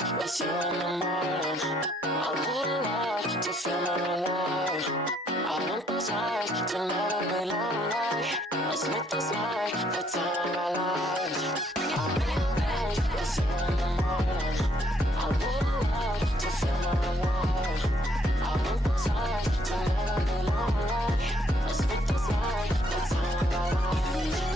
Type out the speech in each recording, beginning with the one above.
night with you in the morning. I wouldn't lie to feel more alive. I want those highs to never be lonely. Let's make this night the time of our lives. I wouldn't lie with you in the morning. I wouldn't lie to feel more alive. I want those highs to never be lonely. Let's make this night the time of our lives.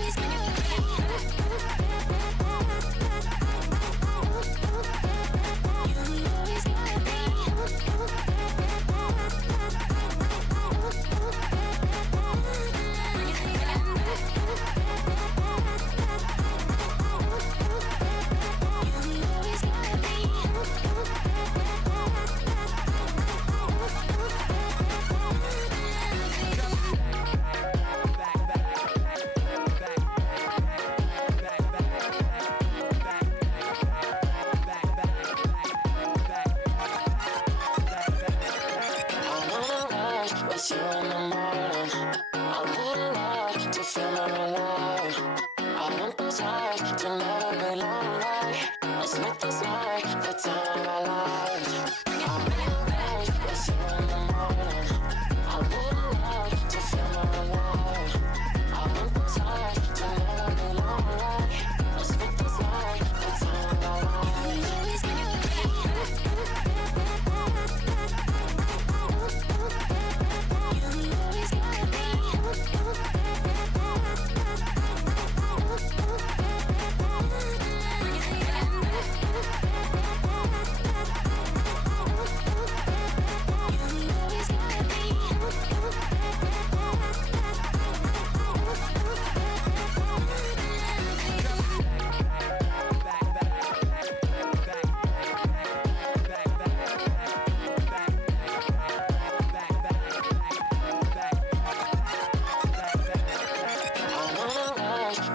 With you in the morning, I wouldn't lie to feel more alive. I want those highs to never be lonely. Let's make this night the time of our lives. I wouldn't lie with you in the morning. I wouldn't lie to feel more alive. I want those highs to never be lonely. Let's make this night the time of our lives.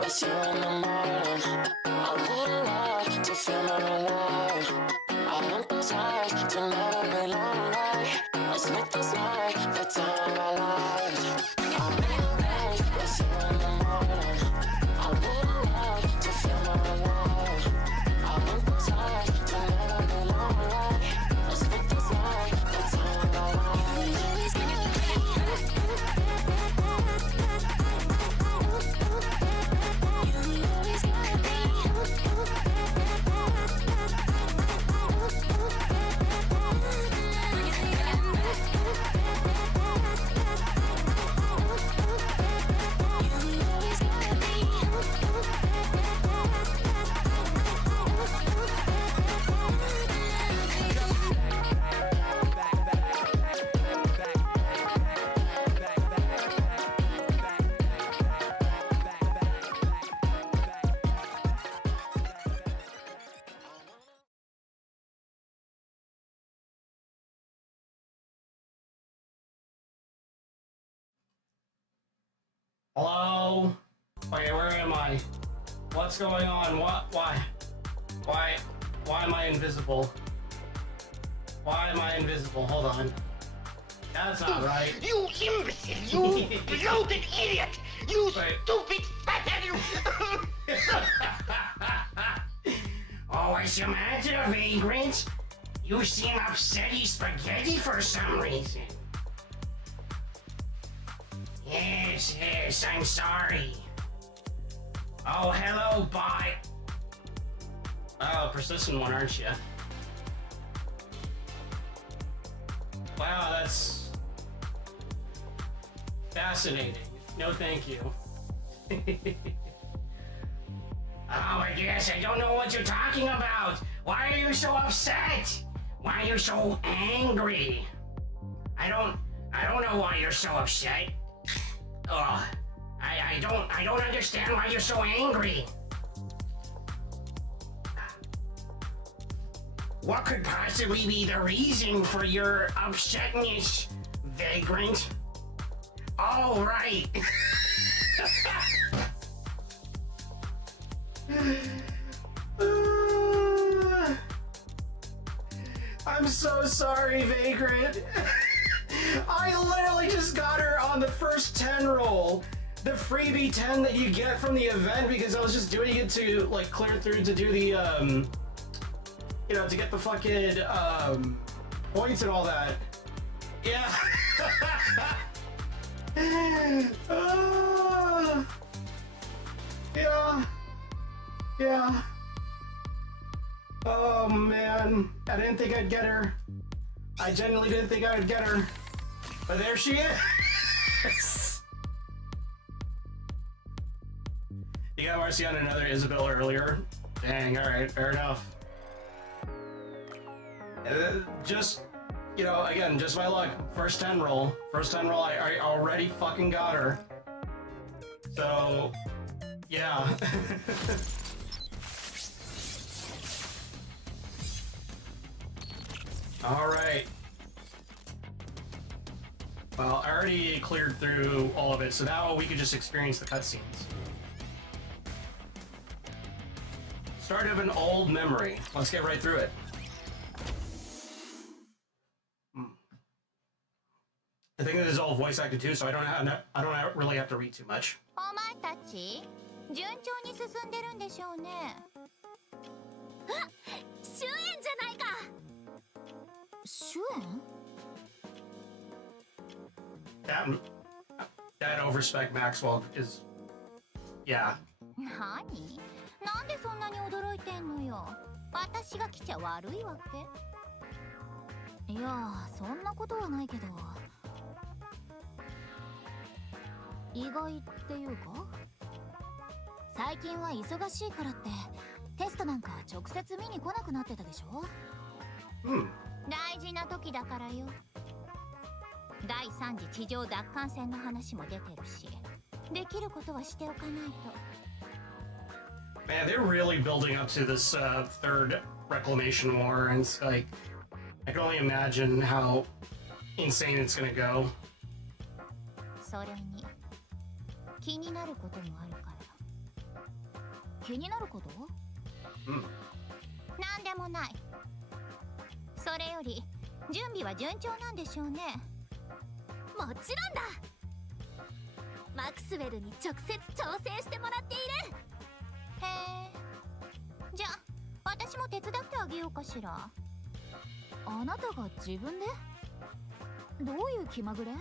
With you in the morning, I wouldn't lie to feel more alive. I want those highs to never be lonely. Let's make this night the time of our lives. I wouldn't lie with you in the morning. I wouldn't lie to feel more alive. I want those highs to never be lonely. Let's make this night the time of our lives. Hello? Okay, where am I? What's going on? Why am I invisible? Why am I invisible? Hold on. That's not right. You imbecile! You bloated idiot! You stupid fathead! You... Oh, what's the matter, Vagrant? You seem upsetty spaghetti for some reason. Yes, I'm sorry. Oh, hello, bye. Oh, persistent one, aren't you? Wow, that's fascinating. No, thank you. Oh, I guess I don't know what you're talking about. Why are you so upset? Why are you so angry? I don't know why you're so upset. Oh, I don't understand why you're so angry. What could possibly be the reason for your upsetness, Vagrant? Oh, right. I'm so sorry, Vagrant. I literally just got her on the first 10 roll. The freebie 10 that you get from the event because I was just doing it to like clear through to do the you know, to get the fucking points and all that. Yeah. Yeah. Yeah. Oh man, I didn't think I'd get her. I genuinely didn't think I would get her. But there she is. You got Marcy on another Isabel earlier. Dang, alright, fair enough. Just, you know, again, just my luck. First 10 roll. First 10 roll, I already fucking got her. So, yeah. Alright. Well, I already cleared through all of it, so now we can just experience the cutscenes. Start of an old memory. Let's get right through it. I think it is all voice acted too, so I don't really have to read too much. お前たち順調に進んでるんでしょうね。あ、終焉じゃないか。終焉？ That overspec Maxwell is, yeah. 何？なんでそんなに驚いてんのよ。私が来ちゃ悪いわけ？いや、そんなことはないけど。意外っていうか？最近は忙しいからってテストなんか直接見に来なくなってたでしょ？大事な時だからよ。第3次地上奪還戦の話も出てるし、できることはしておかないと。Man, they're really building up to this third reclamation war, and it's like, I can only imagine how insane it's gonna go. それに気になることもあるから。気になること？なんでもない。それより準備は順調なんでしょうね。もちろんだ。マクスウェルに直接調整してもらっている。へえ。じゃあ私も手伝ってあげようかしら。あなたが自分で？どういう気まぐれ？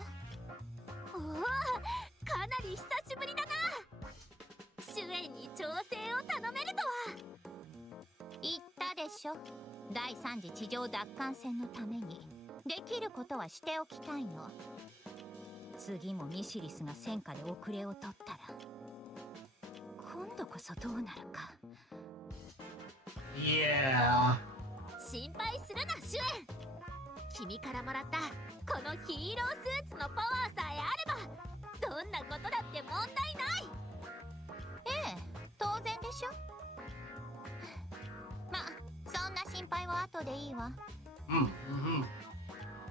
おお、かなり久しぶりだな。主演に調整を頼めるとは。言ったでしょ。第3次地上奪還戦のためにできることはしておきたいの。次もミシリスが戦火で遅れを取ったら今度こそどうなるか。Yeah. 心配するな、主演。君からもらったこのヒーロースーツのパワーさえあればどんなことだって問題ない。ええ、当然でしょ。まあそんな心配は後でいいわ。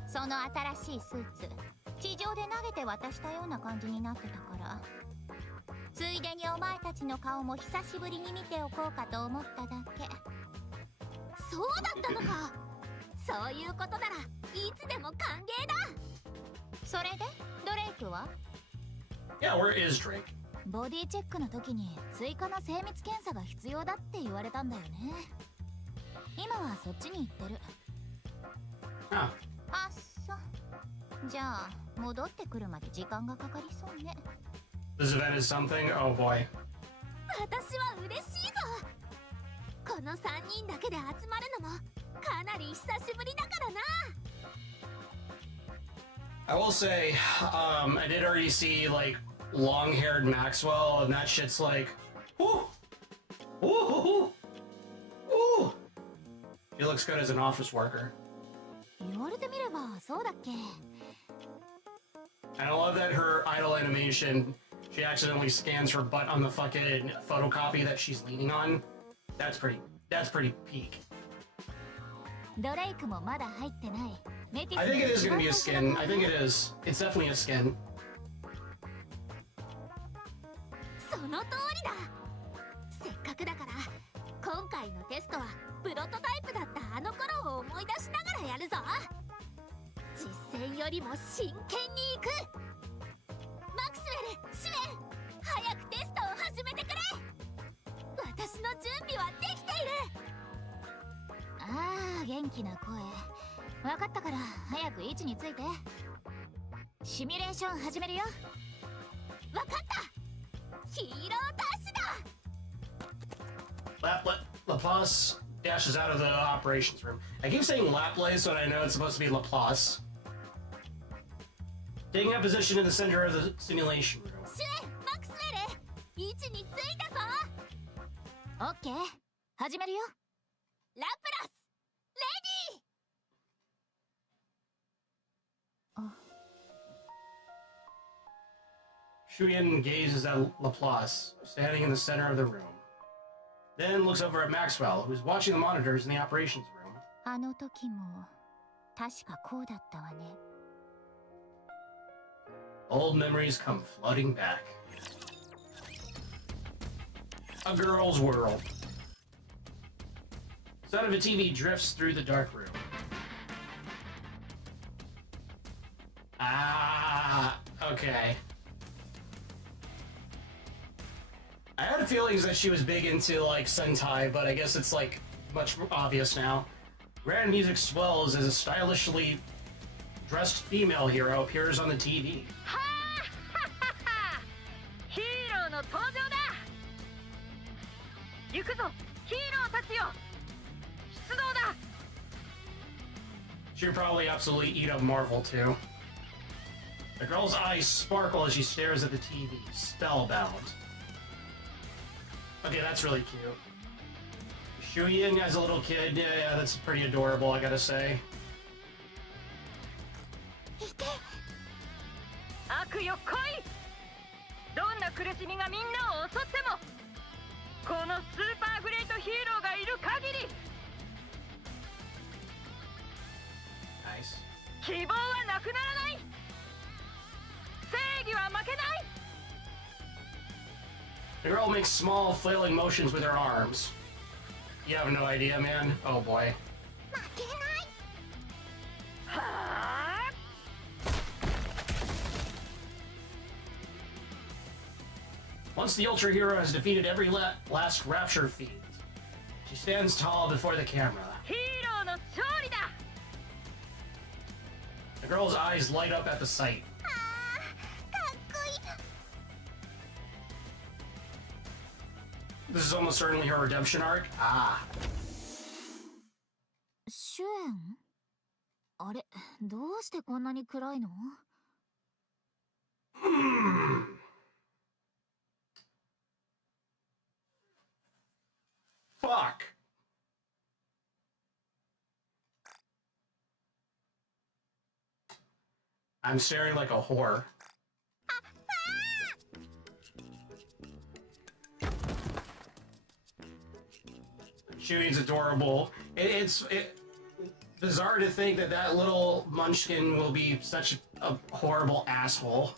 その新しいスーツ地上で投げて渡したような感じになってたから、ついでにお前たちの顔も久しぶりに見ておこうかと思っただけ。そうだったのか。そういうことならいつでも歓迎だ。それでドレイクは？ Yeah, where is Drake? ボディチェックの時に追加の精密検査が必要だって言われたんだよね。今はそっちに行ってる。ああっそ。じゃあ戻ってくるまで時間がかかりそうね。 This event is something? Oh boy. 私は嬉しいぞ。この3人だけで集まるのもかなり久しぶりだからな。 I will say, I did already see like long-haired Maxwell, and that shit's like, whoo, whoo, whoo. He looks good as an office worker. 言われてみればそうだっけ。 And I love that her idle animation, she accidentally scans her butt on the fucking photocopy that she's leaning on. That's pretty peak. ドレイクもまだ入ってない。メティス I think it is gonna be a skin. I think it is. It's definitely a skin. その通りだ。せっかくだから今回のテストはプロトタイプだったあの頃を思い出しながらやるぞ。実戦よりも真剣にいく。マクスウェル、シュエン、早くテストを始めてくれ。私の準備はできている。ああ、元気な声。分かったから早く位置について。シミュレーション始めるよ。分かった。ヒーローダッシュだ。Laplace dashes out of the operations room. I keep saying Laplace when I know it's supposed to be Laplace. Taking a position in the center of the simulation room. シュエン、マクスウェル、位置についたぞ。オッケー、始めるよ。ラプラス、レディー。Shuyan gazes at Laplace, standing in the center of the room. Then looks over at Maxwell, who's watching the monitors in the operations room. あの時も確かこうだったわね。Old memories come flooding back. A girl's world. Sound of a TV drifts through the dark room. Ah, okay. I had feelings that she was big into, like, Sentai, but I guess it's, like, much more obvious now. Grand music swells as a stylishly dressed female hero appears on the TV. はあヒーローの登場だ。行くぞヒーローたちよ、出動だ。 She'd probably absolutely eat up Marvel, too. The girl's eyes sparkle as she stares at the TV, spellbound. Okay, that's really cute. Shuyin as a little kid, yeah, that's pretty adorable, I gotta say. 悪よ来い。どんな苦しみがみんなを襲っても、このスーパーグレートヒーローがいる限り、 Nice. 希望はなくならない。正義は負けない。 The girl makes small, flailing motions with her arms. You have no idea, man? Oh boy. 負けない。はあ。 Once the Ultra Hero has defeated every last Rapture Fiend, she stands tall before the camera. ヒーローの勝利だ。 The girl's eyes light up at the sight. あー、かっこいい。 This is almost certainly her redemption arc. Ah. シュエン、あれ、どうしてこんなに暗いの？ Fuck. I'm staring like a whore. Shooting's adorable. It's bizarre to think that that little munchkin will be such a horrible asshole.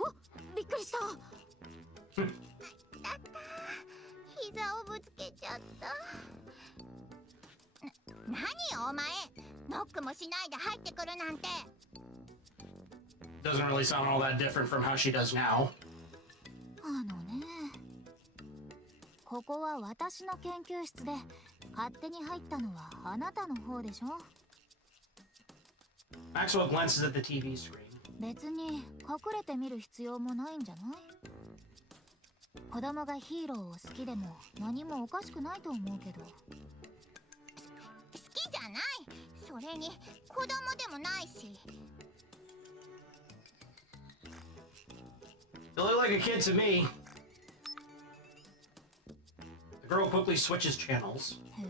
お、びっくりした。だった。膝をぶつけちゃった。何よお前、ノックもしないで入ってくるなんて。 Doesn't really sound all that different from how she does now. あのね、ここは私の研究室で勝手に入ったのはあなたの方でしょ。 Maxwell glances at the TV screen. 別に隠れて見る必要もないんじゃない？子供がヒーローを好きでも何もおかしくないと思うけど。好きじゃない。それに子供でもないし。 You look like a kid to me. The girl quickly switches channels. へえ。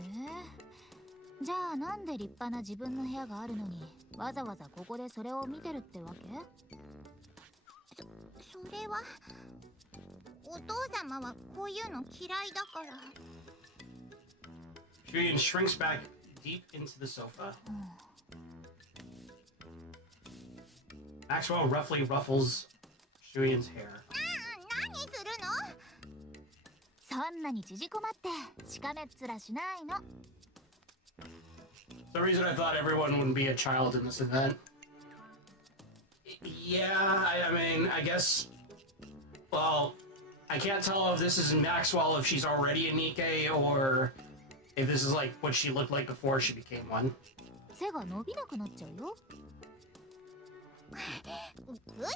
じゃあなんで立派な自分の部屋があるのにわざわざここでそれを見てるってわけ？それはお父様はこういうの嫌いだから。 Julian shrinks back deep into the sofa. Maxwell roughly ruffles Julian's hair. 何するの？そんなに縮こまってしかめっ面しないの。 The reason I thought everyone would be a child in this event. Yeah, I mean, I guess. Well, I can't tell if this is Maxwell if she's already a Nikke or if this is like what she looked like before she became one. 背が伸びなくなっちゃうよ。嘘、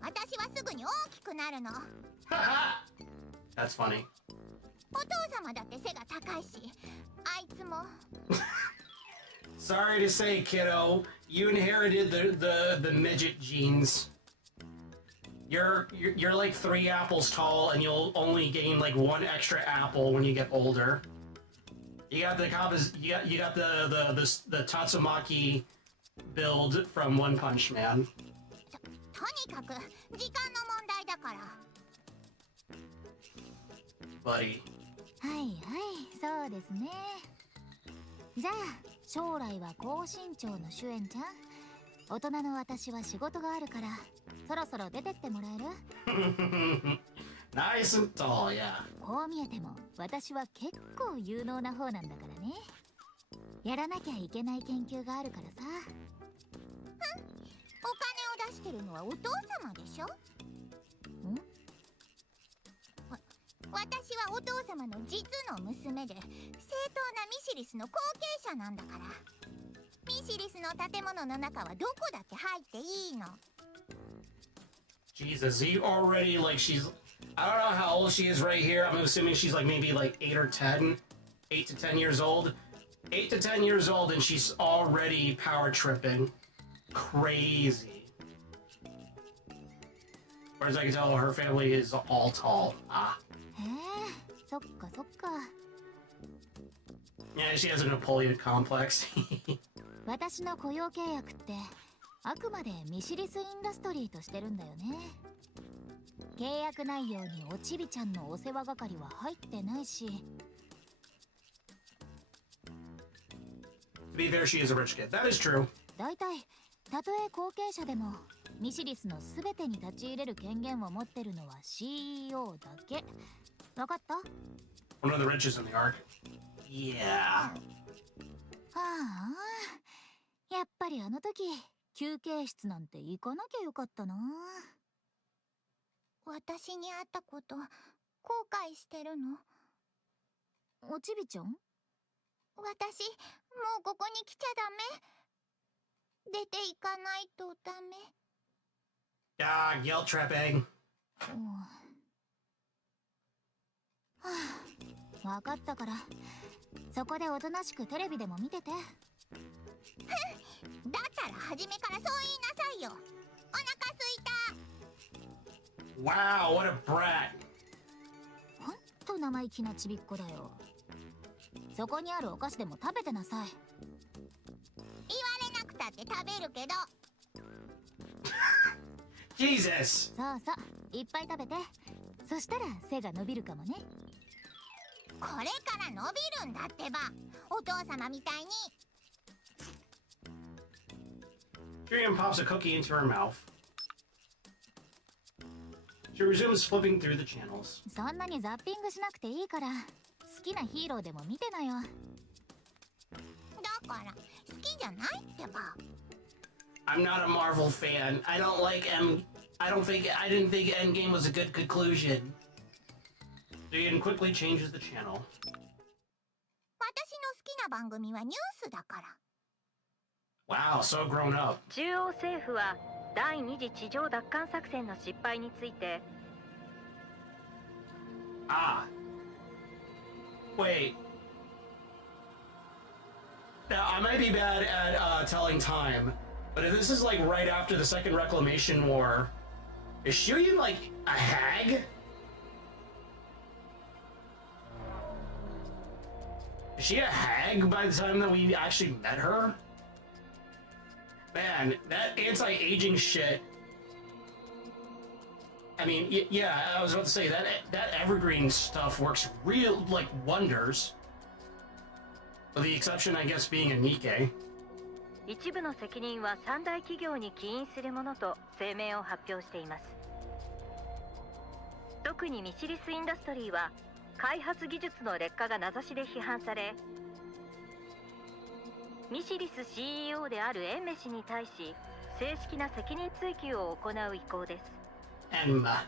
私はすぐに大きくなるの。That's funny. お父様だって背が高いし、あいつも。Sorry to say, kiddo, you inherited the midget genes. You're like 3 apples tall, and you'll only gain like 1 extra apple when you get older. You got the Tatsumaki build from One Punch Man. とにかく時間の問題だから。Buddy. はいはい、そうですね。じゃあ将来は高身長のシュエンちゃん。大人の私は仕事があるから、そろそろ出てってもらえる？ Nice and tall, yeah. こう見えても私は結構有能な方なんだからね。やらなきゃいけない研究があるからさ。お金を出してるのはお父様でしょ？私はお父様の実の娘で、正当なミシリスの後継者なんだから。ミシリスの建物の中はどこだって入っていいの。Jesus, you already like she's. I don't know how old she is right here. I'm assuming she's like maybe like 8 or 10, 8 to 10 years old. 8 to 10 years old, and she's already power tripping. Crazy. Whereas I can tell her family is all tall. Ah. へえ、そっかそっか。Yeah, she has a Napoleon complex. 私の雇用契約ってあくまでミシリスインダストリーとしてるんだよね。契約内容におちびちゃんのお世話係は入ってないし。To be fair, she is a rich kid. That is true. だいたいたとえ後継者でもミシリスのすべてに立ち入れる権限を持ってるのは CEO だけ。わかった？ One of the riches in the arc. Yeah. はあ、やっぱりあの時休憩室なんて行かなきゃよかったな。私に会ったこと後悔してるの？おちびちゃん？私もうここに来ちゃダメ？出て行かないとダメ？ Ah, guilt tripping. わかったから、そこでおとなしくテレビでも見てて。だったら初めからそう言いなさいよ。お腹すいた。 Wow, what a brat. ほんと生意気なちびっこだよ。そこにあるお菓子でも食べてなさい。言われなくたって食べるけど。Jesus. そうそう、いっぱい食べて。そしたら背が伸びるかもね。これから伸びるんだってば、お父様みたいに。Miriam pops a cookie into her mouth. She resumes flipping through the channels. そんなにザッピングしなくていいから、好きなヒーローでも見てなよ。だから好きじゃないってば。I'm not a Marvel fan. I didn't think Endgame was a good conclusion. Ian quickly changes the channel. 私の好きな番組はニュースだから。Wow, so grown up. 中央政府は第二次地上奪還作戦の失敗について Ah. Wait. Now, I might be bad at telling time, but if this is like right after the Second Reclamation War, is Shuyin like a hag? Is she a hag by the time that we actually met her? Man, that anti-aging shit. I mean, yeah, I was about to say that evergreen stuff works real like wonders. With the exception, I guess, being a Nikke. 一部の責任は三大企業に起因するものと声明を発表しています。特にミシリスインダストリーは開発技術の劣化が名指しで批判され、ミシリス CEO であるエンメ氏に対し正式な責任追及を行う意向です。Emma.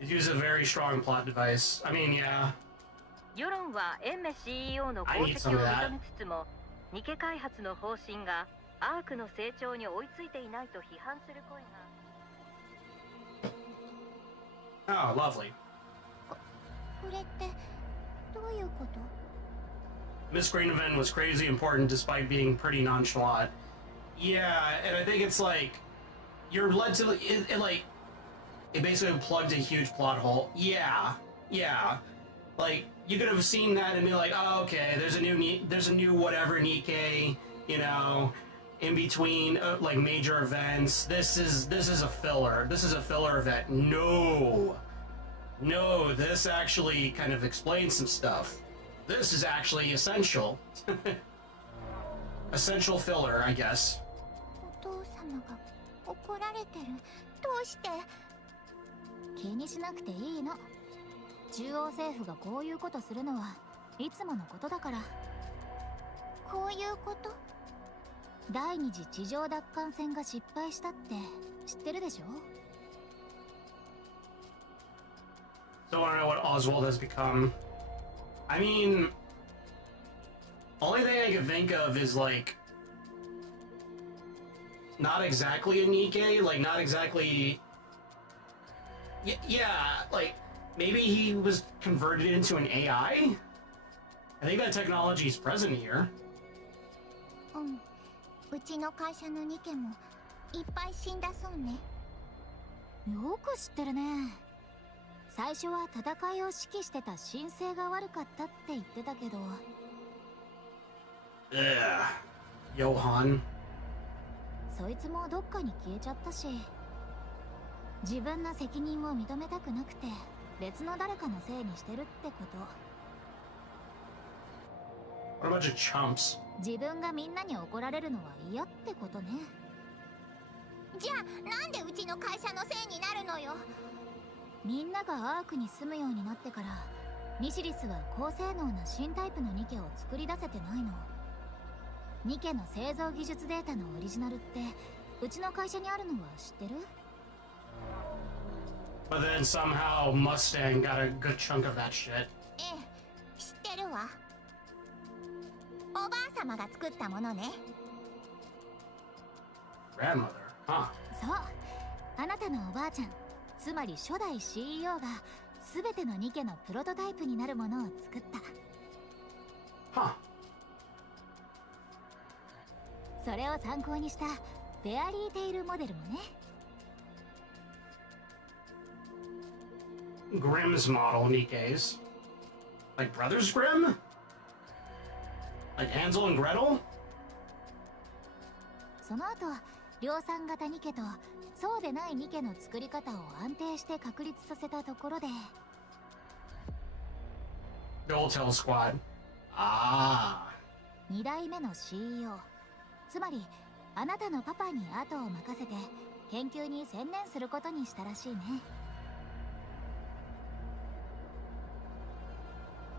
It uses a very strong plot device. I mean, yeah. 世論はエンメ CEO の功績を認めつつも、ニケ開発の方針がアークの成長に追いついていないと批判する声が。Oh, lovely. これってどういうこと？ Miss Greenhaven was crazy important despite being pretty nonchalant. Yeah, and I think it's like you're led to it basically plugged a huge plot hole. Yeah, yeah. Like you could have seen that and be like, oh, okay, there's a new whatever Nikke, you know, in between like major events. This is a filler. This is a filler event. No, this actually kind of explains some stuff. This is actually essential. Essential filler, I guess. お父様が怒られてる。どうして？気にしなくていいの。中央政府がこういうことするのはいつものことだから。こういうこと？第二次地上奪還戦が失敗したって知ってるでしょ？ So I don't know what Oswald has become. I mean, only thing I can think of is like not exactly a Nikke, like not exactly. Yeah, like maybe he was converted into an AI. I think that technology is present here. うん。うちの会社のニケもいっぱい死んだそうね。よく知ってるね。最初は戦いを指揮してた神聖が悪かったって言ってたけど。Johan. そいつもどっかに消えちゃったし、自分の責任を認めたくなくて別の誰かのせいにしてるってこと。 What a bunch of chumps. 自分がみんなに怒られるのは嫌ってことね。じゃあなんでうちの会社のせいになるのよ。みんながアークに住むようになってからミシリスは高性能な新タイプのニケを作り出せてないの。ニケの製造技術データのオリジナルってうちの会社にあるのは知ってる？ But then somehow Mustang got a good chunk of that shit. ええ、知ってるわ。おばあ様が作ったものね。 Grandmother, huh? そう、あなたのおばあちゃん、つまり初代 CEO が全てのニケのプロトタイプになるものを作った。Huh. それを参考にしたフェアリーテイルモデルもね。Grimm's model Nikkes. Like Brothers Grimm? Like Hansel and Gretel? その後、量産型ニケとそうでないニケの作り方を安定して確立させたところで The Old Tell Squad. Ah. 2代目の CEO、つまりあなたのパパに後を任せて研究に専念することにしたらしいね。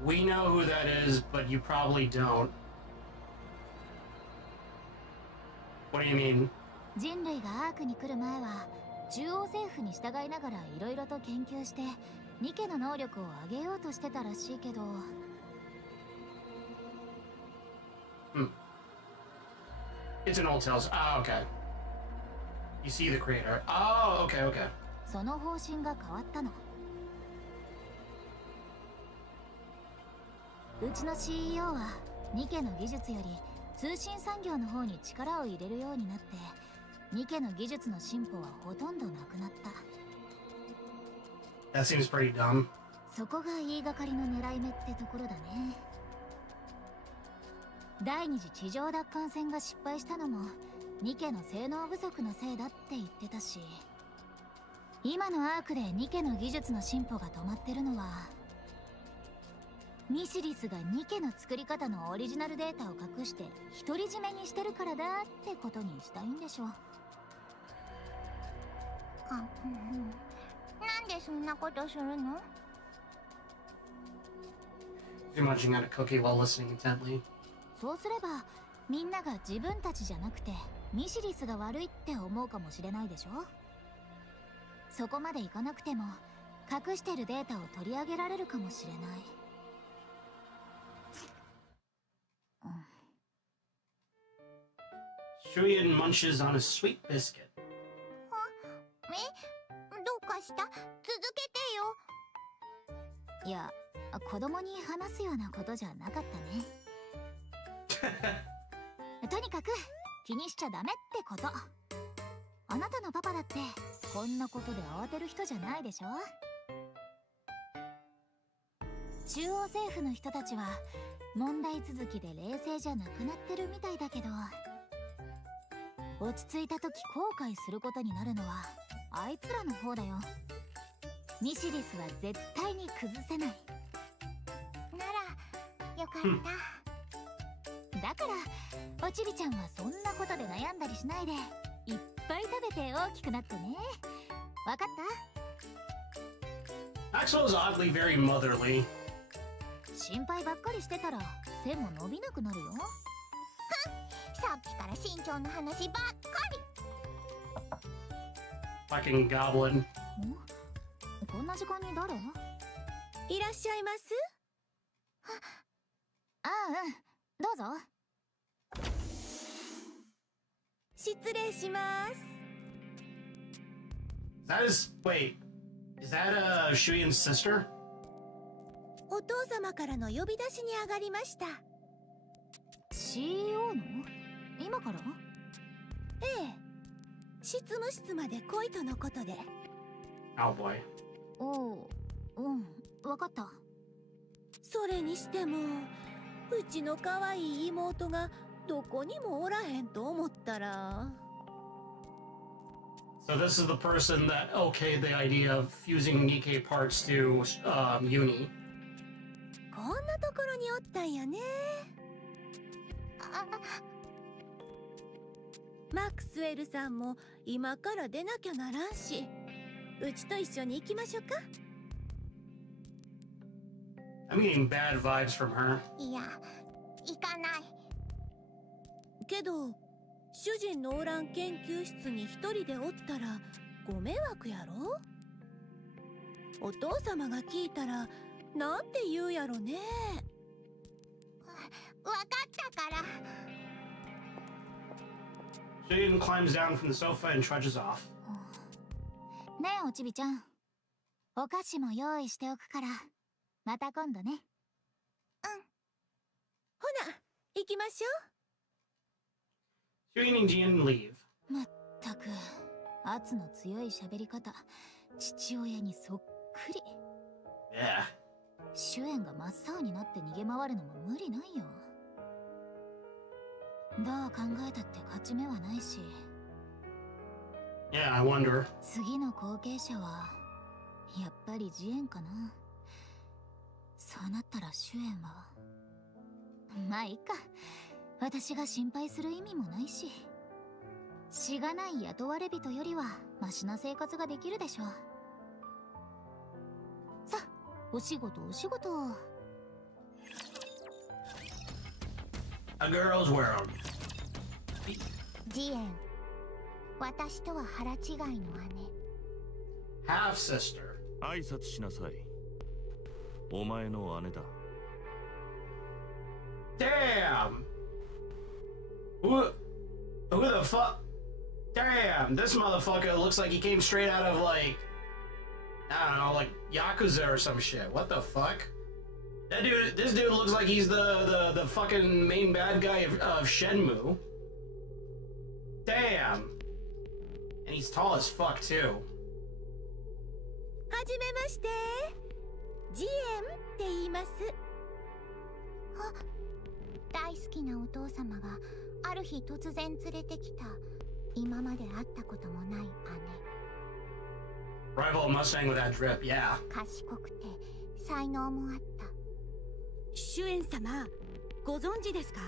We know who that is, but you probably don't. What do you mean? 人類がアークに来る前は中央政府に従いながらいろいろと研究してニケの能力を上げようとしてたらしいけど。It's an Old Tales. Oh, okay. You see the creator. Oh, okay, okay. その方針が変わったの。うちの CEO はニケの技術より通信産業の方に力を入れるようになってニケの技術の進歩はほとんどなくなった。 That seems pretty dumb. そこが言いがかりの狙い目ってところだね。第二次地上奪還戦が失敗したのもニケの性能不足のせいだって言ってたし、今のアークでニケの技術の進歩が止まってるのはミシリスがニケの作り方のオリジナルデータを隠して独り占めにしてるからだってことにしたいんでしょ。なんでそんなことするの？ You're munching on a cookie while listening intently. そうすればみんなが自分たちじゃなくてミシリスが悪いって思うかもしれないでしょ。そこまでいかなくても隠してるデータを取り上げられるかもしれない。Shuyan munches on a sweet biscuit. どうかした？続けてよ。いや、子供に話すようなことじゃなかったね。とにかく気にしちゃダメってこと。あなたのパパだってこんなことで慌てる人じゃないでしょ。中央政府の人たちは問題続きで冷静じゃなくなってるみたいだけど、落ち着いた時後悔することになるのはあいつらの方だよ。ミシリスは絶対に崩せない。ならよかった。だからおちびちゃんはそんなことで悩んだりしないでいっぱい食べて大きくなってね。わかった？ Maxwell is oddly very motherly. 心配ばっかりしてたら背も伸びなくなるよ。さっきから身長の話ばっかり。 Fucking goblin. こんな時間に誰？いらっしゃいます？ああ、どうぞ。失礼します。 Wait, is that Shuyan's sister? お父様からの呼び出しに上がりました。CEO の？今から？ええ、執務室まで来いとのことで。 Oh boy. おう、わかった。それにしてもうちの可愛い妹がどこにもおらへんと思ったら。 So this is the person that okayed the idea of fusing Nikke parts to Uni. こんなところにおったんやね。マクスウェルさんも今から出なきゃならんし、うちと一緒に行きましょうか。 I'm getting bad vibes from her. いや、行かない。けど主人のおらん研究室に一人でおったらご迷惑やろ。お父様が聞いたらなんて言うやろね。わかったから。 Shuyan climbs down from the sofa and trudges off. ねえおちびちゃん、お菓子も用意しておくからまた今度ね。ほな行きましょう。 Shuyan and Jian leave. まったく圧の強い喋り方、父親にそっくり。 Yeah. 主演が真っ青になって逃げ回るのも無理ないよ。どう考えたって勝ち目はないし。 Yeah, I wonder. 次の後継者はやっぱりジエンかな。そうなったら主演はまあいいか。私が心配する意味もないし、しがない雇われ人よりはマシな生活ができるでしょう。さあお仕事お仕事。 A girl's world. ジエン、私とは腹違いの姉。 Half sister. 挨拶しなさい。お前の姉だ。 Damn! Who the fuck? Damn, this motherfucker looks like he came straight out of like, I don't know, like Yakuza or some shit. What the fuck? This dude looks like he's the fucking main bad guy of Shenmue. Damn. And he's tall as fuck too. はじめまして。ジエンって言います。大好きなお父様がある日突然連れてきた今まで会ったこともない姉。 Rival Mustang with that drip, yeah. 賢くて才能もあった。主演様、ご存知ですか？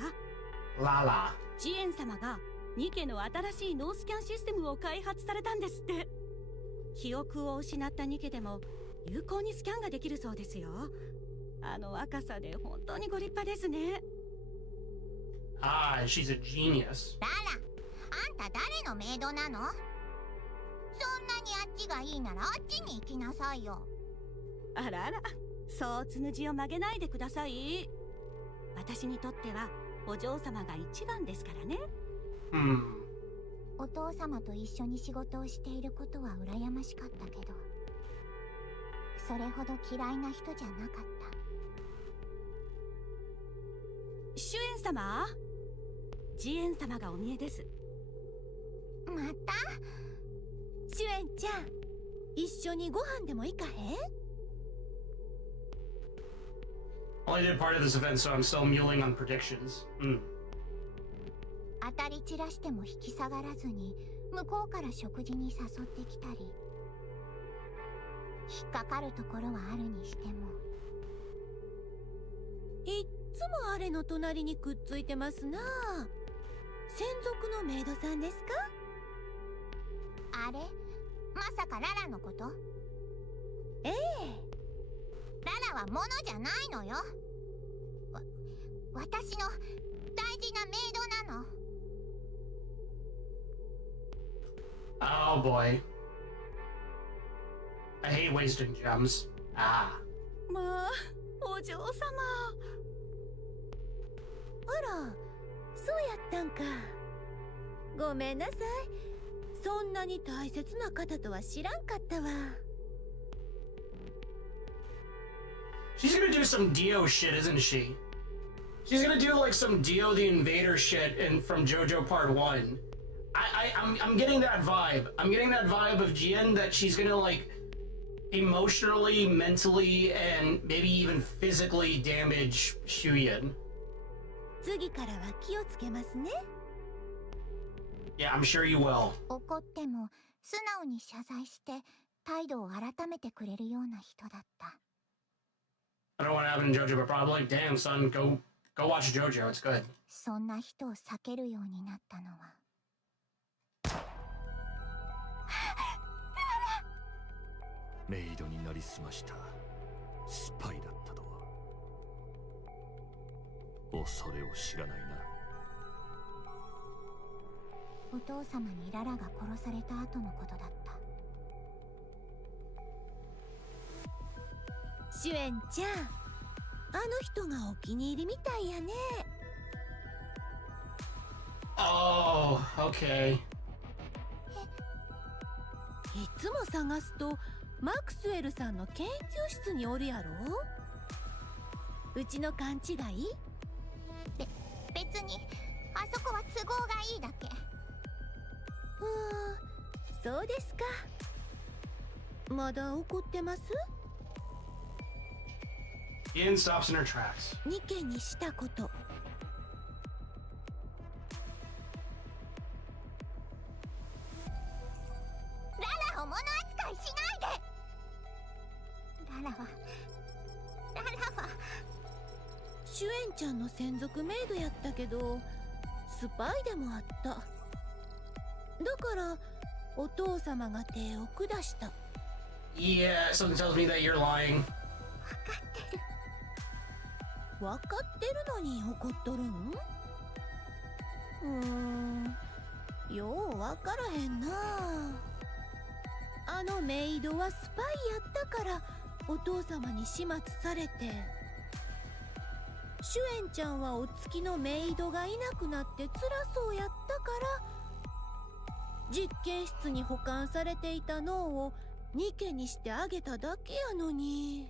Lala. ジエン様がニケの新しいノースキャンシステムを開発されたんですって。記憶を失ったニケでも有効にスキャンができるそうですよ。あの若さで本当にご立派ですね。 Ah, she's a genius. だら、あんた誰のメイドなの？そんなにあっちがいいならあっちに行きなさいよ。あらあら、そうつむじを曲げないでください。私にとってはお嬢様が一番ですからね。お父様と一緒に仕事をしていることは羨ましかったけど、それほど嫌いな人じゃなかった。主演様、ジエン様がお見えです。また？シュエンちゃん、一緒にご飯でも行かへん？ Only did part of this event, so I'm still mulling on predictions. 当たり散らしても引き下がらずに向こうから食事に誘ってきたり、引っかかるところはあるにしても。いっつもあれの隣にくっついてますな。専属のメイドさんですか？あれ、まさかララのこと？ええ。ララは物じゃないのよ。私の大事なメイドなの。Oh boy. I hate wasting gems. まあ、お嬢様。あら、そうやったんか。ごめんなさい。そんなに大切な方とは知らんかったわ。She's gonna do some Dio shit, isn't she? She's gonna do like some Dio the Invader shit from JoJo Part 1. I'm getting that vibe. I'm getting that vibe of Jien that she's gonna like emotionally, mentally, and maybe even physically damage Shuyin. 次からは気をつけますね。Yeah, I'm sure you will. 怒っても素直に謝罪して態度を改めてくれるような人だった。I don't know what happened in JoJo, but probably like, damn son, go watch JoJo. It's good. そんな人を避けるようになったのは。メイドになりすましたスパイだったとは恐れを知らないな。お父様にララが殺された後のことだった。シュエンちゃん、あの人がお気に入りみたいやね。Oh, okay. いつも探すとマクスウェルさんの研究室におるやろ。うちの勘違い？別にあそこは都合がいいだけ。そうですか。まだ怒ってます？ Jien stops in her tracks. ニケにしたこと。ララを物扱いしないで。ララはシュエンちゃんの専属メイドやったけどスパイでもあった。だからお父様が手を下した。 Yeah, something tells me that you're lying. 分かってるのに怒っとるん？よう分からへんな。あのメイドはスパイやったからお父様に始末されて、シュエンちゃんはお付きのメイドがいなくなって辛そうやったから実験室に保管されていた脳をニケにしてあげただけやのに。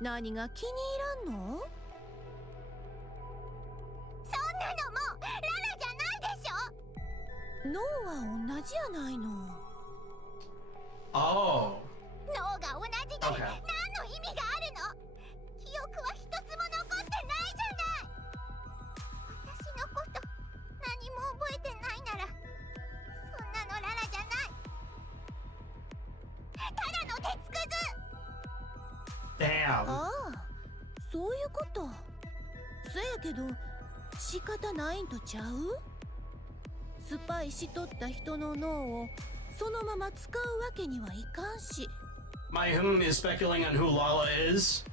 何が気に入らんの？そんなのもうララじゃないでしょ。脳は同じやないの。Oh. 脳が同じで Okay. 何の意味があるの？記憶は一つも残ってないじゃない。私のこと何も覚えてないならそんなのララじゃない。ただの鉄くず。Damn. ああ、そういうこと。そやけど仕方ないんとちゃう？スパイしとった人の脳をそのまま使うわけにはいかんし。 My is speculating on who Lala is.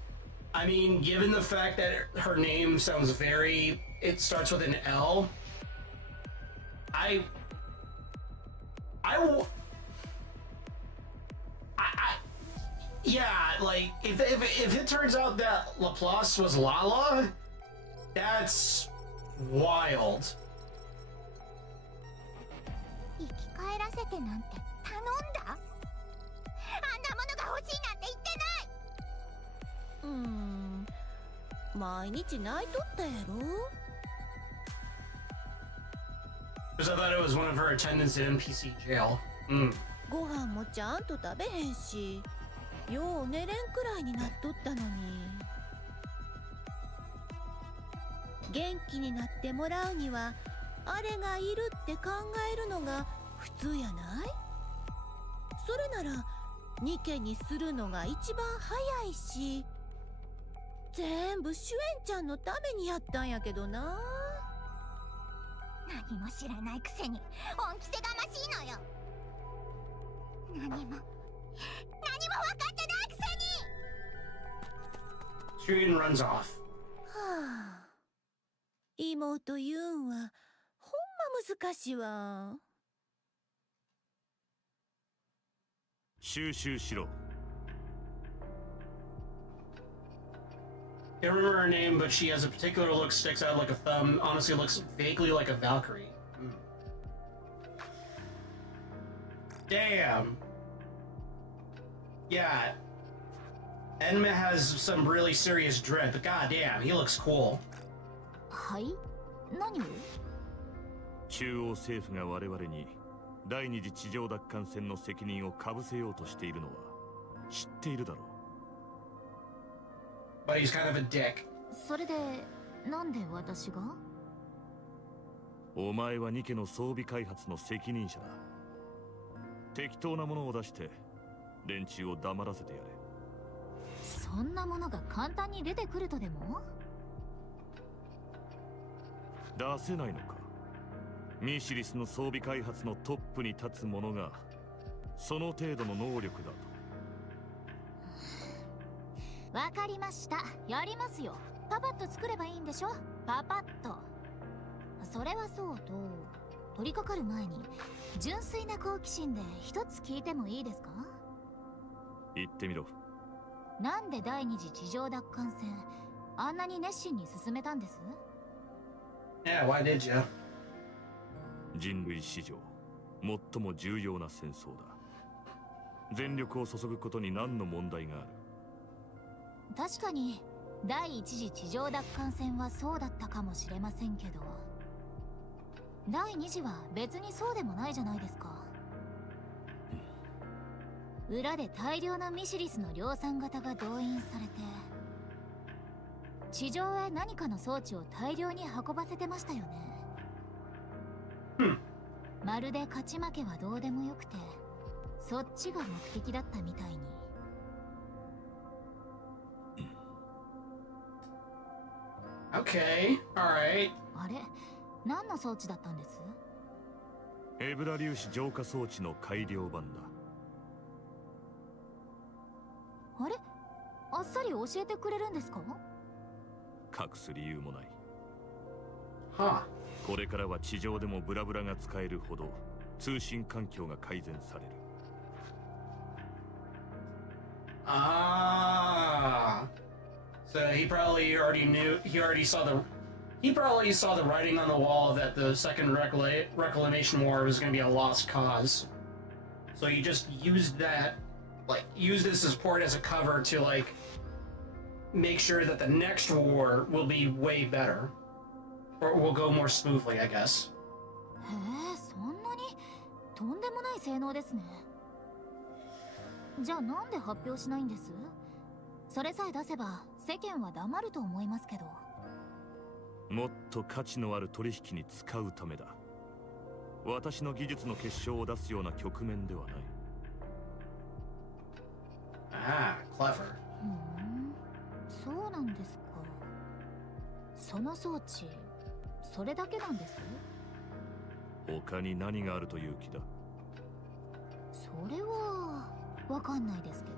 I mean, given the fact that her name sounds very... It starts with an L. Yeah, like, if it turns out that Laplace was Lala, that's wild. 生き返らせてなんて頼んだ？あんなものが欲しいなんて言ってない。毎日泣いとったやろ。 Because I thought it was one of her attendants at NPC jail. ご飯もちゃんと食べへんし、よう寝れんくらいになっとったのに。元気になってもらうにはあれがいるって考えるのが普通やない？それならニケにするのが一番早いし、全部シュエンちゃんのためにやったんやけどな。何も知らないくせに恩着せがましいのよ。何も分かってないくせに。 Shooting runs off. はあ、妹ユンはほんま難しいわ。収集しろ。 Can't remember her name, but she has a particular look, sticks out like a thumb. Honestly, looks vaguely like a Valkyrie. Damn. Yeah. Enma has some really serious dread, but goddamn, he looks cool. はい？何を？中央政府が我々に第二次地上奪還戦の責任をかぶせようとしているのは知っているだろう。 But he's kind of a dick. それでなんで私が？お前はニケの装備開発の責任者だ。適当なものを出して連中を黙らせてやれ。そんなものが簡単に出てくるとでも？出せないのか。ミシリスの装備開発のトップに立つ者がその程度の能力だと。わかりました。やりますよ。パパッと作ればいいんでしょ？パパッと。それはそうと、取り掛かる前に純粋な好奇心で一つ聞いてもいいですか？言ってみろ。なんで第二次地上奪還戦あんなに熱心に進めたんです？ Yeah, why did you? 人類史上最も重要な戦争だ。全力を注ぐことに何の問題がある？確かに第一次地上奪還戦はそうだったかもしれませんけど、第二次は別にそうでもないじゃないですか。裏で大量のミシリスの量産型が動員されて、地上へ何かの装置を大量に運ばせてましたよね。まるで勝ち負けはどうでもよくて、そっちが目的だったみたいに。Okay, alright. あれ、何の装置だったんです？エブラ粒子浄化装置の改良版だ。あれ、あっさり教えてくれるんですか？隠す理由もない。 Huh. これからは地上でもブラブラが使えるほど通信環境が改善される。Ah. So he probably saw the writing on the wall that the second reclamation war was going to be a lost cause. So he just used that, used this as port as a cover to make sure that the next war will be way better. Or will go more smoothly, I guess. へえ、そんなにとんでもない性能ですね。じゃあなんで発表しないんです？それさえ出せば世間は黙ると思いますけど。もっと価値のある取引に使うためだ。私の技術の結晶を出すような局面ではない。Ah, clever. そうなんですか。その装置、それだけなんです？他に何があるという気だ？それはわかんないですけど、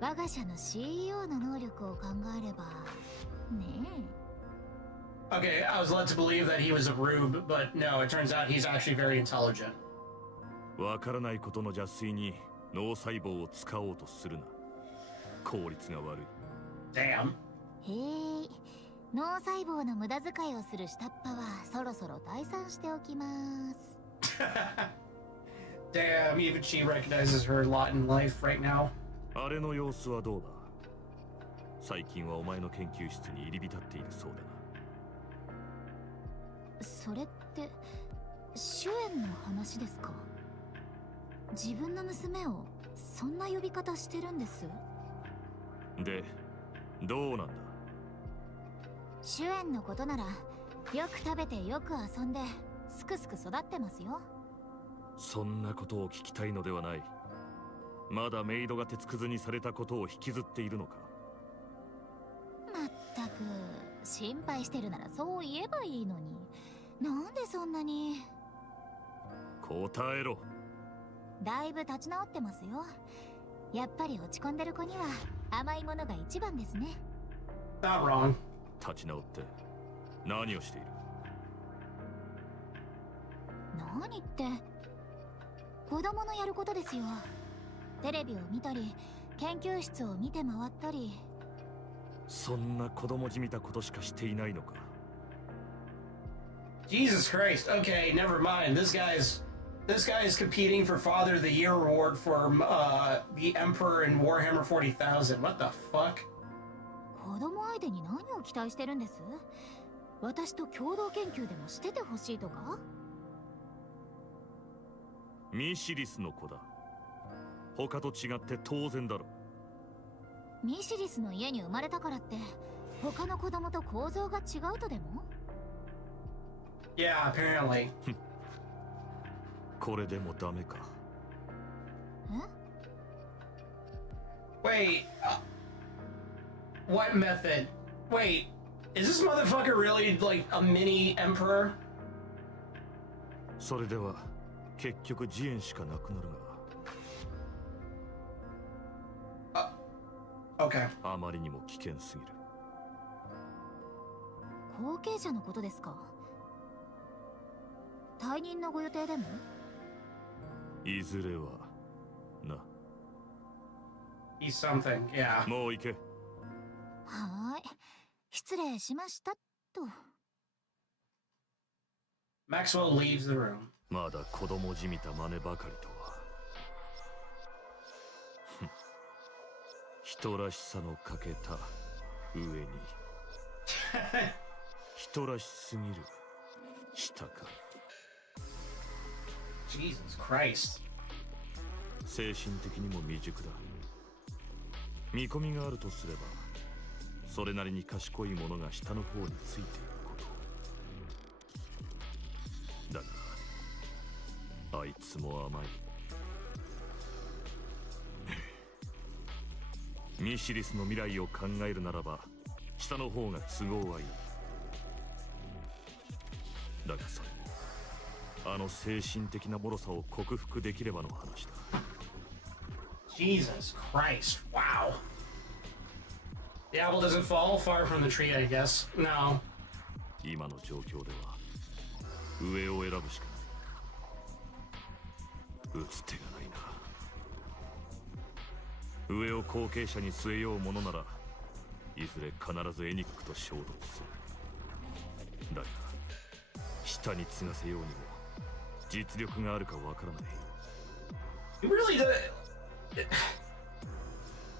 我が社の CEO の能力を考えればねえ。 Okay, I was led to believe that he was a rube, but no, it turns out he's actually very intelligent. わからないことの邪推に脳細胞を使おうとするな。効率が悪い。Damn. へえ、脳細胞の無駄遣いをする下っ端はそろそろ退散しておきます。Damn, even she recognizes her lot in life right now. あれの様子はどうだ？最近はお前の研究室に入り浸っているそうだな。それって主演の話ですか？自分の娘をそんな呼び方してるんです。で、どうなんだ？主演のことならよく食べてよく遊んですくすく育ってますよ。そんなことを聞きたいのではない。まだメイドが鉄くずにされたことを引きずっているのか？まったく心配してるならそう言えばいいのに、なんでそんなに。答えろ。だいぶ立ち直ってますよ。やっぱり落ち込んでる子には甘いものが一番ですね。 Not wrong. 立ち直って何をしている？何って子供のやることですよ。テレビを見たり研究室を見て回ったり。そんな子供じみたことしかしていないのか？ Jesus Christ. Okay, never mind. This guy is competing for Father of the Year award for the Emperor in Warhammer 40,000. What the fuck? 子供相手に何を期待してるんです？私と共同研究でもしててほしいとか？ミシリスの子だ。他と違って当然だろ。ミシリスの家に生まれたからって他の子供と構造が違うとでも？ Yeah, apparently. これでもダメか。Wait, what method? Wait, is this motherfucker really like a mini emperor? それでは結局ジエンしかなくなるが。Okay. あまりにも危険すぎる。後継者のことですか？退任のご予定でも？いずれはな。He's something, yeah. もう行け。はーい、失礼しましたと。 Maxwell leaves the room. まだ子供じみた真似ばかりとは。人らしさの欠けた上に人らしすぎる下か。Jesus Christ. 精神的にも未熟だ。見込みがあるとすればそれなりに賢いものが下の方についていることだが、あいつも甘い。ミシリスの未来を考えるならば下の方が都合はいい。だがそれもあの精神的な脆さを克服できればの話だ。 Jesus Christ. Wow. The apple doesn't fall far from the tree, I guess. No. 今の状況では上を選ぶしかない。打つ手がないな。上を後継者に据えようものならいずれ必ずエニックと衝突する。だが下に継がせようにも実力があるかわからない。 He really does.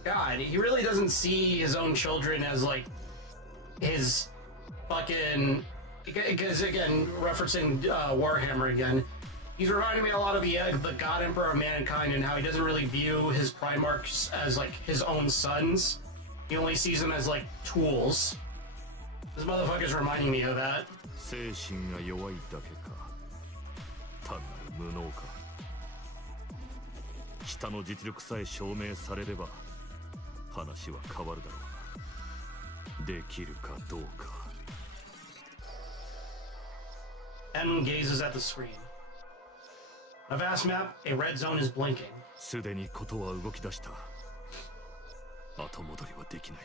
God, he really doesn't see his own children as like his fucking. Because again, referencing Warhammer again, he's reminding me a lot of the God Emperor of Mankind and how he doesn't really view his Primarchs as like his own sons. He only sees them as like tools. This motherfucker's reminding me of that. 精神が弱いだけか単なる無能か。下の実力さえ証明されれば話は変わるだろうが、できるかどうか。 M gazes at the screen. A vast map, a red zone is blinking. すでにことは動き出した。後戻りはできない。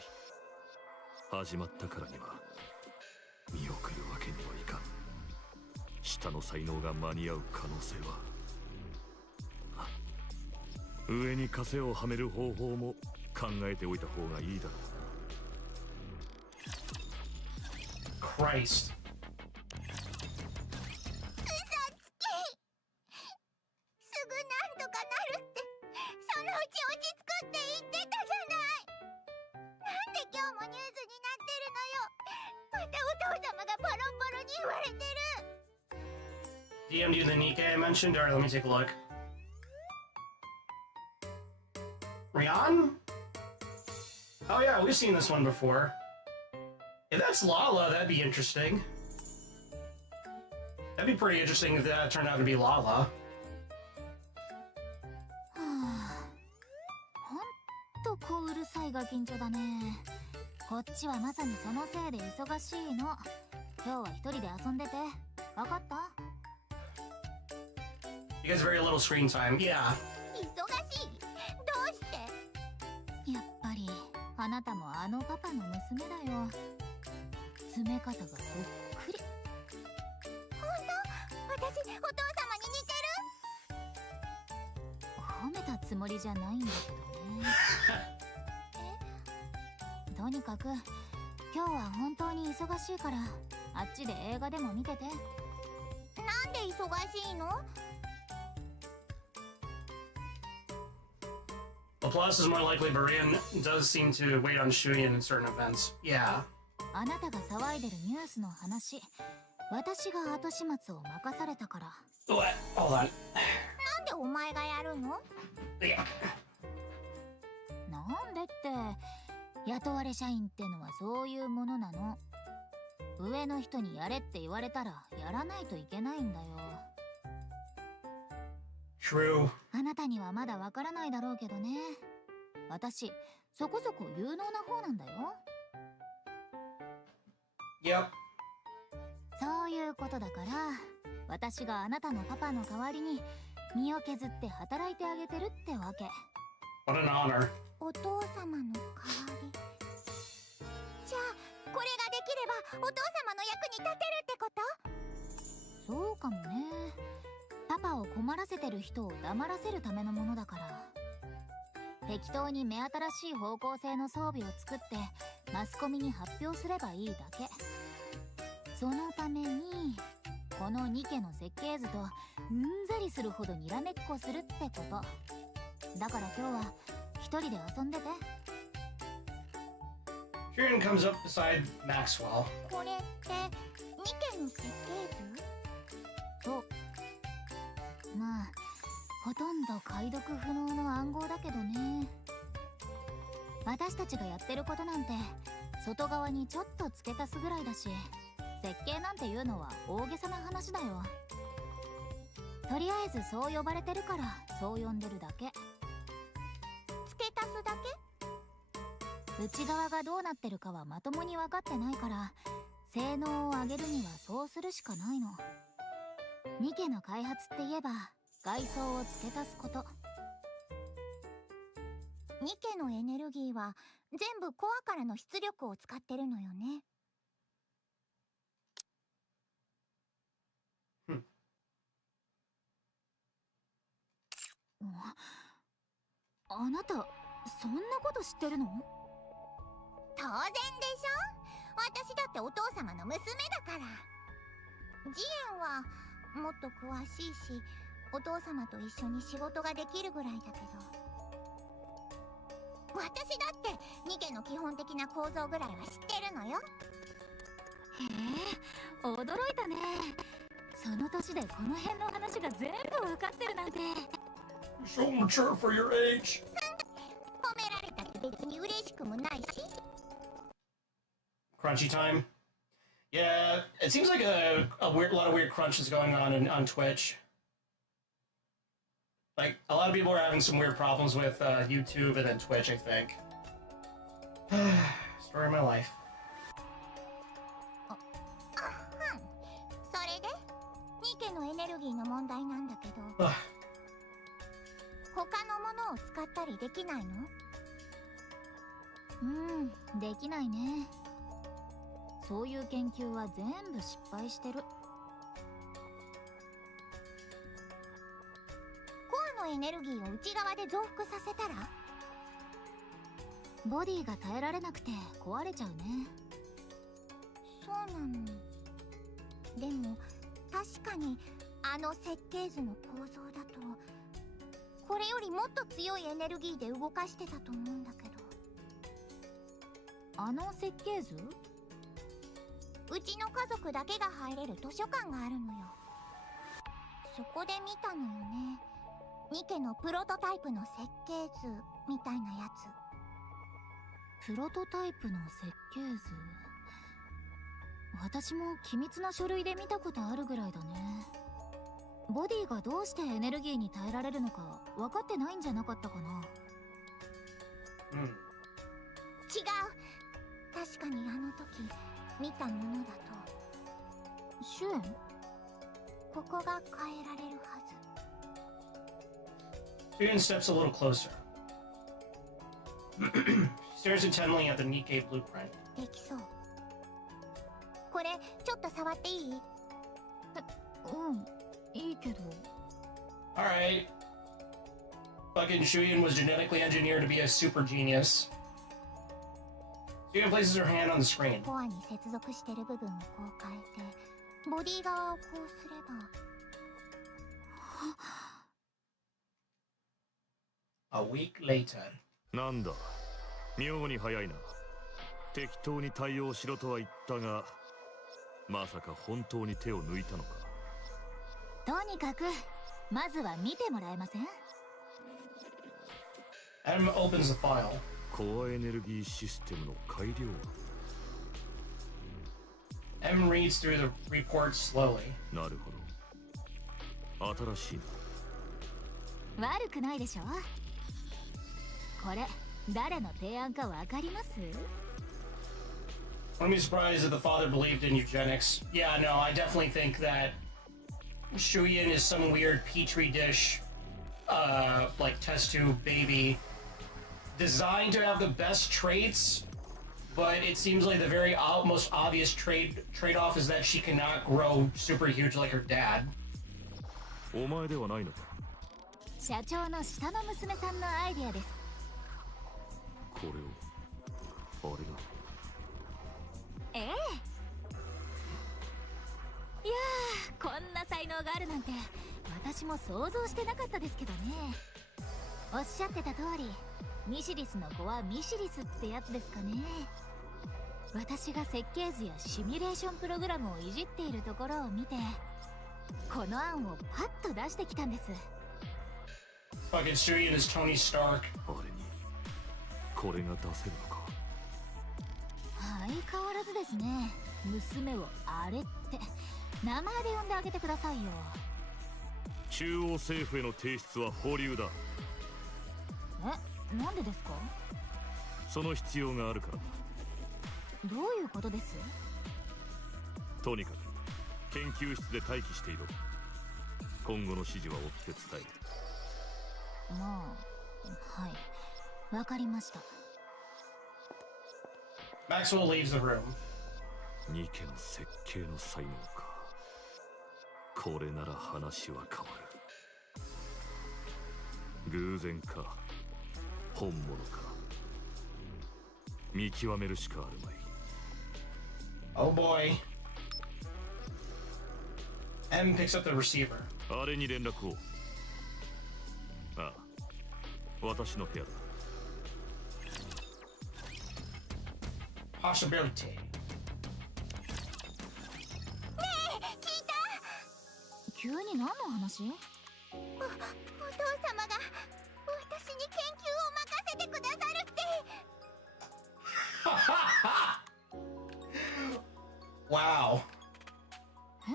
始まったからには見送るわけにはいかん。下の才能が間に合う可能性は。上に枷をはめる方法も考えておいた方がいいだろ Christ. すぐなんとかなるってそのうち落ち着くって言ってたじゃない。なんで今日もニュースになってるのよ。またお父様がボロボロに言われてる。 DM'd you the Nikke I mentioned? Alright, let me take a look. Rian? Oh yeah, we've seen this one before. If that's Lala, that'd be interesting. That'd be pretty interesting if that turned out to be Lala. ほんとこううるさいガキンチョだね。こっちはまさにそのせいで忙しいの。今日は一人で遊んでて。わかった？ You guys have very little screen time. Yeah. 忙しい？どうして？やっぱりあなたもあのパパの娘だよ。詰め方がそっくり。ほんと？私お父様に似てる？褒めたつもりじゃないんだけどね。とにかく今日は本当に忙しいからあっちで映画でも見てて。なんで忙しいのWell, plus is more likely, but Rian does seem to wait on Shuyan in certain events. Yeah. あなたが騒いでるニュースの話、私が後始末を任されたから。 What? Hold on. なんでお前がやるの？ Yeah. なんでって、雇われ社員ってのはそういうものなの。上の人にやれって言われたらやらないといけないんだよ。 True. あなたにはまだわからないだろうけどね。私、そこそこ有能な方なんだよ。 Yep. そういうことだから、私があなたのパパの代わりに身を削って働いてあげてるってわけ。 What an honor. お父様の代わり。じゃあ、これができればお父様の役に立てるってこと？そうかもね。パパを困らせてる人を黙らせるためのものだから。適当に目新しい方向性の装備を作ってマスコミに発表すればいいだけ。そのためにこのニケの設計図とうんざりするほどにらめっこするってこと。だから今日は一人で遊んでて。 Shuyan comes up beside Maxwell. これってニケの設計図？そう。まあほとんど解読不能の暗号だけどね。私たちがやってることなんて外側にちょっと付け足すぐらいだし、設計なんていうのは大げさな話だよ。とりあえずそう呼ばれてるからそう呼んでるだけ。付け足すだけ？内側がどうなってるかはまともに分かってないから、性能を上げるにはそうするしかないの。ニケの開発って言えば外装を付け足すこと。ニケのエネルギーは全部コアからの出力を使ってるのよね。あなたそんなこと知ってるの？当然でしょ。私だってお父様の娘だから。ジエンはもっと詳しいし、お父様と一緒に仕事ができるぐらいだけど、私だってニケの基本的な構造ぐらいは知ってるのよ。へえ、驚いたね。その年でこの辺の話が全部わかってるなんて。 So mature for your age. 褒められたって別に嬉しくもないし。 Crunchy time. Yeah, it seems like a lot of weird crunches going on Twitch. Like, a lot of people are having some weird problems with YouTube and then Twitch, I think. Story of my life. それでニケのエネルギーの問題なんだけど、 Ugh. 他のものを使ったりできないの？できないね。そういう研究は全部失敗してる。コアのエネルギーを内側で増幅させたら、ボディが耐えられなくて壊れちゃうね。そうなの。でも確かにあの設計図の構造だとこれよりもっと強いエネルギーで動かしてたと思うんだけど。あの設計図？うちの家族だけが入れる図書館があるのよ。そこで見たのよね。ニケのプロトタイプの設計図みたいなやつ。プロトタイプの設計図。私も機密な書類で見たことあるぐらいだね。ボディがどうしてエネルギーに耐えられるのか分かってないんじゃなかったかな。うん。違う。確かにあの時見たものだとシュエン、ここが変えられるはず。Julian steps a little closer. Stares intently at the Nikke blueprint. できそう。これちょっと触っていい？いいけど。Alright. Fucking Shuyin was genetically engineered to be a super genius. Shuyin places her hand on the screen. コアに接続してる部分をこう変えて、ボディ側をこうすれば。A week later. なんだ、妙に早いな。適当に対応しろとは言ったが、まさか本当に手を抜いたのか。とにかくまずは見てもらえませんAdam opens the file. コアエネルギーシステムの改良。Adam reads through the report slowly. なるほど。新しいな。悪くないでしょ。これ誰の提案かわかります？ Wouldn't be surprised if the father believed in eugenics. Yeah, no, I definitely think that Shuyin is some weird petri dish, like test tube baby, designed to have the best traits, but it seems like the very most obvious trade-off is that she cannot grow super huge like her dad. お前ではないのか。社長の下の娘さんのアイディアです。これを、あれが。ええ。いやー、こんな才能があるなんて私も想像してなかったですけどね。おっしゃってた通り、ミシリスの子はミシリスってやつですかね。私が設計図やシミュレーションプログラムをいじっているところを見て、この案をパッと出してきたんです。Fucking Shuyin is Tony Stark. あれに、これが出せるのか。相変わらずですね。娘をあれって名前で呼んであげてくださいよ。中央政府への提出は保留だ。え、なんでですか？その必要があるからだ。どういうことです？とにかく研究室で待機していろ。今後の指示は追って伝える。まあ、はい、わかりました。Maxwell leaves the room. ニケの設計の才能か。これなら話は変わる。偶然か本物か見極めるしかあるまい。 Oh boy. M picks up the receiver. あれに連絡を。ああ、私の部屋だ。Possibility. ねえ、聞いた？急に何の話？お父様が私に研究を任せてくださるって。Wow. え？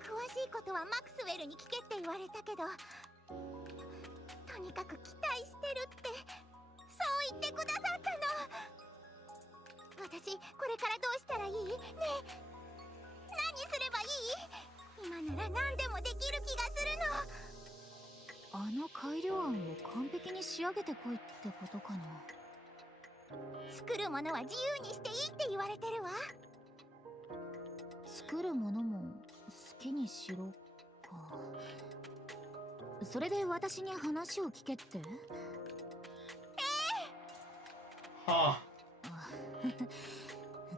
詳しいことはマクスウェルに聞けって言われたけど、とにかく期待してるってそう言ってくださったの。私これからどうしたらいい？ねえ、何すればいい？今なら何でもできる気がするの。あの改良案を完璧に仕上げてこいってことかな。作るものは自由にしていいって言われてるわ。作るものも好きにしろか。それで私に話を聞けって？Huh.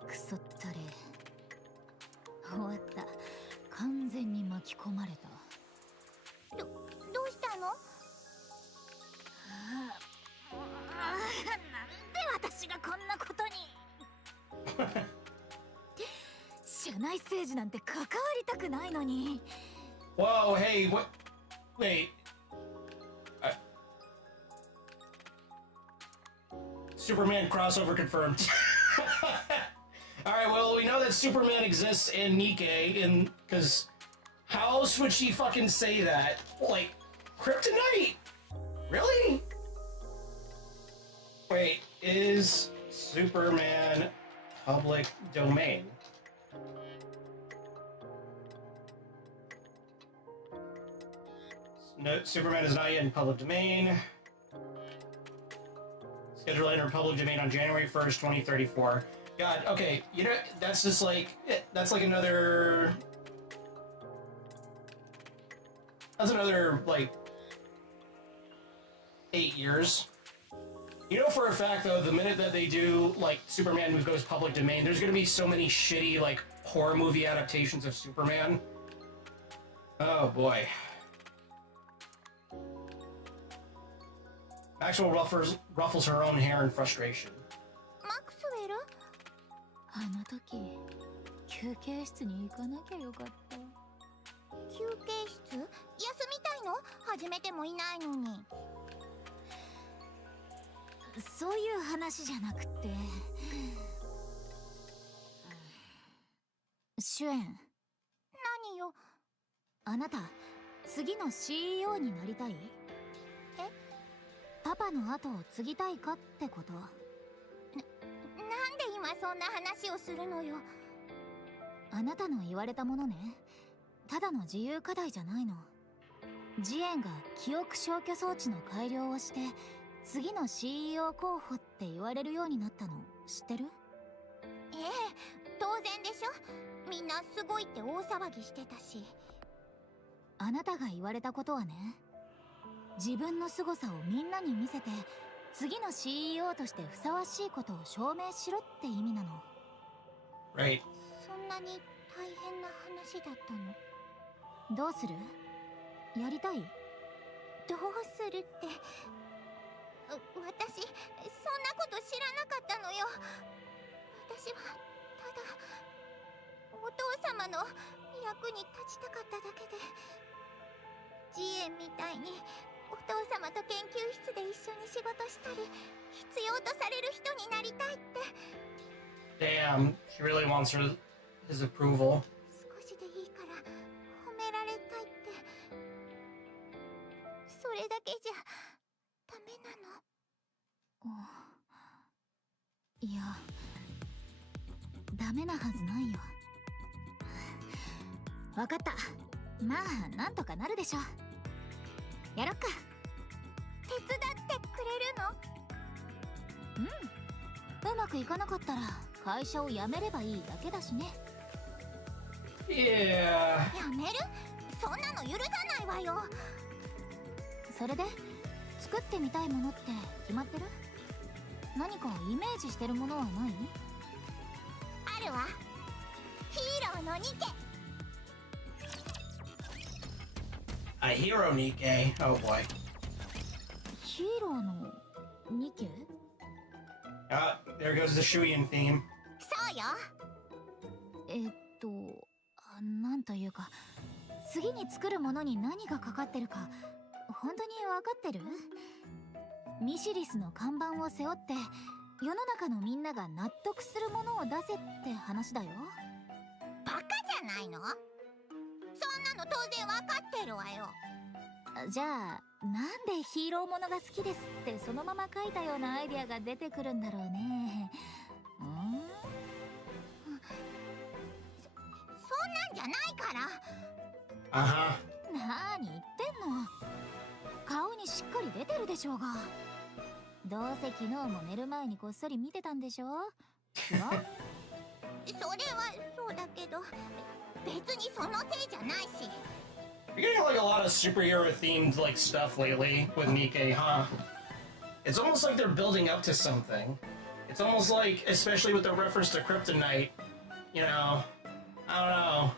クソったれ。終わった。完全に巻き込まれた。どうしたの？なんで私がこんなことに。社内政治なんて関わりたくないのに。Whoa, hey, what? Wait. Superman crossover confirmed. Alright, well, we know that Superman exists in Nikke, and because how else would she fucking say that? Like, kryptonite? Really? Wait, is Superman public domain? No, Superman is not yet in public domain. Scheduled to enter public domain on January 1st, 2034. God, okay, you know, that's just like, that's like another... That's another, like, 8 years. You know for a fact, though, the minute that they do, like, Superman who goes public domain, there's gonna be so many shitty, like, horror movie adaptations of Superman. Oh, boy. Maxwell ruffles her own hair in frustration. マクスウェル？あの時、休憩室に行かなきゃよかった。休憩室？休みたいの？始めてもいないのに。そういう話じゃなくて。シュエン。何よ？あなた、次の CEO になりたい？パパの後を継ぎたいかってこと？なんで今そんな話をするのよ。あなたの言われたものね。ただの自由課題じゃないの。ジエンが記憶消去装置の改良をして次の CEO 候補って言われるようになったの知ってる？ええ、当然でしょ。みんなすごいって大騒ぎしてたし。あなたが言われたことはね、自分の凄さをみんなに見せて次の CEO としてふさわしいことを証明しろって意味なの。 Right. そんなに大変な話だったの？どうする？やりたい？どうするって、私そんなこと知らなかったのよ。私はただお父様の役に立ちたかっただけで、ジエンみたいにお父様と研究室で一緒に仕事したり必要とされる人になりたいって。 Damn, she really wants his approval. 少しでいいから褒められたいって。それだけじゃダメなの？いや、ダメなはずないよ。わかった。まあなんとかなるでしょ。やろっか。手伝ってくれるの？うまくいかなかったら会社を辞めればいいだけだしね。Yeah. やめる？そんなの許さないわよ。それで作ってみたいものって決まってる？何かイメージしてるものはない？あるわ。ヒーローのニケ。A hero Nikke. Oh boy. ヒーローのニケ？ There goes the Shuyan theme. そうよ。なんというか、次に作るものに何がかかってるか本当に分かってる？ミシリスの看板を背負って世の中のみんなが納得するものを出せって話だよ。バカじゃないの？そんなの当然分かってるわよ。じゃあなんでヒーローものが好きですってそのまま書いたようなアイデアが出てくるんだろうね。そんなんじゃないから。なーに言ってんの？顔にしっかり出てるでしょうが。どうせ昨日も寝る前にこっそり見てたんでしょ？それはそうだけど、別にそのせいじゃないし。You're getting like a lot of superhero themed like stuff lately with Nikke, huh? It's almost like they're building up to something. It's almost like, especially with the reference to kryptonite, you know, I don't know.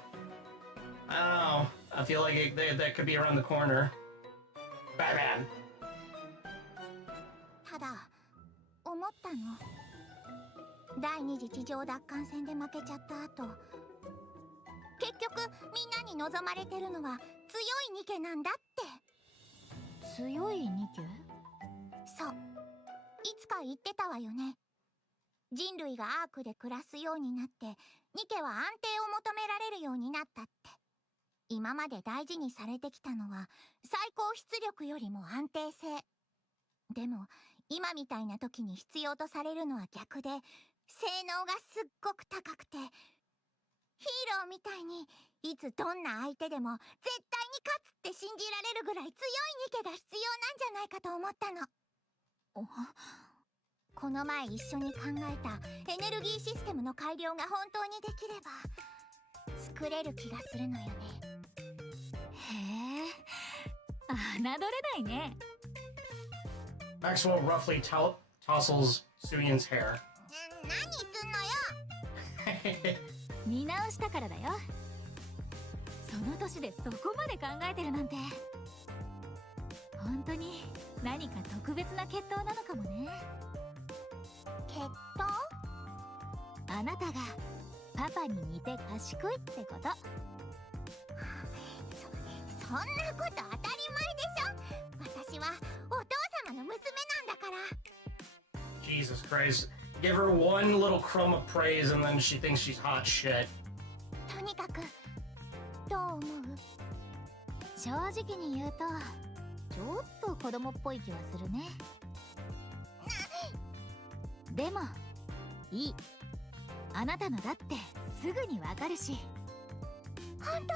I don't know. I feel like that could be around the corner. Batman. ただ思ったの。第二次地上奪還戦で負けちゃった後、結局みんなに望まれてるのは強いニケなんだって。強いニケ？そう、いつか言ってたわよね。人類がアークで暮らすようになってニケは安定を求められるようになったって。今まで大事にされてきたのは最高出力よりも安定性。でも今みたいな時に必要とされるのは逆で、性能がすっごく高くて、ヒーローみたいにいつどんな相手でも絶対に勝つって信じられるぐらい強いニケが必要なんじゃないかと思ったの。この前一緒に考えたエネルギーシステムの改良が本当にできれば作れる気がするのよね。へえ、侮れないね。Maxwell roughly tousles Suyan's hair. 何すんのよ。見直したからだよ。その年でそこまで考えてるなんて、本当に何か特別な血統なのかもね。血統？あなたがパパに似て賢いってこと。そんなこと当たり前でしょ。私はお父様の娘なんだから。Jesus Christ. Give her one little crumb of praise and then she thinks she's hot shit. とにかくどう思う？正直に言うとちょっと子供っぽい気はするね。でもいい、あなたのだってすぐにわかるし。本当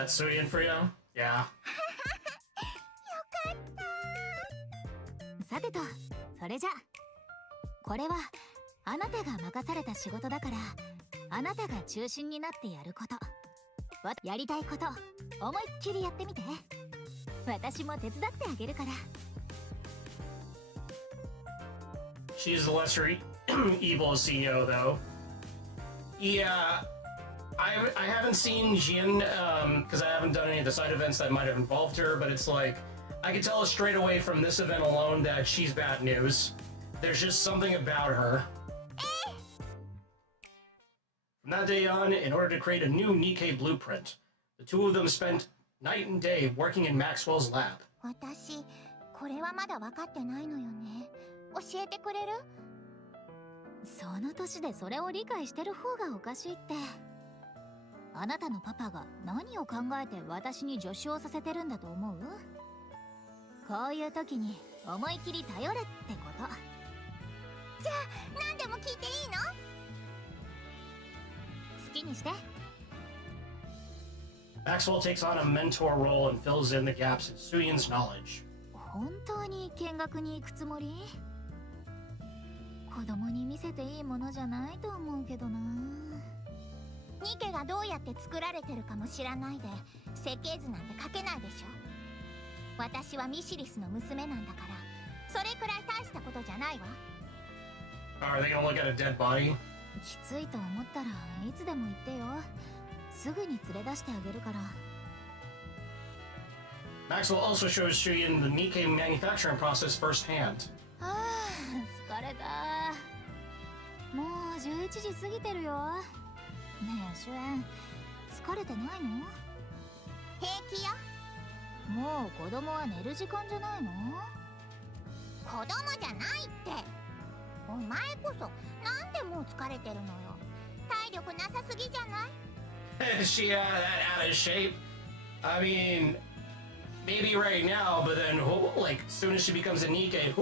？That's Suyan for you? Yeah. よかった。さてと、それじゃこれはあなたが任された仕事だから、あなたが中心になってやること、やりたいこと思いっきりやってみて。私も手伝ってあげるから。 She's the lesser evil CEO, though. Yeah, I haven't seen Jin because I haven't done any of the side events that might have involved her, but it's like I can tell straight away from this event alone that she's bad news. There's just something about her. From that day on, in order to create a new Nikke blueprint, the two of them spent night and day working in Maxwell's lab. 私これはまだ分かってないのよね。教えてくれる？その年でそれを理解してる方がおかしいって。あなたのパパが何を考えて私に助手をさせてるんだと思う？こういう時に思い切り頼れってこと。じゃあ何でも聞いていいの？好きにして。 Maxwell takes on a mentor role and fills in the gaps in Suyan's knowledge. 本当に見学に行くつもり？子供に見せていいものじゃないと思うけどな。ニケがどうやって作られてるかも知らないで設計図なんて書けないでしょ。私はミシリスの娘なんだから、それくらい大したことじゃないわ。 Are they gonna look at a dead body? きついと思ったらいつでも言ってよ。すぐに連れ出してあげるから。 Maxwell also shows Suyan the Nikke manufacturing process firsthand. はあ、疲れた。もう11時過ぎてるよ。ねえシュエン、疲れてないの？平気よ。もう子供は寝る時間じゃないの？子供じゃないって。お前こそなんでもう疲れてるのよ。体力なさすぎじゃない？ Is she that out of shape? I mean, maybe right now, but then, like, as soon as she becomes a Nikke,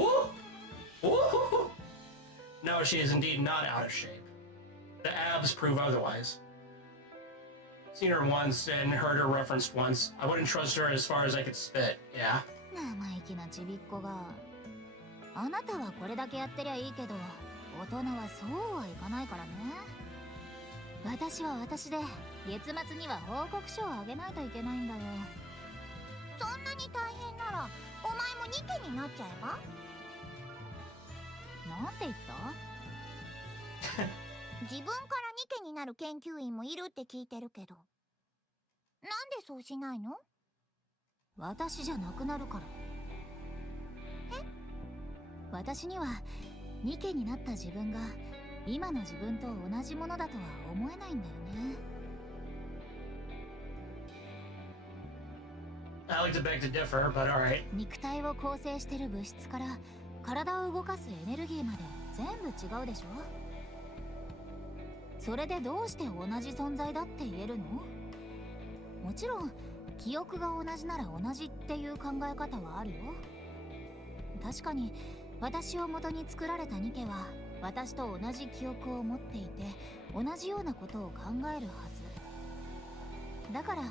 no, she is indeed not out of shape. The abs prove otherwise. Seen her once and heard her referenced once. I wouldn't trust her as far as I could spit, yeah. 生意気なちびっ子が。あなたはこれだけやってりゃいいけど、大人はそうはいかないからね。私は私で月末には報告書をあげないといけないんだよ。そんなに大変ならお前もニケになっちゃえば？なんて言った？自分からニケになる研究員もいるって聞いてるけど、なんでそうしないの？私じゃなくなるから。え？私にはニケになった自分が今の自分と同じものだとは思えないんだよね。I like to beg to differ, but alright. 肉体を構成してる物質から体を動かすエネルギーまで全部違うでしょ。それでどうして同じ存在だって言えるの？もちろん記憶が同じなら同じっていう考え方はあるよ。確かに私を元に作られたニケは私と同じ記憶を持っていて同じようなことを考えるはずだから、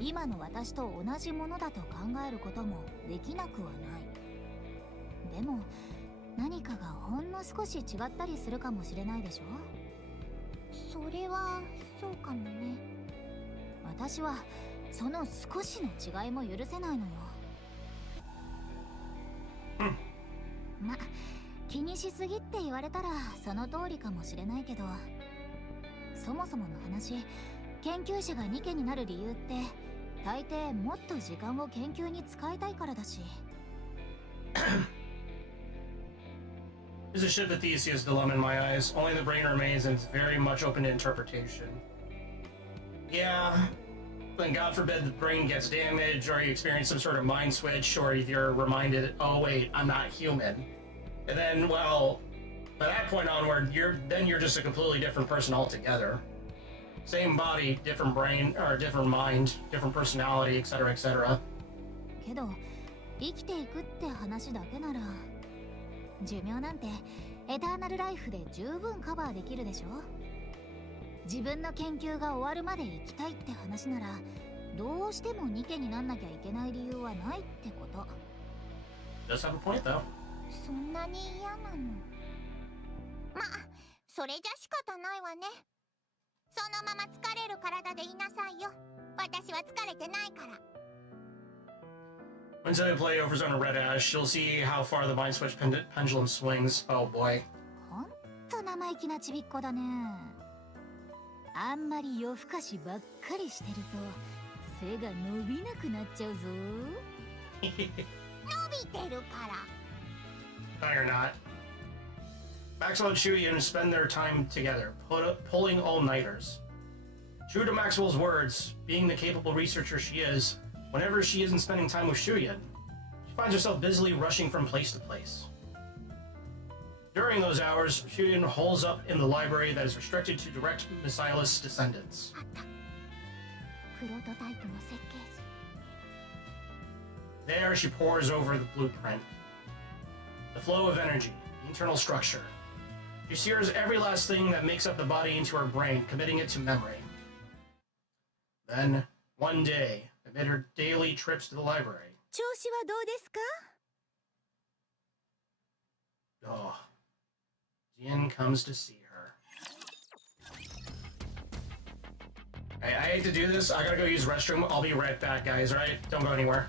今の私と同じものだと考えることもできなくはない。でも何かがほんの少し違ったりするかもしれないでしょ。それはそうかもね。私はその少しの違いも許せないのよ。ま、気にしすぎって言われたらその通りかもしれないけど、そもそもの話、研究者がニケになる理由って大抵もっと時間を研究に使いたいからだし。There's a shit the Theseus dilemma in my eyes. Only the brain remains and it's very much open to interpretation. Yeah, then God forbid the brain gets damaged or you experience some sort of mind switch or you're reminded, oh wait, I'm not human. And then, well, by that point onward, you're just a completely different person altogether. Same body, different brain, or different mind, different personality, etc., etc. けど生きていくって話だけなら寿命なんてエターナルライフで十分カバーできるでしょ。自分の研究が終わるまで生きたいって話ならどうしてもニケになんなきゃいけない理由はないってこと。 Does have a point though. そんなに嫌なの？まあそれじゃ仕方ないわね。そのまま疲れる体でいなさいよ。私は疲れてないから。Until you play Overzone or Red Ash, you'll see how far the Mind Switch pendulum swings. Oh boy. ほんと生意気なちびっこだね。あんまり夜更かしばっかりしてると背が伸びなくなっちゃうぞ。伸びてるから。No, you're not. Maxwell and Chudian spend their time together, pulling all-nighters. True to Maxwell's words, being the capable researcher she is, whenever she isn't spending time with Chudian, she finds herself busily rushing from place to place. During those hours, Chudian holes up in the library that is restricted to direct Messiah's descendants. あった。プロトタイプの設計図。 There, she pores over the blueprint. The flow of energy, the internal structure. She sears every last thing that makes up the body into her brain, committing it to memory. Then, one day, amid her daily trips to the library, 調子はどうですか？ oh, Jian comes to see her. Hey, I hate to do this. I gotta go use the restroom. I'll be right back, guys, alright? Don't go anywhere.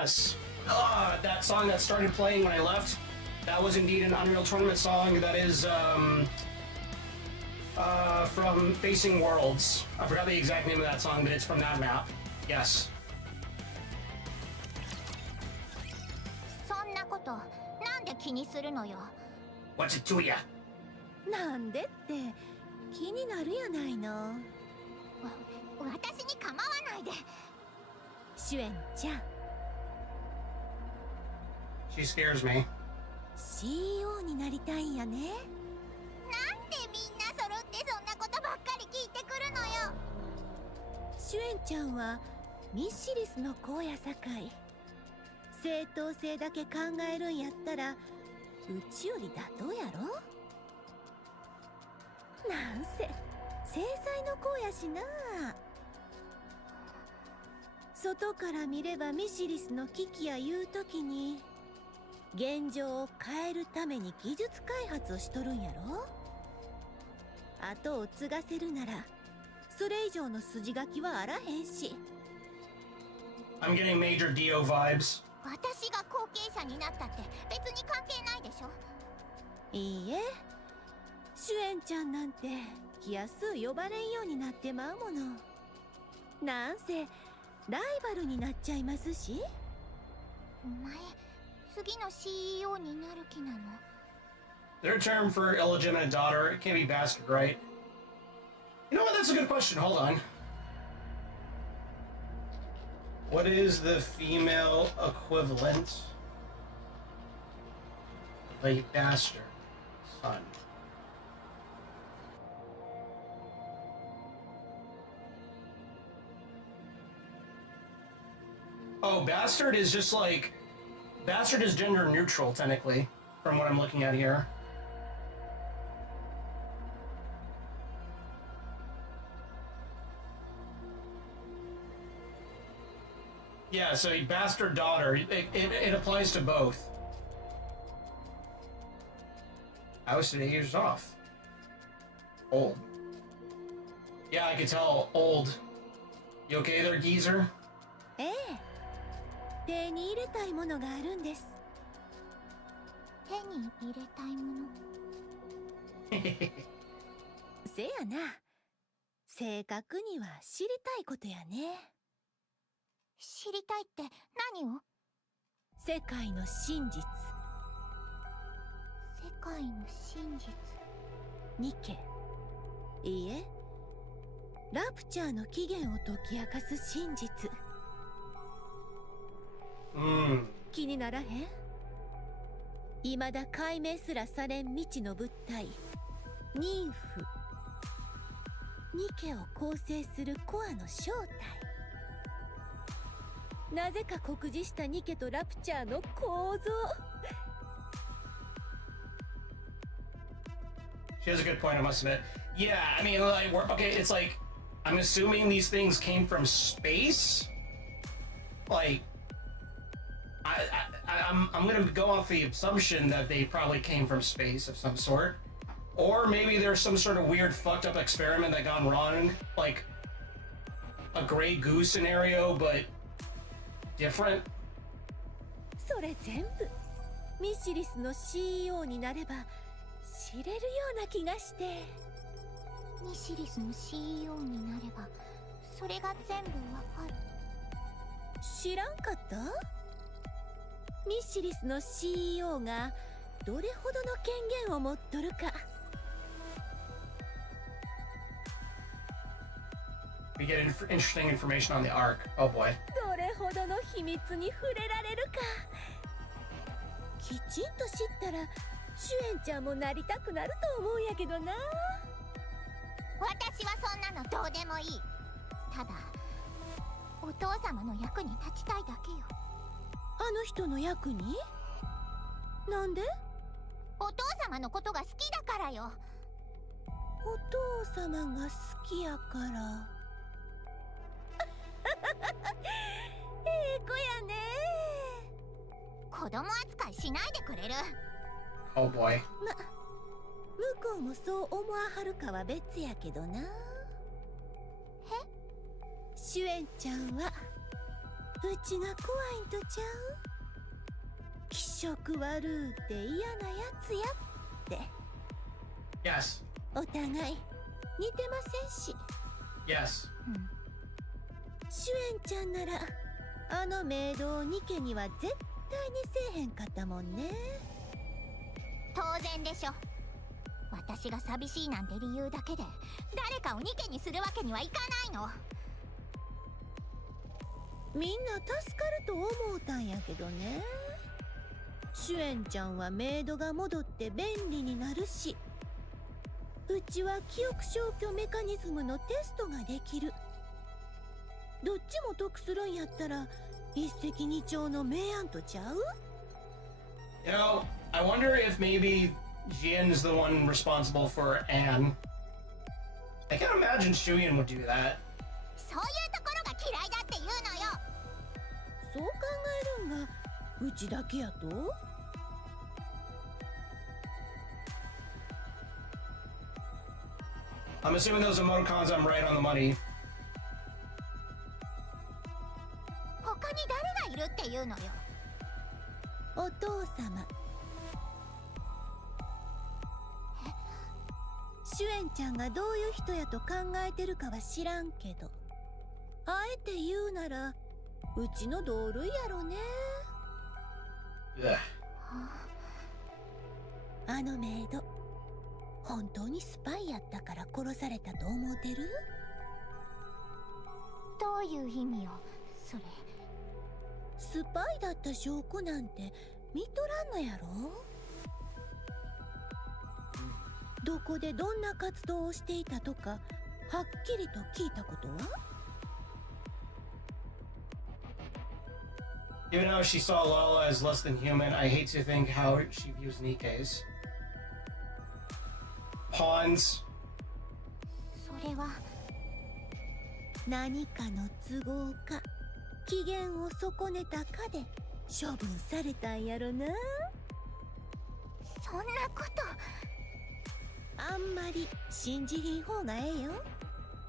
yes. That song that started playing when I left, that was indeed an Unreal Tournament song. That is from Facing Worlds. I forgot the exact name of that song, but it's from that map. Yes. そんなことなんで気にするのよ。 What's it to ya? なんでって気になるやないの。私に構わないで。シュエンちゃん、 She scares me. CEO になりたいんやね。なんでみんな揃ってそんなことばっかり聞いてくるのよ。シュエンちゃんはミッシリスの子やさかい。正当性だけ考えるんやったらうちより妥当やろ。なんせ制裁の子やしな。外から見ればミシリスの危機やいうときに現状を変えるために技術開発をしとるんやろ。後を継がせるならそれ以上の筋書きはあらへんし。 I'm getting major Dio vibes. 私が後継者になったって別に関係ないでしょ。いいえ、シュエンちゃんなんて気安呼ばれんようになってまうもの。なんせライバルになっちゃいますし。お前次の CEO になる気なの？ Their term for illegitimate daughter, it can't be bastard, right? You know what? That's a good question. Hold on. What is the female equivalent of a bastard son? Oh, bastard is just like... Bastard is gender neutral, technically, from what I'm looking at here. Yeah, so a bastard daughter, it applies to both. I was today years off. Old. Yeah, I could tell, old. You okay there, geezer? ええ、手に入れたいものがあるんです。手に入れたいもの。せやな、正確には知りたいことやね。知りたいって何を？世界の真実。世界の真実。ニケ。いいえ、ラプチャーの起源を解き明かす真実。気にならへん？未だ解明すらされん未知の物体、ニンフ。ニケを構成するコアの正体。なぜか酷似したニケとラプチャーの構造。She has a good point, I must admit. Yeah, I mean, like, okay, it's like, I'm assuming these things came from space? Like, I'm gonna go off the assumption that they probably came from space of some sort. Or maybe there's some sort of weird fucked up experiment that gone wrong, like a gray goo scenario, but different. それ全部ミシリスの CEO になれば知れるような気がして。ミシリスの CEO になればそれが全部わかる。知らんかった？ミシリスの CEO がどれほどの権限を持っとるか。We get interesting information on the arc. Oh boy. どれほどの秘密に触れられるか。きちんと知ったらシュエンちゃんもなりたくなると思うんやけどな。私はそんなのどうでもいい。ただお父様の役に立ちたいだけよ。あの人の役に？なんで？お父様のことが好きだからよ。お父様が好きやから。ええ子やね。子供扱いしないでくれる？ Oh boy. 向こうもそう思わはるかは別やけどな。シュエンちゃんはうちが怖いんとちゃう？気色悪うて嫌なやつやって。 Yes. お互い似てませんし。 Yes. シュエンちゃんならあのメイドをニケには絶対にせえへんかったもんね。当然でしょ。私が寂しいなんて理由だけで誰かをニケにするわけにはいかないの。みんな助かると思うたんやけどね。シュエンちゃんはメイドが戻って便利になるし、うちは記憶消去メカニズムのテストができる。どっちも得するんやったら一石二鳥の明暗とちゃう？ You know, I wonder if maybe Jian's the one responsible for Anne. I can't imagine Shuyan would do that. そういうところが嫌いだって言うのよ。そう考えるんがうちだけやと？ I'm assuming those emoticons I'm right on the money. 他に誰がいるって言うのよ。お父様。シュエンちゃんがどういう人やと考えてるかは知らんけど、あえて言うならうちの同類やろね。 Ugh. あのメイド本当にスパイやったから殺されたと思うてる？どういう意味よそれ。スパイだった証拠なんて見とらんのやろ？どこでどんな活動をしていたとかはっきりと聞いたことは？ Even though she saw Lala as less than human, I hate to think how she views Nikke's. Pawns. それは何かの都合か機嫌を損ねたかで処分されたんやろな。そんなこと。あんまり信じひん方がええよ。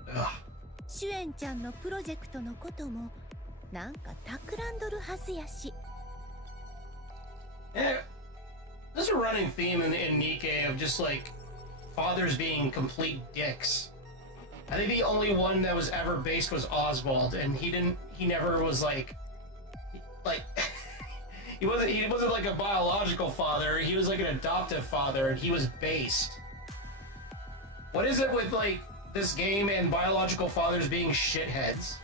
Ugh. シュエンちゃんのプロジェクトのこともなんか企んどるはずやし。 Yeah, there's a running theme in Nikke of just like fathers being complete dicks. I think the only one that was ever based was Oswald, and he never was like he wasn't like a biological father. He was like an adoptive father, and he was based. What is it with like this game and biological fathers being shitheads?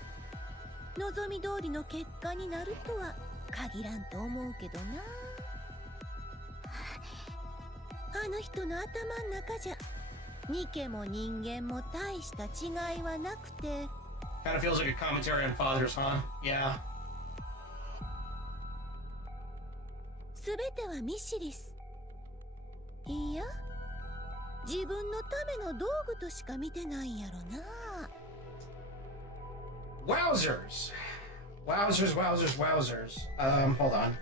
望み通りの結果になるとは限らんと思うけどな。あの人の頭ん中じゃニケも人間も大した違いはなくて。 Kind of feels like a commentary on fathers, huh? Yeah. すべてはミシリス。いや、自分のための道具としか見てないんやろな。 Wowzers! Wowzers, wowzers, wowzers. Hold on.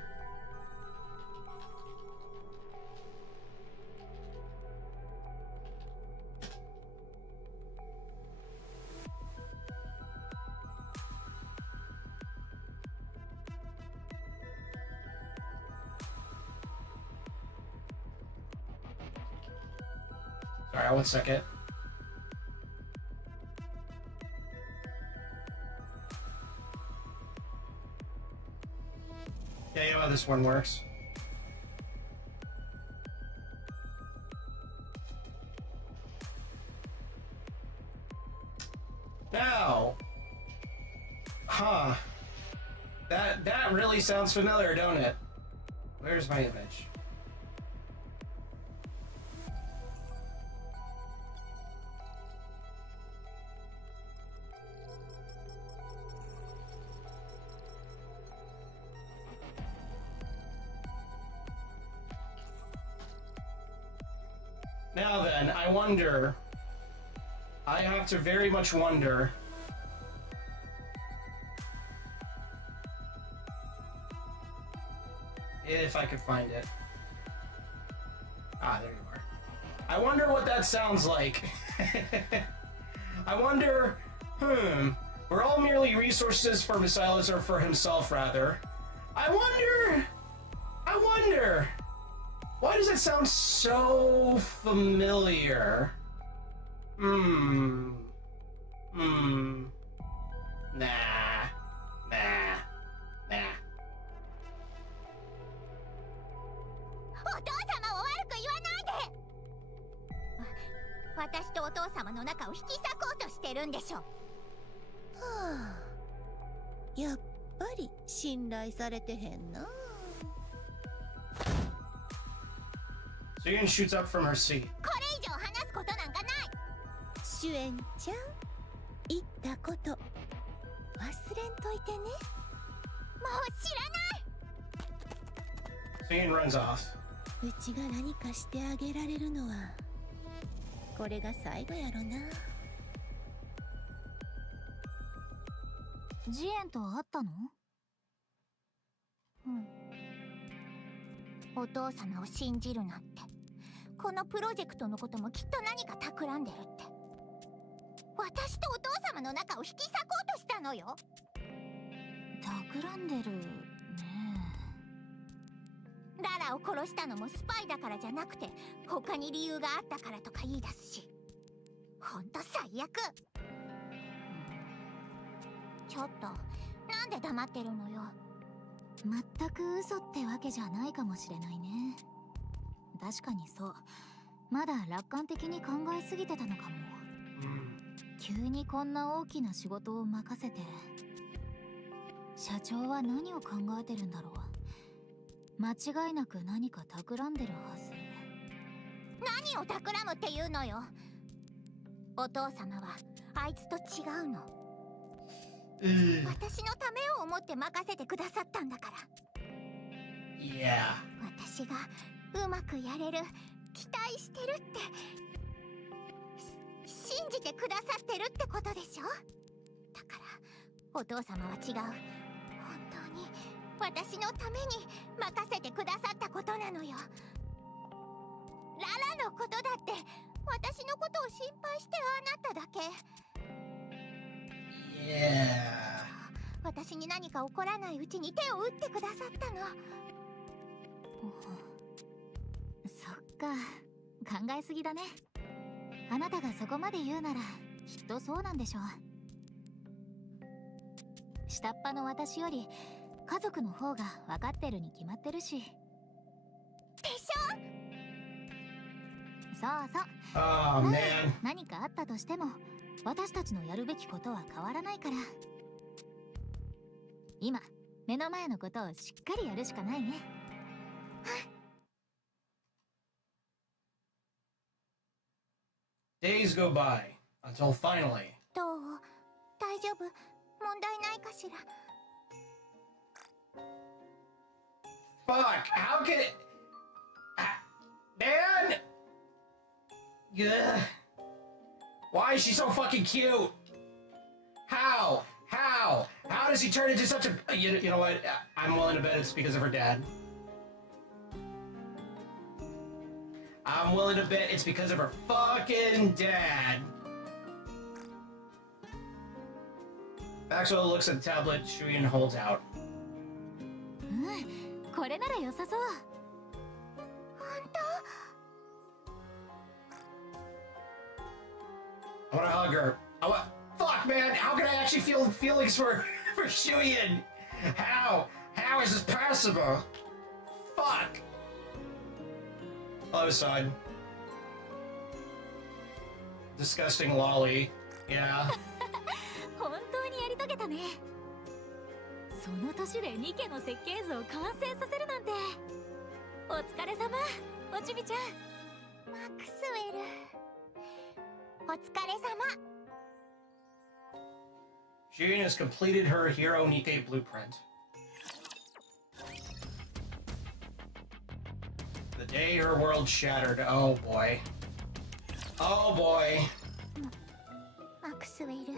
Sorry, 1 second. Yeah, you know how this one works. Now, huh? That really sounds familiar, don't it? Where's my image? Now then, I wonder, I have to very much wonder, if I could find it. Ah, there you are. I wonder what that sounds like. I wonder, We're all merely resources for Silas, or for himself, rather. I wonder. Why does it sound so familiar? Nah. お父様を悪く言わないで。私とお父様の仲を引き裂こうとしてるんでしょ。はあ、やっぱり信頼されてへんな。 Suyin shoots up from her seat. これ以上話すことなんかない。シュエンちゃん、言ったこと忘れんといてね。もう知らない。 Suyin runs off. うちが何かしてあげられるのはこれが最後やろな。ジエンと会ったの？うん。お父様を信じるなんて、このプロジェクトのこともきっと何か企んでるって。私とお父様の仲を引き裂こうとしたのよ。企んでるね。ララを殺したのもスパイだからじゃなくて、他に理由があったからとか言い出すし、ほんと最悪。ちょっとなんで黙ってるのよ。全く嘘ってわけじゃないかもしれないね。確かにそう。まだ楽観的に考えすぎてたのかも。急にこんな大きな仕事を任せて、社長は何を考えてるんだろう。間違いなく何か企んでるはず。何を企むっていうのよ。お父様はあいつと違うの。私のためを思って任せてくださったんだから。Yeah. 私がうまくやれる、期待してるって、信じてくださってるってことでしょ。だからお父様は違う。本当に私のために任せてくださったことなのよ。ララのことだって私のことを心配してああなっただけ。Yeah. 私に何か起こらないうちに手を打ってくださったの。そっか、考えすぎだね。あなたがそこまで言うならきっとそうなんでしょう。下っ端の私より家族の方が分かってるに決まってるし。でしょ。そうそう。Oh man. 何かあったとしても私たちのやるべきことは変わらないから。今目の前のことをしっかりやるしかないね。Days go by until finally. どう？大丈夫？問題ないかしら。 Fuck! How can it? Man! Ugh. Why is she so fucking cute? How? How? How does he turn into such a... You know what? I'm willing to bet it's because of her dad. I'm willing to bet it's because of her fucking dad. Maxwell looks at the tablet Shuyin holds out. これなら良さそう。本当？ I wanna hug her. Fuck, man! How can I actually feel feelings for Shuyin? How? How is this possible? Fuck! Hello, son. Disgusting lolly. Yeah. 本当にやり遂げたね。その年でニケの設計図を完成させるなんて。お疲れ様、おちびちゃん。マクスウェル。お疲れ様。 Shuyin has completed her Hero Nikke blueprint. The day her world shattered. Oh boy. Oh boy. マクスウェル。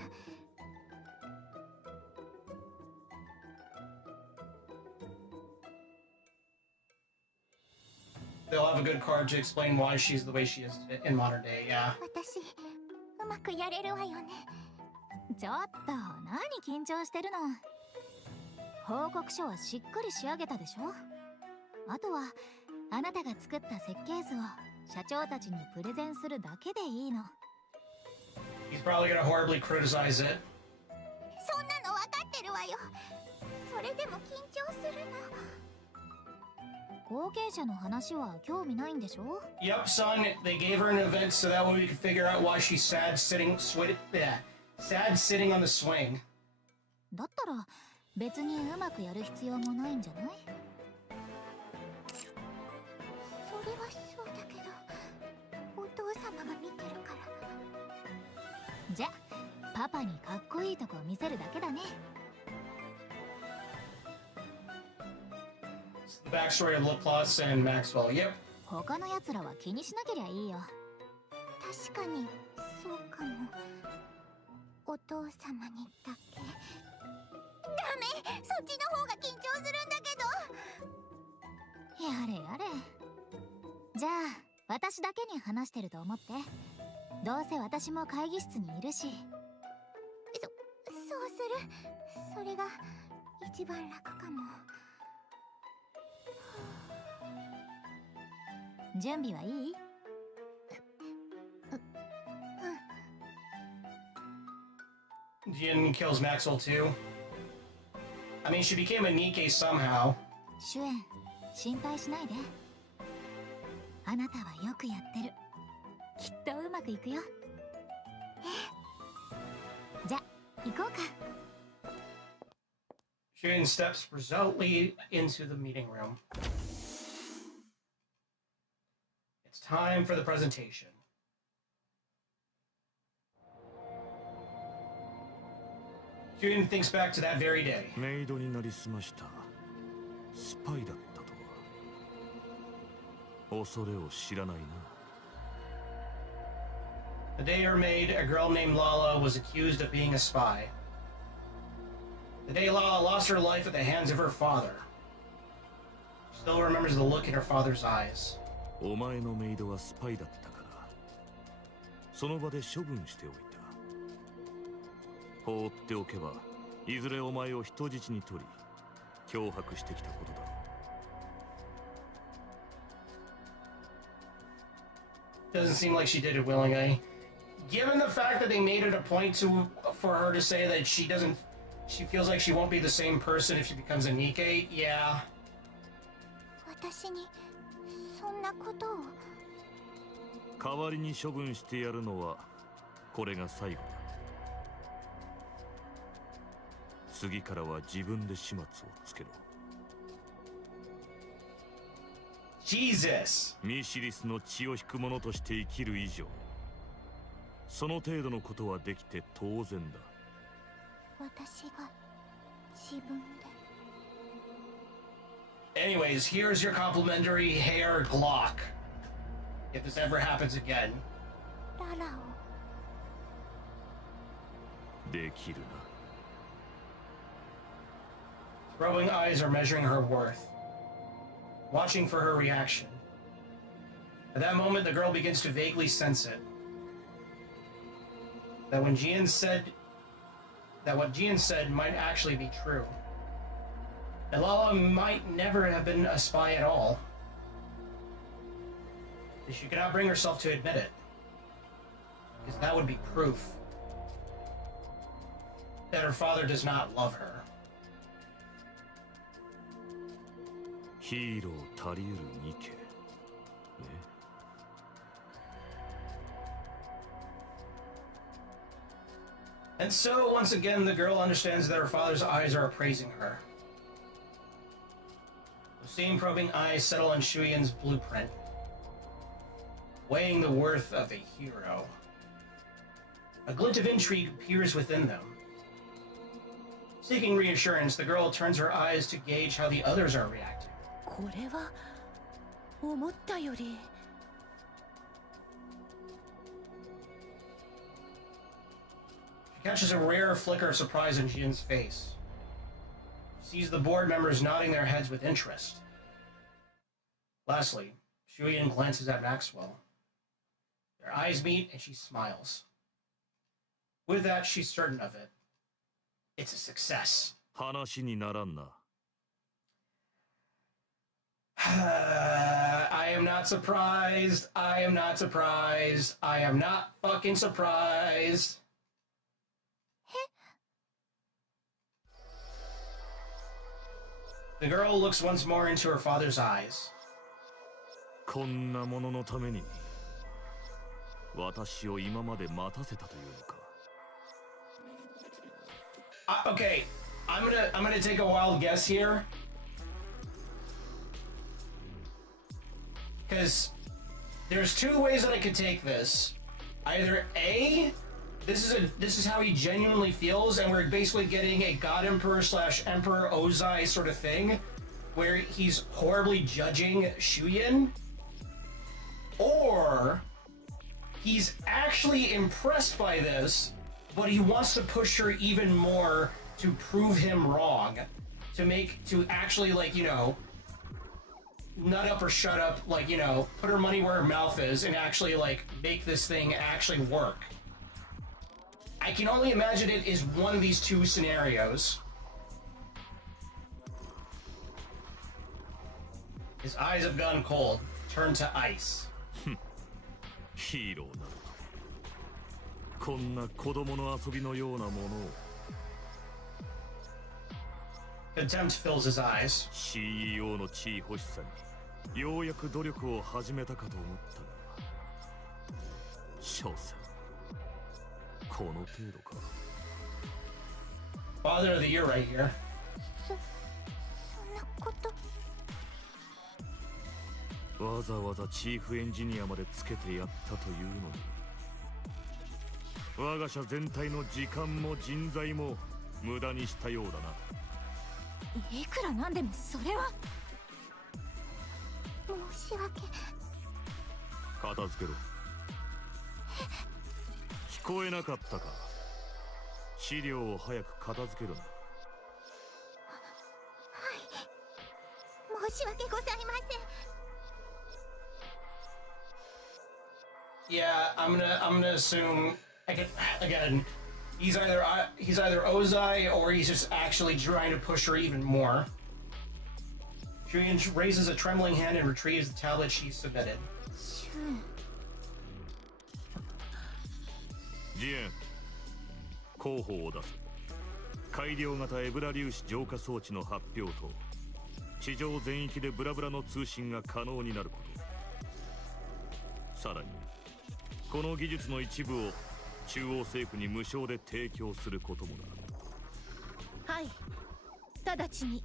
They'll have a good card to explain why she's the way she is in modern day, yeah. 私、うまくやれるわよね。ちょっと何緊張してるの。報告書はしっかり仕上げたでしょ。あとはあなたが作った設計図を社長たちにプレゼンするだけでいいの。 He's probably gonna horribly criticize it. そんなの分かってるわよ。それでも緊張するの。後継者の話は興味ないんでしょ。 Yep, son. They gave her an event so that way we could figure out why she's sad sitting on the swing. だったら別にうまくやる必要もないんじゃない？それはそうだけど、お父様が見てるから。じゃ、パパにかっこいいとこ見せるだけだね。It's the backstory of Laplace and Maxwell. Yep. 他の奴らは気にしなけりゃいいよ。確かにそうかも。お父様にだけ。ダメ、そっちの方が緊張するんだけど。やれやれ。じゃあ私だけに話してると思って。どうせ私も会議室にいるし。そうする。それが一番楽かも。準備はいい？ Jin kills Maxwell too. I mean, she became a Nikke somehow. シュエン、心配しないで。あなたはよくやってる。きっとうまくいくよ。じゃ、行こうか。Jin steps resolutely into the meeting room. It's time for the presentation. Jun thinks back to that very day. メイドになりすましたスパイだったとは恐れを知らないな。 The day her maid, a girl named Lala, was accused of being a spy. The day Lala lost her life at the hands of her father. She still remembers the look in her father's eyes. お前のメイドはスパイだったからその場で処分しておいた。放っておけばいずれお前を人質に取り脅迫してきたことだろう。 Doesn't seem like she did it willingly. Given the fact that they made it a point for her to say that she feels like she won't be the same person if she becomes a Nikke, yeah. 私にそんなことを。代わりに処分してやるのはこれが最後だ。次からは自分で始末をつけろ。 Jesus! ミシリスの血を引く者として生きる以上その程度のことはできて当然だ。私が自分で。 Anyways, here's your complimentary hair Glock. If this ever happens again. ララを。できるな。 Probing eyes are measuring her worth, watching for her reaction. At that moment, the girl begins to vaguely sense it. That what Jian said might actually be true. And Lala might never have been a spy at all. But she cannot bring herself to admit it, because that would be proof that her father does not love her. ヒーロー足りうるニケね。 And so, once again, the girl understands that her father's eyes are appraising her. The same probing eyes settle on Shuyan's blueprint, weighing the worth of a hero. A glint of intrigue appears within them. Seeking reassurance, the girl turns her eyes to gauge how the others are reacting. これは思ったより。 She catches a rare flicker of surprise on Jian's face. She sees the board members nodding their heads with interest. Lastly, Shuyan glances at Maxwell. Their eyes meet and she smiles. With that, she's certain of it. It's a success. 話にならんな。I am not surprised. I am not surprised. I am not fucking surprised. The girl looks once more into her father's eyes. こんなもののために私を今まで待たせたというのか。Okay, I'm gonna take a wild guess here. Because there's two ways that I could take this. Either A, this is how he genuinely feels, and we're basically getting a God Emperor / Emperor Ozai sort of thing, where he's horribly judging Shuyin. Or he's actually impressed by this, but he wants to push her even more to prove him wrong, to actually, like, you know, nut up or shut up, like, you know, put her money where her mouth is and actually, like, make this thing actually work. I can only imagine it is one of these two scenarios. His eyes have gone cold, turned to ice. ヒーローなどこんな子供の遊びのようなものを。 Contempt fills his eyes. CEO の地位欲しさにようやく努力を始めたかと思ったが、所詮この程度か。 Father of the year right here. そんなこと。わざわざチーフエンジニアまでつけてやったというのに、我が社全体の時間も人材も無駄にしたようだな。いくらなんでもそれは。申し訳。片付けろ。聞こえなかったか。資料を早く片付けるんだ。はい。申し訳ございません。 Yeah, I'm gonna assume again, he's either Ozai or he's just actually trying to push her even more. Julian raises a trembling hand and retrieves the tablet she submitted. ジエン、候補を出す。改良型エブラ粒子浄化装置の発表と、地上全域でブラブラの通信が可能になること。さらに。 この技術の一部を中央政府に無償で提供することもだ。はい、直ちに。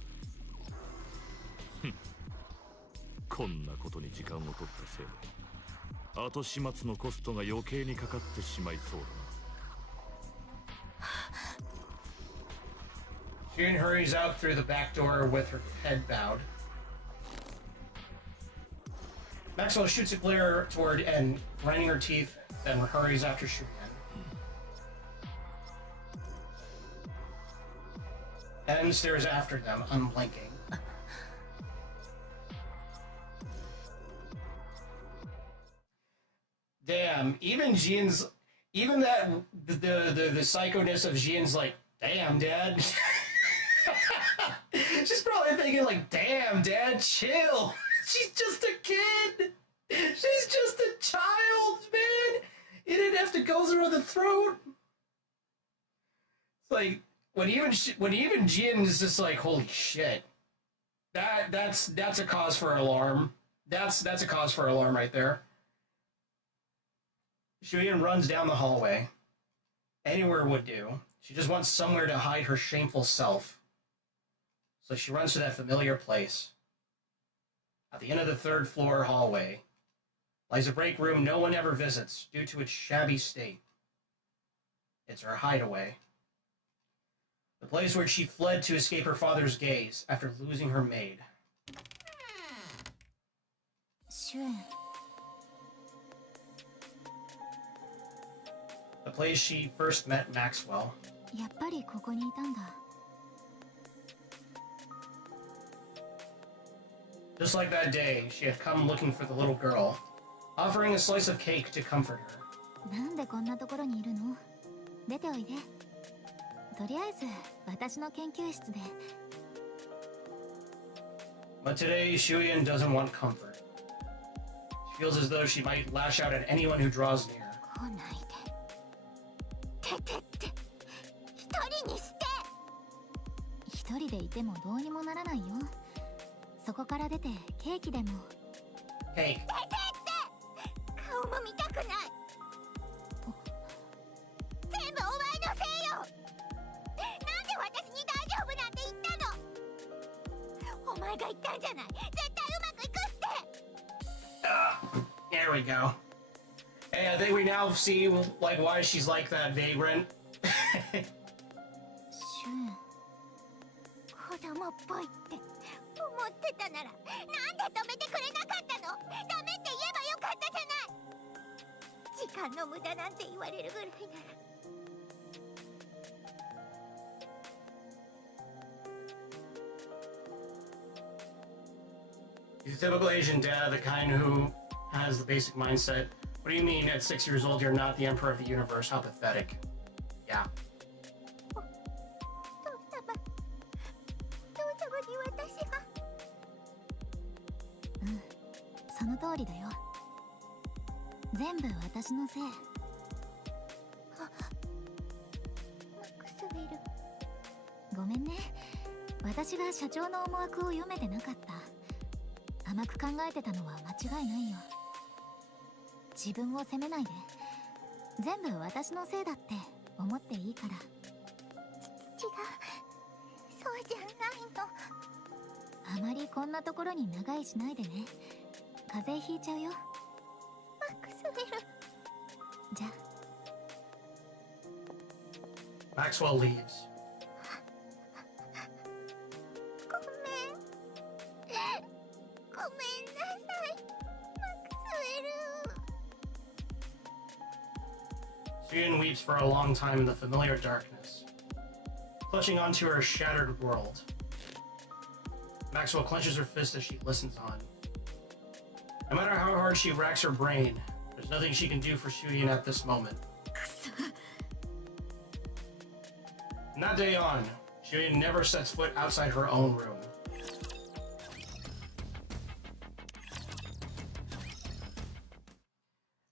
こんなことに時間を取ったせいで後始末のコストが余計にかかってしまいそうだな。 June hurries out through the back door with her head bowed. Maxwell shoots a glare toward and grinding her teeth, then hurries after Shuyan. And stares after them, unblinking. Damn, even the psychoness of Jian's like, damn, Dad. She's probably thinking like, damn, Dad, chill. She's just a kid. She's just a child, man. You didn't have to go through the throat. It's like when even Jian is just like, holy shit. That's a cause for alarm. That's a cause for alarm right there. Shuyan runs down the hallway. Anywhere would do. She just wants somewhere to hide her shameful self. So she runs to that familiar place. At the end of the third floor hallway lies a break room no one ever visits due to its shabby state. It's her hideaway. The place where she fled to escape her father's gaze after losing her maid. The place she first met Maxwell. やっぱりここにいたんだ。 Just like that day, she had come looking for the little girl, offering a slice of cake to comfort her. なんでこんなところにいるの？出ておいで。とりあえず私の研究室で。 But today, Shuyan doesn't want comfort. She feels as though she might lash out at anyone who draws near. 来ないで。出てって一人にして。一人でいてもどうにもならないよ。そこから出てケーキでも。Cake. 出てって顔も見たくない。全部お前のせいよ。なんで私に大丈夫なんて言ったの。お前が言ったんじゃない。絶対うまくいくって。There we go. Hey, I think we now see like why she's like that vagrant. シュン、子供っぽいって思ってたならなんで止めてくれなかったの。ダメって言えばよかったじゃない。時間の無駄なんて言われるぐらいなら。He's a typical Asian dad, the kind who has the basic mindset. What do you mean at 6 years old you're not the emperor of the universe? How pathetic. Yeah. 父様に私が。うん、その通りだよ。全部私のせい。マクスウェル。ごめんね。私が社長の思惑を読めてなかった。甘く考えてたのは間違いないよ。自分を責めないで。全部私のせいだって思っていいから。違う、そうじゃないの。あまりこんなところに長居しないでね。風邪ひいちゃうよ。マクスウェル。じゃあ。 Maxwell leaves. ごめん。ごめんなさい。マクスウェル。 Shuyan weeps for a long time in the familiar darkness, clutching onto her shattered world. Maxwell clenches her fist as she listens on. No matter how hard she racks her brain, there's nothing she can do for Shuyan at this moment. From that day on, Shuyan never sets foot outside her own room.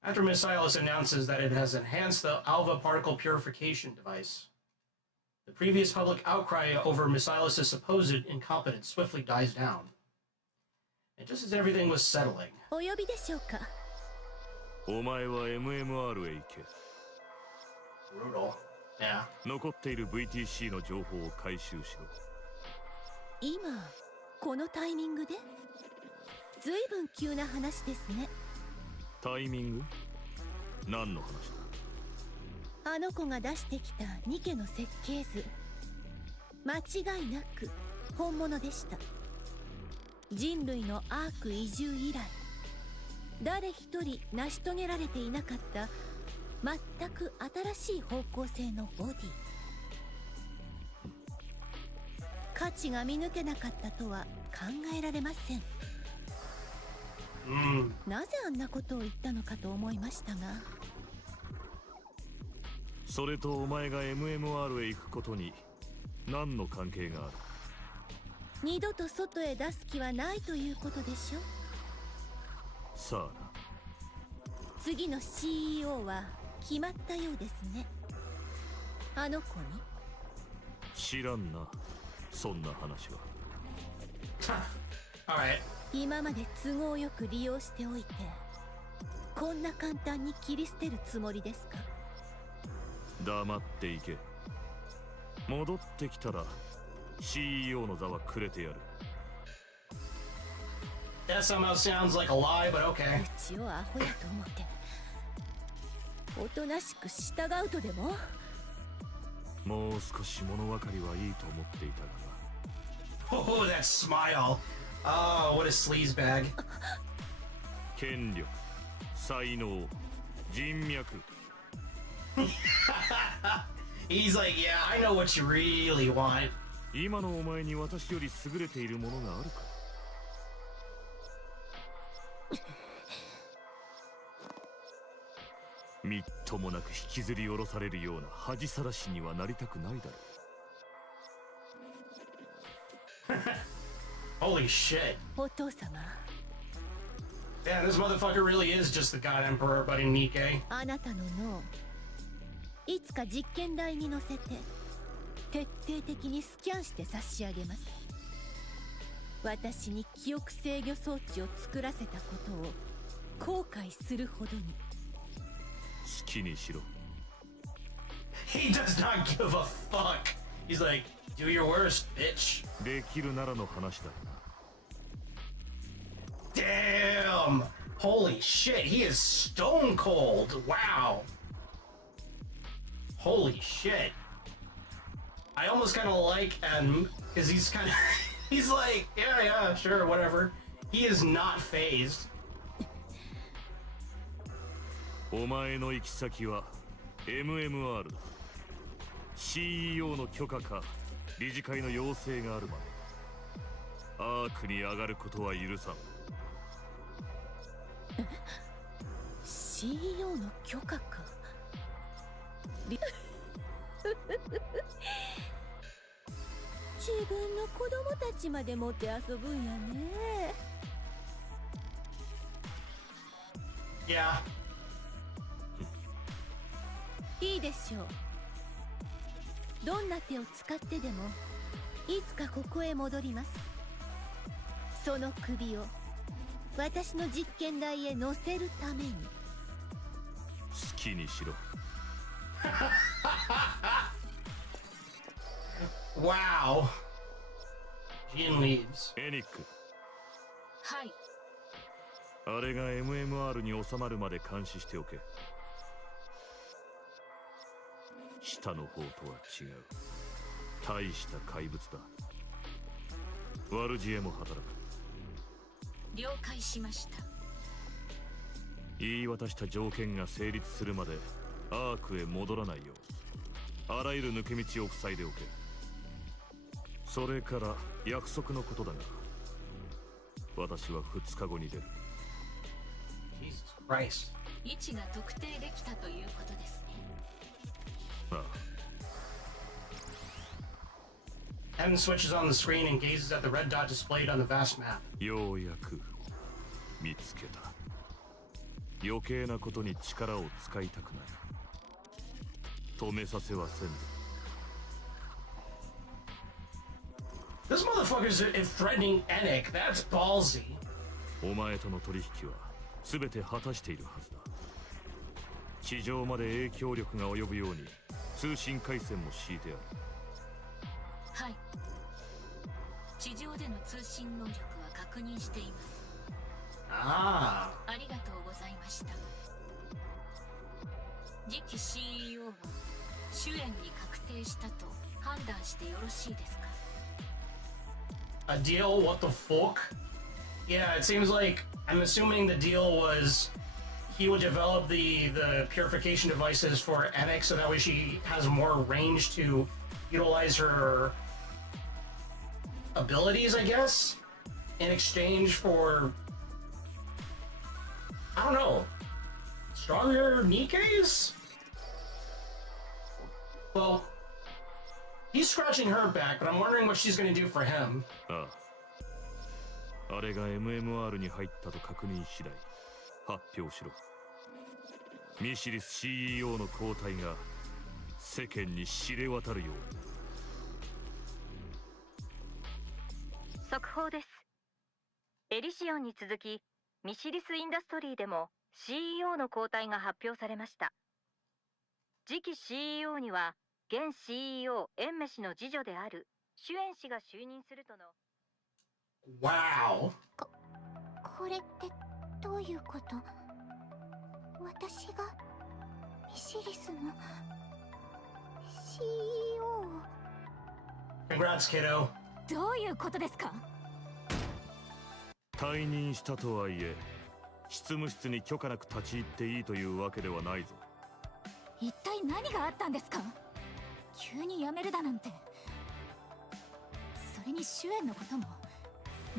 After Miss Silas announces that it has enhanced the alpha particle purification device, the previous public outcry over Miss Silas's supposed incompetence swiftly dies down. And just as everything was settling, お呼びでしょうか。お前は MMR へ行け。 brutal. Yeah. 残っている VTC の情報を回収しろ。今このタイミングで。ずいぶん急な話ですね。タイミング？何の話だ？あの子が出してきたニケの設計図、間違いなく本物でした。人類のアーク移住以来誰一人成し遂げられていなかった全く新しい方向性のボディ。価値が見抜けなかったとは考えられません。なぜあんなことを言ったのかと思いましたが。それとお前が MMR へ行くことに何の関係がある？二度と外へ出す気はないということでしょ。さあな。次の CEO は決まったようですね。あの子に。知らんな、そんな話は。Alright. 今まで都合よく利用しておいてこんな簡単に切り捨てるつもりですか？黙っていけ。戻ってきたら CEO の座はくれてやる。 That somehow sounds like a lie, but okay. うちをアホやと思っておとなしく従うとでも。もう少し物分かりはいいと思っていたがな。 Oh, that smile. Oh, what a sleaze bag. 権力、才能、人脈。He's like, yeah, I know what you really want. 今のお前に私より優れているものがあるか？みっともなく引きずり下ろされるような恥さらしにはなりたくないだろう。 Holy shit. お父様、 Yeah, this motherfucker really is just the God Emperor, buddy Nikke. あなたの脳、いつか実験台に乗せて徹底的にスキャンして差し上げます。私に記憶制御装置を作らせたことを後悔するほどに。好きにしろ。 He does not give a fuck. He's like, do your worst, bitch. できるならの話だ。 Damn! Holy shit, he is stone cold. Wow. Holy shit. I almost kind of like M because he's kind of he's like, yeah, sure, whatever. He is not phased. お前の行き先は MMR だ。 CEO の許可か理事会の要請があるまでアークに上がることは許さん。 CEO の許可か。自分の子供たちまでもて遊ぶんやね。 Yeah. いいでしょう。どんな手を使ってでもいつかここへ戻ります。その首を私の実験台へ乗せるために。好きにしろ。 Wow. Jin leaves. エニック、はい。あれが MMR に収まるまで監視しておけ。下の方とは違う大した怪物だ。悪知恵も働く。了解しました。言い渡した条件が成立するまでアークへ戻らないようあらゆる抜け道を塞いでおけ。それから約束のことだが、私は2日後に出る。 Jesus Christ. 位置が特定できたということですね。ああ、 M switches on the screen and gazes at the red dot displayed on the vast map. ようやく見つけた。余計なことに力を使いたくない。止めさせはせんぞ。 This motherfucker's threatening Enic. That's ballsy. お前との取引は全て果たしているはずだ。地上まで影響力が及ぶように通信回線も敷いてある。はい。地上での通信能力は確認しています。 Ah. ありがとうございました。次期 CEO は主演に確定したと判断してよろしいですか？ A deal? What the fuck? Yeah, it seems like I'm assuming the deal was he would develop the purification devices for Enic so that way she has more range to utilize her abilities, I guess, in exchange for, I don't know, stronger Nikke's? Well, he's scratching her back, but I'm wondering what she's gonna do for him. ああ、あれが MMR に入ったと確認次第発表しろ。ミシリス CEO の交代が世間に知れ渡るように。速報です。エリシオンに続きミシリスインダストリーでも CEO の交代が発表されました。次期 CEO には現 CEO エンメ氏の次女であるシュエン氏が就任するとの。 Wow. これってどういうこと？私がミシリスの CEO？ Congrats, kiddo. どういうことですか？退任したとはいえ執務室に許可なく立ち入っていいというわけではないぞ。一体何があったんですか？急に辞めるだなんて。それに主演のことも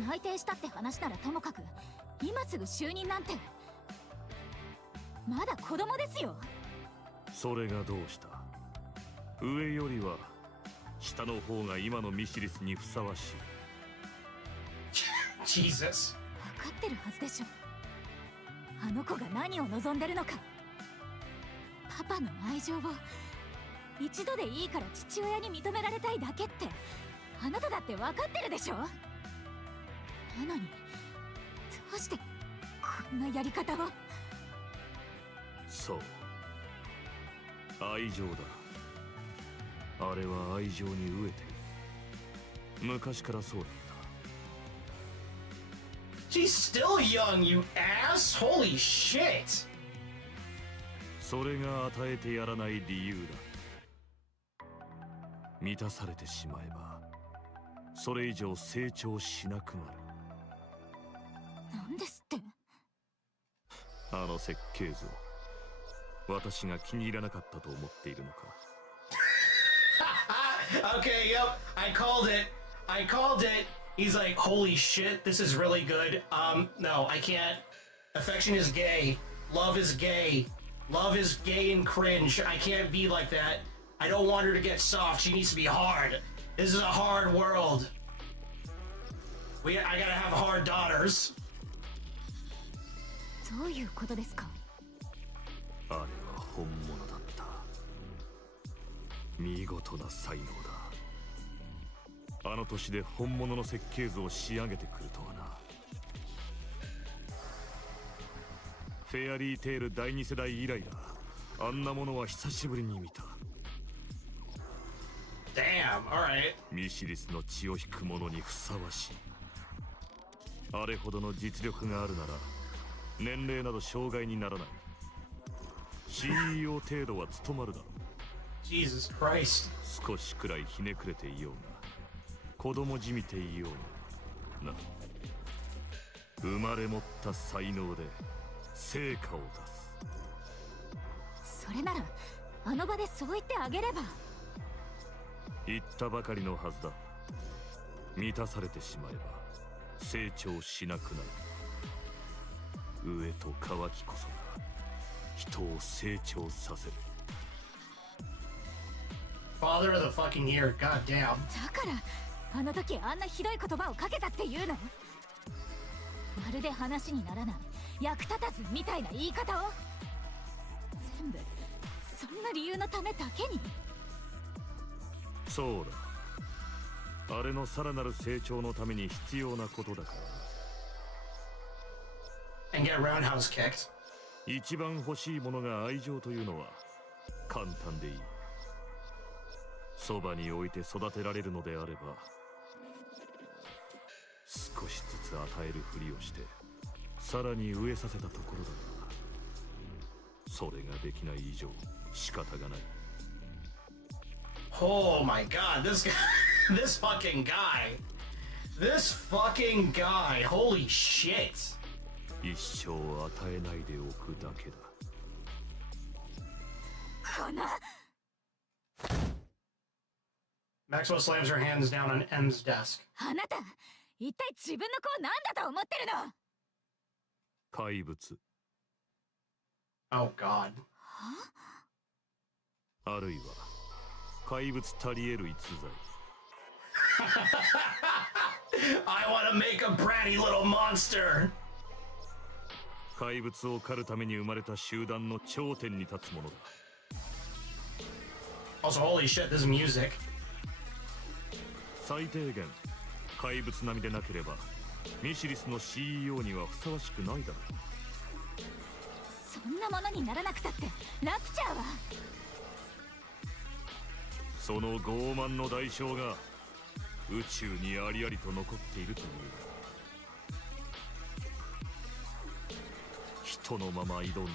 内定したって話ならともかく今すぐ就任なんてまだ子供ですよ。それがどうした。上よりは下の方が今のミシリスにふさわしい。Jesus. 分かってるはずでしょ。あの子が何を望んでるのか。パパの愛情を一度でいいから父親に認められたいだけってあなただって分かってるでしょ。なのにどうしてこんなやり方を。そう、愛情だ。あれは愛情に飢えている。昔からそうだった。 She's still young, you ass! Holy shit! それが与えてやらない理由だ。満たされてしまえばそれ以上成長しなくなる。なんですって。あの設計図を私が気に入らなかったと思っているのか。Okay, yep, I called it. He's like, holy shit, this is really good. No, I can't. Affection is gay. Love is gay. Love is gay and cringe. I can't be like that. I don't want her to get soft. She needs to be hard. This is a hard world. I gotta have hard daughters. どういうことですか。あれは本物だった。見事な才能だ。あの年で本物の設計図を仕上げてくるとはな。フェアリーテール第2世代以来だ。あんなものは久しぶりに見た。Damn, alright. ミシリスの血を引く者にふさわしい。あれほどの実力があるなら年齢など障害にならない。 CEO 程度は務まるだろう。 Jesus Christ. 少しくらいひねくれていようが子供じみていようがな、生まれ持った才能で成果を出す。それならあの場でそう言ってあげれば。言ったばかりのはずだ。満たされてしまえば成長しなくなる。飢えと渇きこそが人を成長させる。 Father of the fucking year, goddamn. だからあの時あんなひどい言葉をかけたっていうの。まるで話にならない役立たずみたいな言い方を。全部そんな理由のためだけに。そうだ、あれのさらなる成長のために必要なことだから。 And get roundhouse kicked. 一番欲しいものが愛情というのは簡単でいい。そばに置いて育てられるのであれば少しずつ与えるふりをしてさらに植えさせたところだが、それができない以上仕方がない。 Oh my god, this guy, this fucking guy, holy shit. 一生与えないでおくだけだ。この Maxwell slams her hands down on M's desk. あなた一体自分の子を何だと思ってるの。怪物。 Oh god. あるいは怪物たり得る逸材。I want to make a bratty little monster. 怪物を狩るために生まれた集団の頂点に立つものだ。 Also, holy shit, this music. 最低限怪物並みでなければミシリスの CEO にはふさわしくないだろう。そんなものにならなくたってラプチャーは。その傲慢の代償が宇宙にありありと残っているという。人のまま挑んで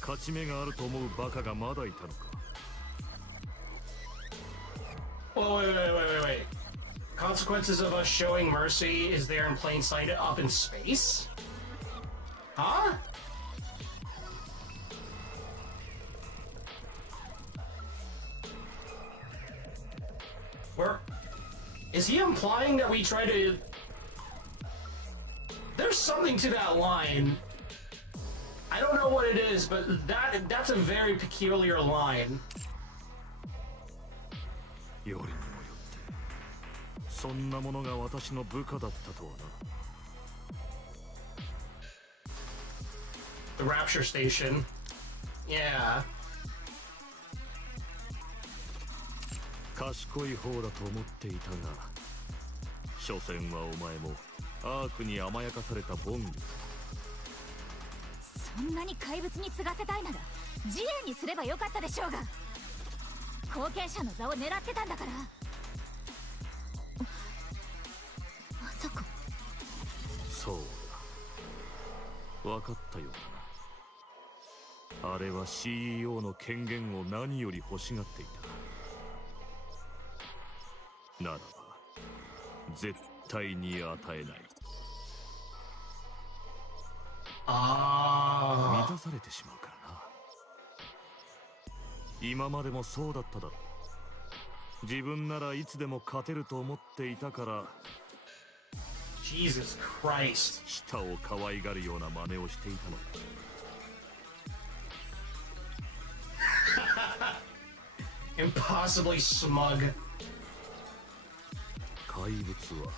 勝ち目があると思うバカがまだいたのか。 Wait. Consequences of us showing mercy is there in plain sight up in space? Huh? Where is he implying that we try to? There's something to that line. I don't know what it is, but that's a very peculiar line. よりにもよってそんなものが私の部下だったとはな。 The Rapture Station. Yeah. 賢い方だと思っていたが、所詮はお前もアークに甘やかされたボング。そんなに怪物に継がせたいなら自衛にすればよかったでしょうが。後継者の座を狙ってたんだから。まさか。そうだ、分かったようだな。あれは CEO の権限を何より欲しがっていた。ならば絶対に与えない。満たされてしまうからな。今までもそうだっただろう。自分ならいつでも勝てると思っていたから。 Jesus Christ. 舌を可愛がるような真似をしていたのだ。Impossibly smug. 怪物は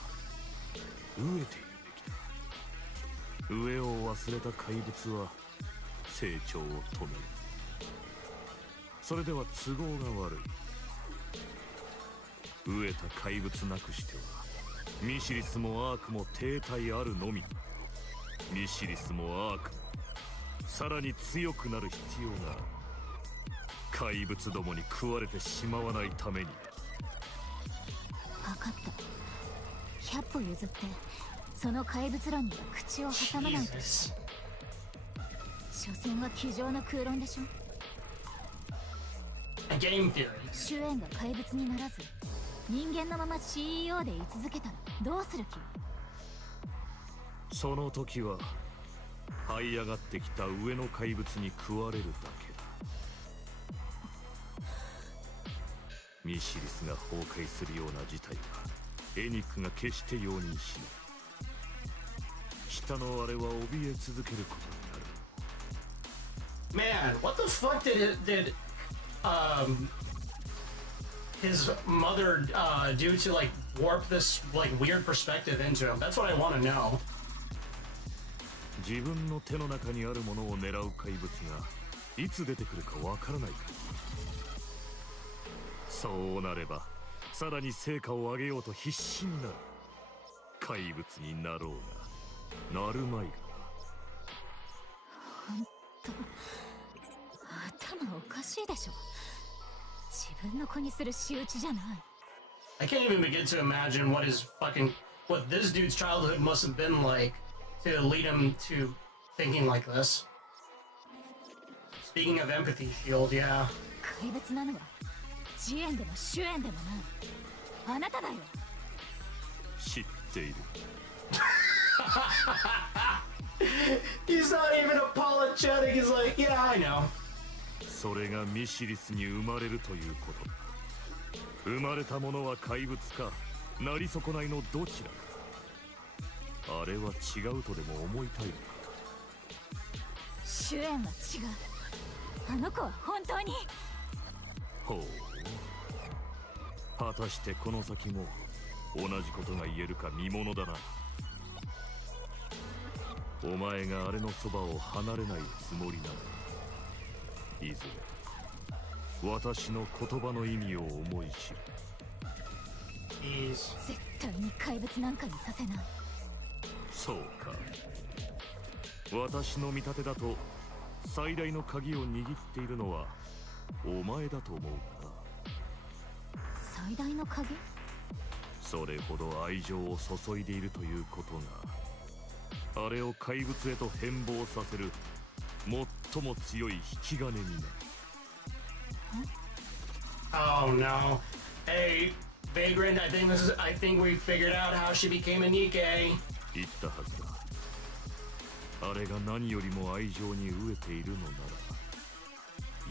飢えているべきだ。飢えを忘れた怪物は成長を止める。それでは都合が悪い。飢えた怪物なくしてはミシリスもアークも停滞あるのみ。ミシリスもアークもさらに強くなる必要がある。怪物どもに食われてしまわないために。分かった。100歩譲ってその怪物論には口を挟まないと。所詮は机上の空論でしょ。 Game theory. 主演が怪物にならず人間のまま CEO で居続けたらどうする気？その時は這い上がってきた上の怪物に食われるだけだ。ミシリスが崩壊するような事態はエニックが決して容認しない。下のあれは怯え続けることになる。 Man, what the fuck did his mother do to like warp this like weird perspective into him? That's what I want to know. 自分の手の中にあるものを狙う怪物がいつ出てくるかわからないから。そうなればさらに成果を上げようと必死になる。怪物になろうがなるまいがな。ほんと頭おかしいでしょ。自分の子にする仕打ちじゃない。 I can't even begin to imagine what this dude's childhood must have been like to lead him to thinking like this. Speaking of empathy shield, yeah. 怪物なのは自演でも主演でもないあなただよ。知っている。He's not even apologetic. He's like, yeah, I know. それがミシリスに生まれるということだ。生まれたものは怪物かなり損ないのどちらか。あれは違うとでも思いたいのか。主演は違う。あの子は本当に。ほう。果たしてこの先も同じことが言えるか見ものだな。お前があれのそばを離れないつもりならいずれ私の言葉の意味を思い知る。絶対に怪物なんかにさせない。そうか。私の見立てだと最大の鍵を握っているのはお前だと思うがな。最大の鍵？それほど愛情を注いでいるということがあれを怪物へと変貌させる最も強い引き金になる。Oh no. Hey, Vagrant, I think we figured out how she became a Nikke. 言ったはずだ。あれが何よりも愛情に飢えているのなら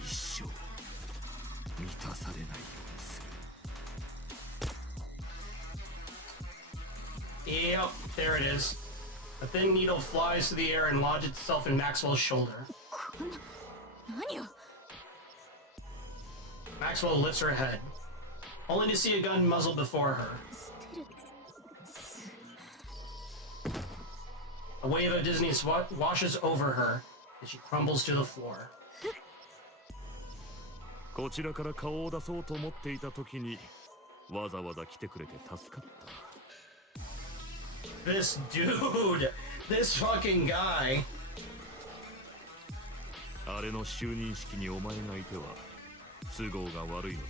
一生満たされないようにする。Yep, there it is. A thin needle flies through the air and lodges itself in Maxwell's shoulder. 何よ。 Maxwell lifts her head, only to see a gun muzzle before her. 捨てる。A wave of dizziness washes over her as she crumbles to the floor. こちらから顔を出そうと思っていた時にわざわざ来てくれて助かった。 This dude, this fucking guy. あれの就任式にお前がいては都合が悪いので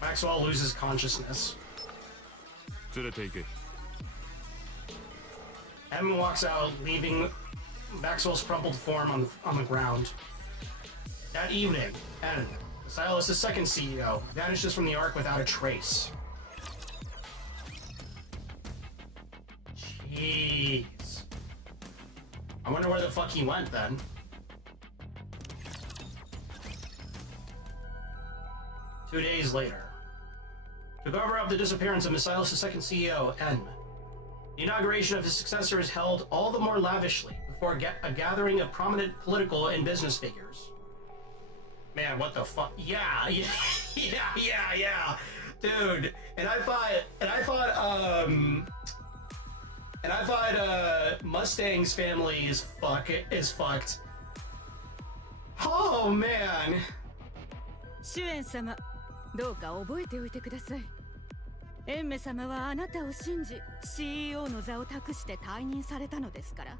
な。 Maxwell loses consciousness. 連れて行け。 M walks out, leaving Maxwell's crumpled form on the ground. That evening, N, Silas' second CEO, vanishes from the Ark without a trace. Jeez. I wonder where the fuck he went then. Two days later. To cover up the disappearance of Silas' second CEO, N, the inauguration of his successor is held all the more lavishly before a gathering of prominent political and business figures. Man, what the fuck? Yeah, dude. And I thought Mustang's family is fucked. Oh man. 主演様、どうか覚えておいてください。エンメ様はあなたを信じ CEO の座を託して退任されたのですから。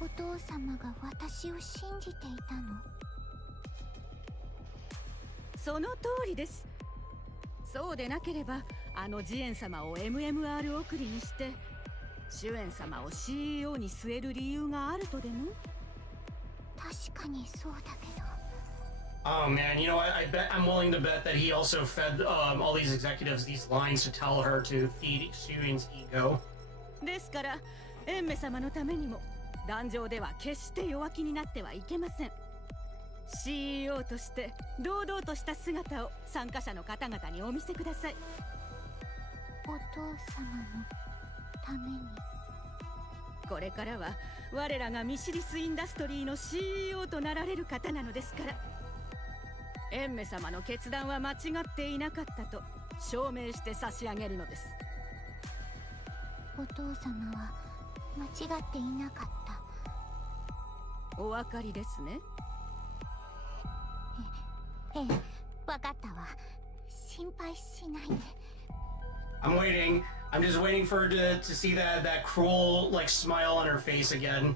お父様が私を信じていたの。その通りです。そうでなければあのジエン様を MMR 送りにして主演様を CEO に据える理由があるとでも。確かにそうだけど。 Oh man, you know what? I'm willing to bet that he also fed all these executives these lines to tell her to feed Suyun's ego. ですからエンメ様のためにも壇上では決して弱気になってはいけません。 CEO として堂々とした姿を参加者の方々にお見せください。お父様のために。これからは我らがミシリスインダストリーの CEO となられる方なのですから。エンメ様の決断は間違っていなかったと証明して差し上げるのです。お父様は間違っていなかった。お分かりですね。ええ、わかったわ。心配しないで。 I'm waiting. I'm just waiting for her to see that cruel like smile on her face again.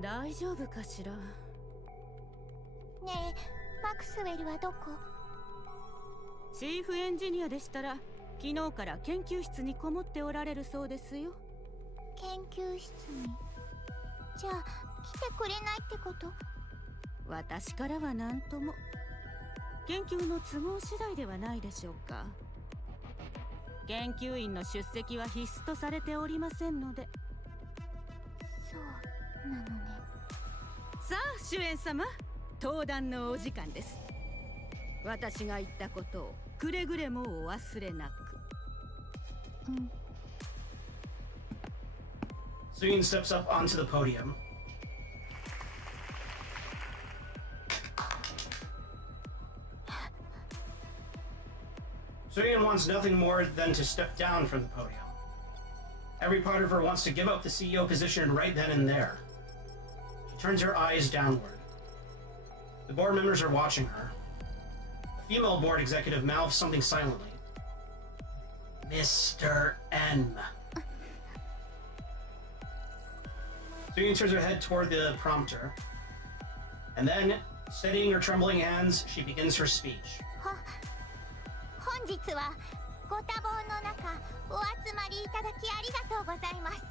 大丈夫かしら。ねえ、マクスウェルはどこ？チーフエンジニアでしたら昨日から研究室にこもっておられるそうですよ。研究室に。じゃあ来てくれないってこと？私からは何とも。研究の都合次第ではないでしょうか。研究員の出席は必須とされておりませんので。そうなのね。さあ主演様、登壇のお時間です。私が言ったことをくれぐれもお忘れなく。うん。 Suyun steps up onto the podium. Suyun wants nothing more than to step down from the podium. Every part of her wants to give up the CEO position right then and there. She turns her eyes downward. The board members are watching her. A female board executive mouths something silently. Mr. N. Suyun turns her head toward the prompter. And then, steadying her trembling hands, she begins her speech. 本日はご多忙の中お集まりいただきありがとうございます。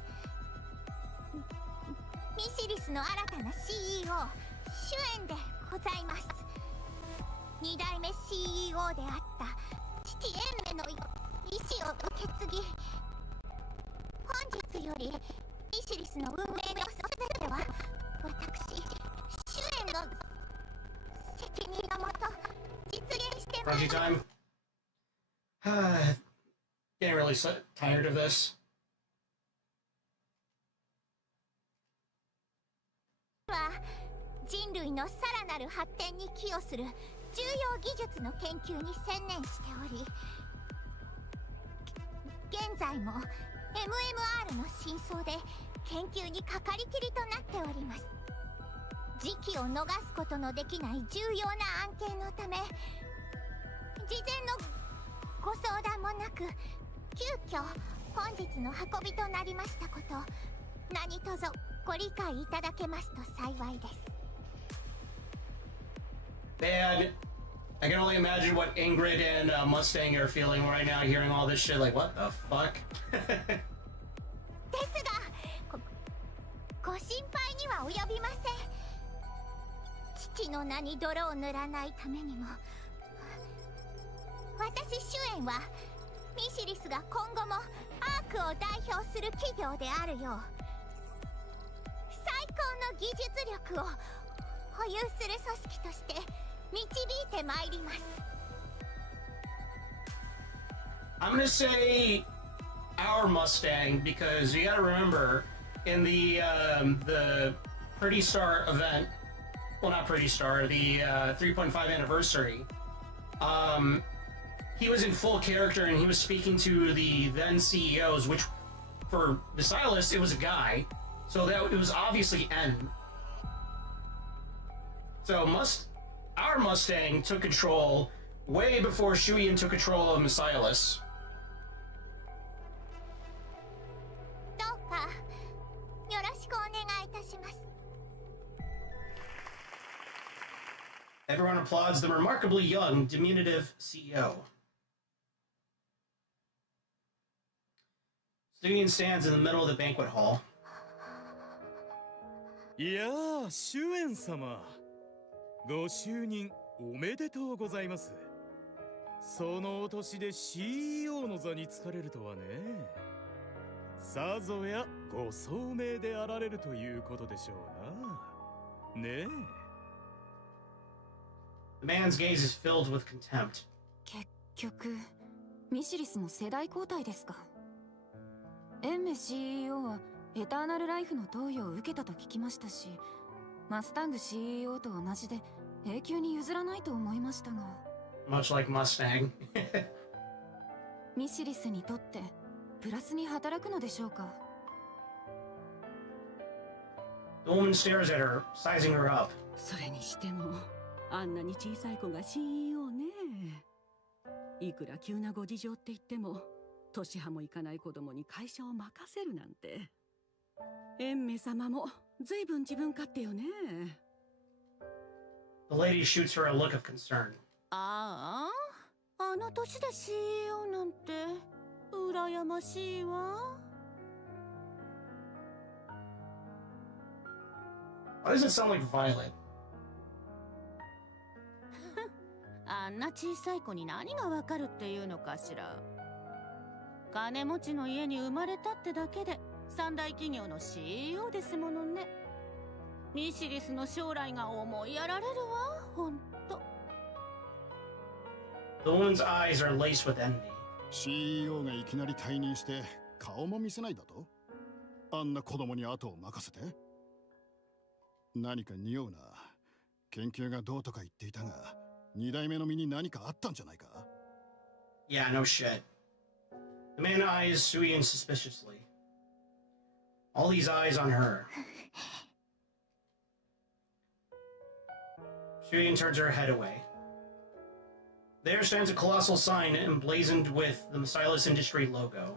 ミシリスの新たな CEO 主演でございます。2代目 CEO であった父エンメの意思を受け継ぎ、本日よりミシリスの運営をさせては私主演の責任のもと実 crunchy time. Getting really tired of this. は人類のさらなる発展に寄与する重要技術の研究に専念しており、現在も MMR の真相で研究にかかりきりとなっております。時期を逃すことのできない重要な案件のため、事前のご相談もなく急遽本日の運びとなりましたこと、何卒ご理解いただけますと幸いです。 Man, I can only imagine what Ingrid and Mustang are feeling right now hearing all this shit. Like, what the fuck? ですが、ご心配には及びません。父の名に泥を塗らないためにも、私主演はミシリスが今後もアークを代表する企業であるよう、最高の技術力を保有する組織として導いてまいります。 I'm gonna say our Mustang because you gotta remember in the Pretty Star event, well not Pretty Star, the 3.5 anniversary, he was in full character and he was speaking to the then CEOs, which for the stylist it was a guy, so that it was obviously N. So our Mustang took control way before Shuyin took control of Messiahless. どうかよろしくお願いいたします。 Everyone applauds the remarkably young, diminutive CEO. Shuyin stands in the middle of the banquet hall. いやー、シュエン様、ご就任おめでとうございます。そのお年で CEO の座に就かれるとはね。さぞやご聡明であられるということでしょうな。ねえ。The man's gaze is filled with contempt. 結局ミシリスも世代交代ですか。エンメ CEO はエターナルライフの投与を受けたと聞きましたし、マスタング CEO と同じで永久に譲らないと思いましたが。 Much like Mustang. ミシリスにとってプラスに働くのでしょうか。 The woman stares at her, sizing her up. それにしてもあんなに小さい子が CEO ね。いくら急なご事情って言っても年派もいかない子供に会社を任せるなんて。エンメ様も随分自分勝手よね。 The lady shoots her a look of concern. ああ、あの年で CEO なんて羨ましいわ。 Why does it sound like Violet? あんな小さい子に何がわかるっていうのかしら。金持ちの家に生まれたってだけで三大企業の CEO ですものね。ミシリスの将来が思いやられるわ、ほんと。 The woman's eyes are laced with envy. CEO がいきなり退任して顔も見せないだと？あんな子供に後を任せて？何か匂うな。研究がどうとか言っていたが、二代目の身に何かあったんじゃないか？ Yeah, no shit. The man eyes Suyin suspiciously. All these eyes on her. Suyin turns her head away. There stands a colossal sign emblazoned with the Messiahless Industry logo.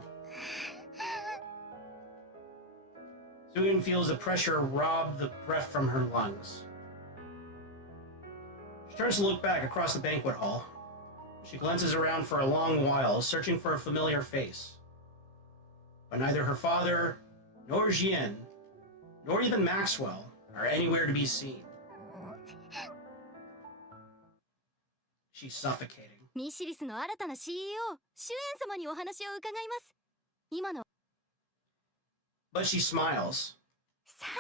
Suyin feels the pressure rob the breath from her lungs. She turns to look back across the banquet hall. She glances around for a long while, searching for a familiar face. But neither her father, nor Jian, nor even Maxwell are anywhere to be seen. She's suffocating. ミシリスの新たな CEO、シュエン様にお話を伺います。今の But she smiles. 最高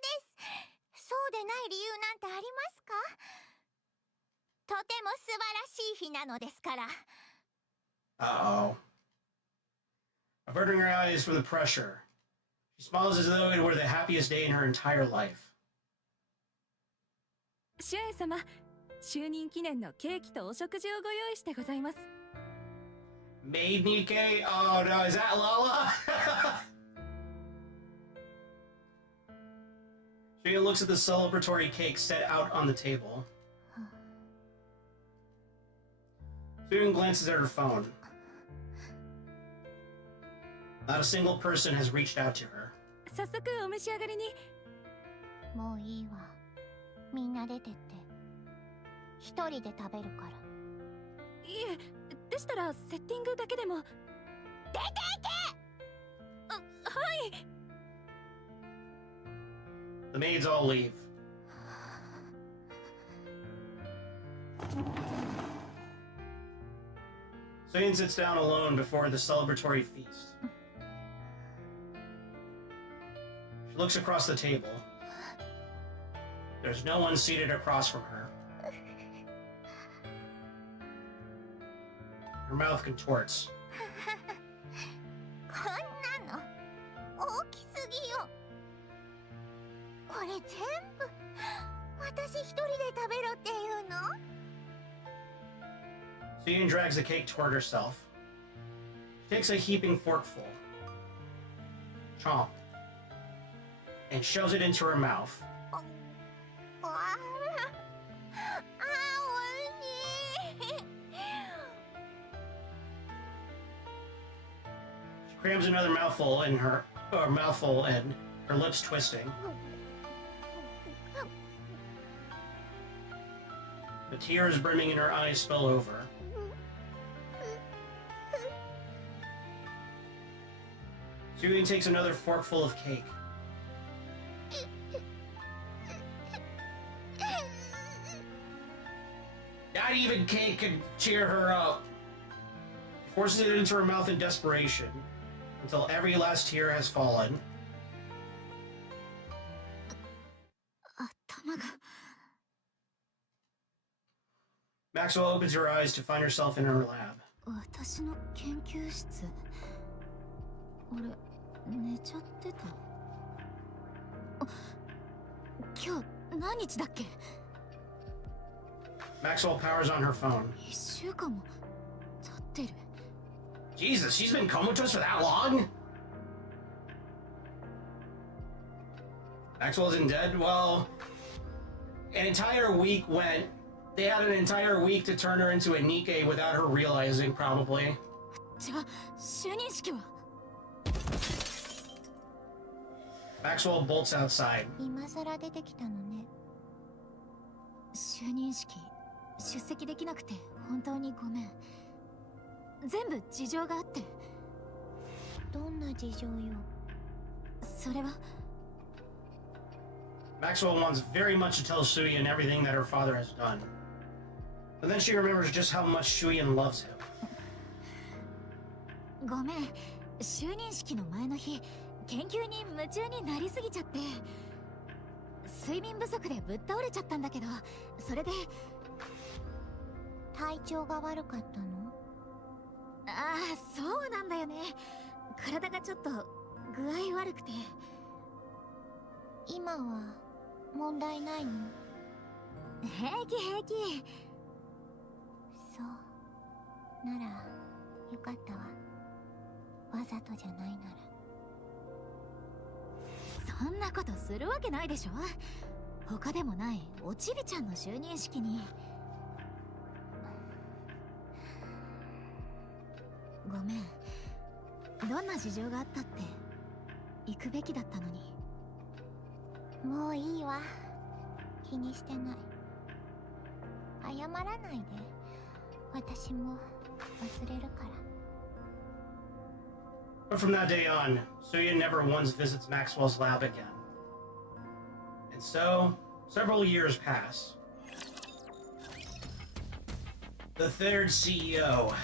です。そうでない理由なんてありますか？とても素晴らしい日なのですから。Uh-oh. Averting her eyes from the pressure, she smiles as though it were the happiest day in her entire life. シュエン様、就任記念のケーキとお食事をご用意してございます。Maid Nikke? Oh no, is that Lala? She looks at the celebratory cake set out on the table. Susan glances at her phone. Not a single person has reached out to her. 早速お召し上がりに。もういいわ。みんな出てって。一人で食べるから。いえ、でしたらセッティングだけでも。出ていけ！はい。The maids all leave. Suyin sits down alone before the celebratory feast. She looks across the table. There's no one seated across from her. Her mouth contorts. こんなの大きすぎよ。これ全部私一人で食べろっていうの？ Suyin drags the cake toward herself. She takes a heaping forkful. Chomp. And shoves it into her mouth. わあ、おいしい。She crams another mouthful in her mouthful and her lips twisting. The tears brimming in her eyes spill over. Suyin takes another forkful of cake. Not even cake can cheer her up. She forces it into her mouth in desperation until every last tear has fallen. 頭が。Maxwell opens her eyes to find herself in her lab. 私の研究室。俺、寝ちゃってた。今日何日だっけ？ Maxwell powers on her phone. 1週間も経ってる。 Jesus, she's been comatose for that long? Maxwell isn't dead? Well, an entire week went. They had an entire week to turn her into a Nikke without her realizing, probably. じゃあ、就任式は？ Maxwell bolts outside. 今さら出てきたのね。就任式出席できなくて本当にごめん。全部事情があって。どんな事情よ。それは。Maxwell wants very much to tell Suyin everything that her father has done. But then she remembers just how much Suyin loves him. ごめん、就任式の前の日、研究に夢中になりすぎちゃって、睡眠不足でぶっ倒れちゃったんだけど、それで。体調が悪かったの？ああ、そうなんだよね。体がちょっと具合悪くて。今は問題ないの？平気平気。そうならよかったわ。わざとじゃないなら。そんなことするわけないでしょ。他でもないおちびちゃんの就任式に。ごめん、どんな事情があったって行くべきだったのに。もういいわ。気にしてない。謝らないで。私も忘れるから。 But from that day on, Suyin never once visits Maxwell's lab again. And so, several years pass. The third CEO.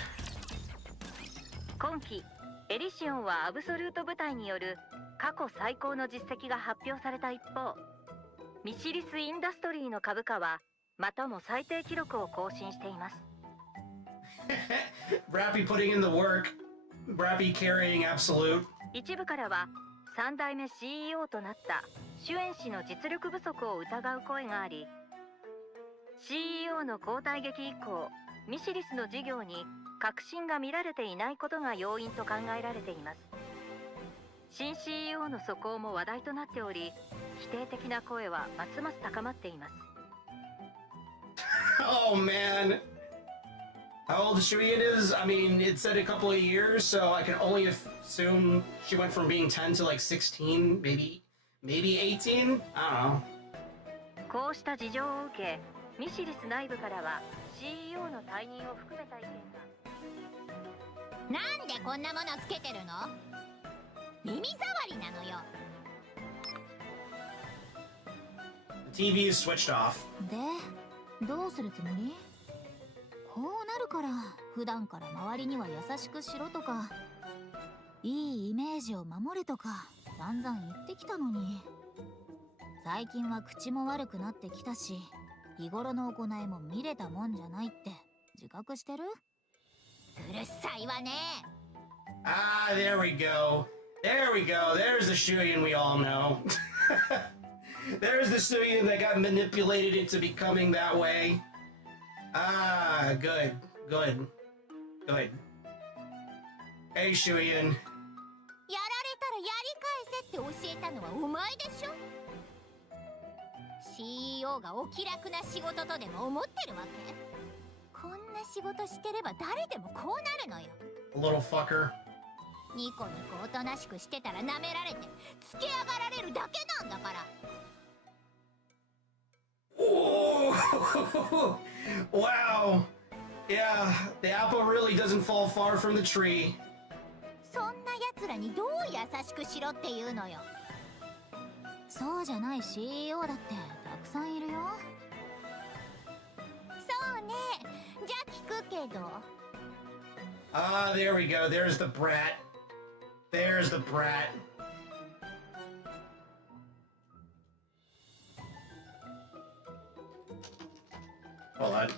今期エリシオンはアブソルート部隊による過去最高の実績が発表された一方、ミシリス・インダストリーの株価はまたも最低記録を更新しています。Brappy putting in the work. Brappy carrying absolute. 一部からは3代目 CEO となったシュエン氏の実力不足を疑う声があり、 CEO の交代劇以降ミシリスの事業に革新が見られていないことが要因と考えられています。新 CEO の素行も話題となっており、否定的な声はますます高まっています。Oh man. How old Shuyin is? I mean, it said a couple of years, so I can only assume she went from being 10 to like 16, maybe 18? I don't know. こうした事情を受け、ミシリス内部からは CEO の退任を含めた意見が。なんでこんなものつけてるの？耳障りなのよ。The TV is switched off. で、どうするつもり？こうなるから普段から周りには優しくしろとか、いいイメージを守れとか散々言ってきたのに、最近は口も悪くなってきたし、日頃の行いも見れたもんじゃないって自覚してる？うるさいわね。Ah, there we go. There we go. There's the Shuyin we all know. There's the Shuyin that got manipulated into becoming that way. Ah, good. Good. Good. Hey, Shuyin. やられたらやり返せって教えたのはお前でしょ。 CEO がお気楽な仕事とでも思ってるわけ？こんな仕事してれば誰でもこうなるのよ。 A little fucker. ニコニコおとなしくしてたら舐められてつけ上がられるだけなんだから。 Oh, wow. Yeah, the apple really doesn't fall far from the tree. そんな奴らにどう優しくしろっていうのよ。そうじゃない CEO だってたくさんいるよ。そうね。じゃあ聞くけど。Ah, there we go. There's the brat. There's the brat. Hold on. そ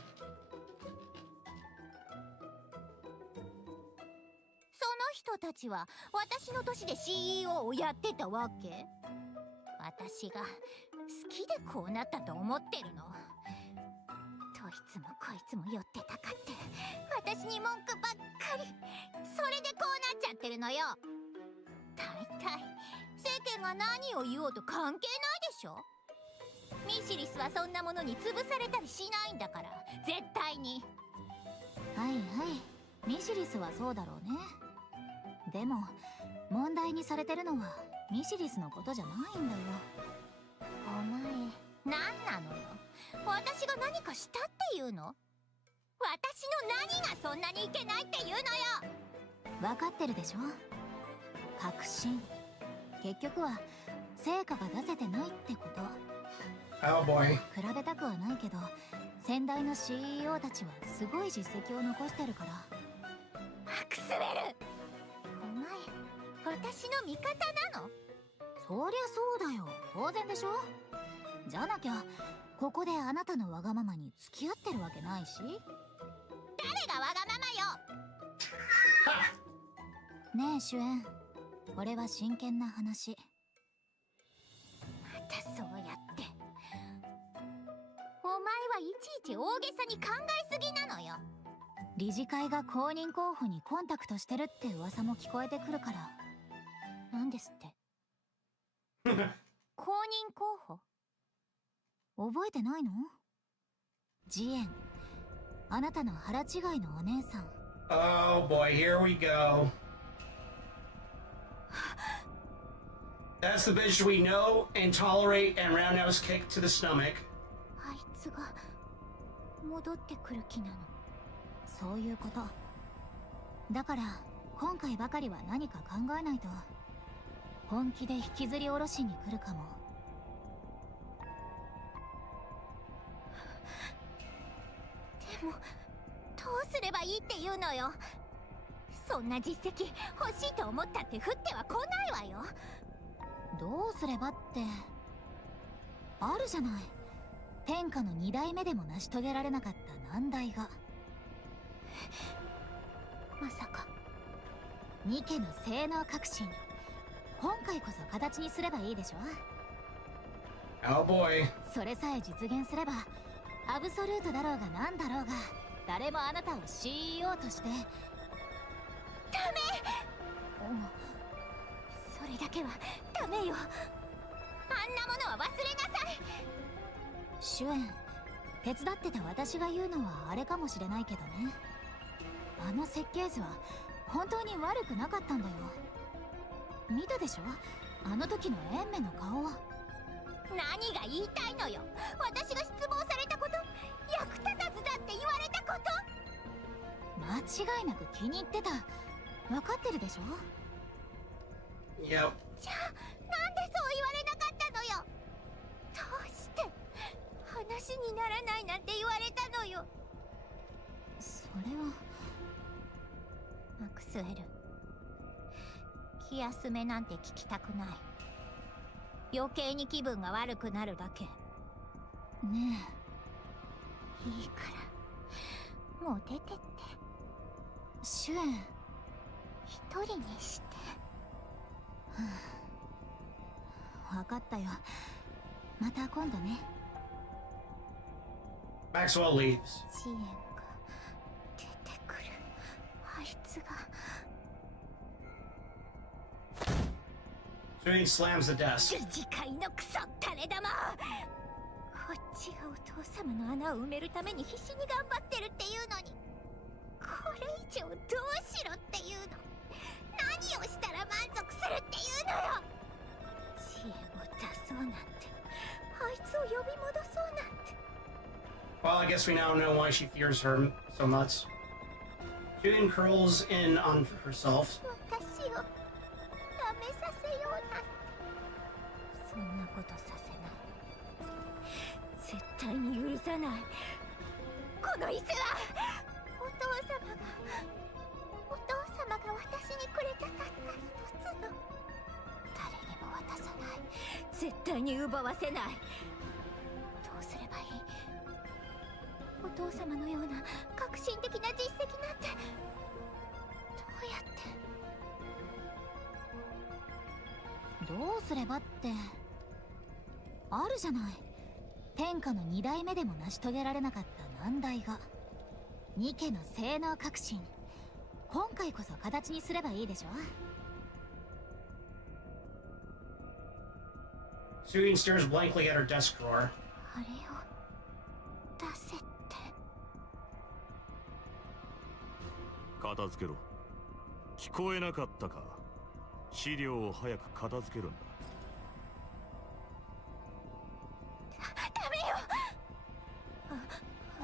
の人たちは私の年で CEO をやってたわけ？私が好きでこうなったと思ってるの？どいつもこいつも寄ってたかって私に文句ばっかり。それでこうなっちゃってるのよ。大体世間が何を言おうと関係ないでしょ。ミシリスはそんなものに潰されたりしないんだから、絶対に。はいはい、ミシリスはそうだろうね。でも問題にされてるのはミシリスのことじゃないんだよ。お前何なのよ。私が何かしたっていうの？私の何がそんなにいけないっていうのよ。分かってるでしょ。確信、結局は成果が出せてないってこと。Oh boy. 比べたくはないけど先代の CEO たちはすごい実績を残してるから。マクスウェル、お前私の味方なの？そりゃそうだよ、当然でしょ。じゃなきゃここであなたのわがままに付き合ってるわけないし。誰がわがままよ。ねえシュエン、これは真剣な話。またそうやって。お前はいちいち大げさに考えすぎなのよ。理事会が公認候補にコンタクトしてるって噂も聞こえてくるから。なんですって？公認候補？覚えてないの？ジエン、あなたの腹違いのお姉さん。Oh boy, here we go. That's the bitch we know and tolerate and roundhouse kick to the stomach. あいつが戻ってくる気なの？そういうことだから今回ばかりは何か考えないと。本気で引きずり下ろしに来るかも。でもどうすればいいっていうのよ。そんな実績欲しいと思ったって降っては来ないわよ。どうすればってあるじゃない。天下の2代目でも成し遂げられなかった難題が。まさかニケの性能革新、今回こそ形にすればいいでしょ。 Oh boy. それさえ実現すればアブソルートだろうが何だろうが誰もあなたを CEO として。ダメ。それだけはダメよ。あんなものは忘れなさい。シュエン、手伝ってた私が言うのはあれかもしれないけどね、あの設計図は本当に悪くなかったんだよ。見たでしょ、あの時のエンメの顔は。何が言いたいのよ。私が失望されたこと、役立たずだって言われたこと。間違いなく気に入ってた。分かってるでしょ。 Yep. じゃあなんでそう言われなかったのよ。どうして話にならないなんて言われたのよ。それはマクスウェル、気休めなんて聞きたくない。余計に気分が悪くなるだけ。ねえ、いいからもう出てって。シュエン、一人にして。分かったよ。また今度ね。 Maxwell leaves. 支援が出てくる。あいつが。 Shooting slams the desk. 次回のクソ種玉。こっちがお父様の穴を埋めるために必死に頑張ってるっていうのに、これ以上どうしろっていうの。何をしたら満足するっていうのよ。支援を出そうなんて、あいつを呼び戻そうなんて。 Well, I guess we now know why she fears her so much. Shooting curls in on herself. 私をダメさせようなんて、そんなことさせない。絶対に許さない。この椅子はお父様が私にくれたたった一つの。誰にも渡さない。絶対に奪わせない。どうすればいい。お父様のような革新的な実績なんてどうやって。どうすればってあるじゃない。天下の2代目でも成し遂げられなかった難題が。ニケの性能革新、今回こそ形にすればいいでしょ。 Shooting stares blankly at her desk drawer. あれを出せって。片付けろ。聞こえなかったか。資料を早く片付けるんだ。ダメよ。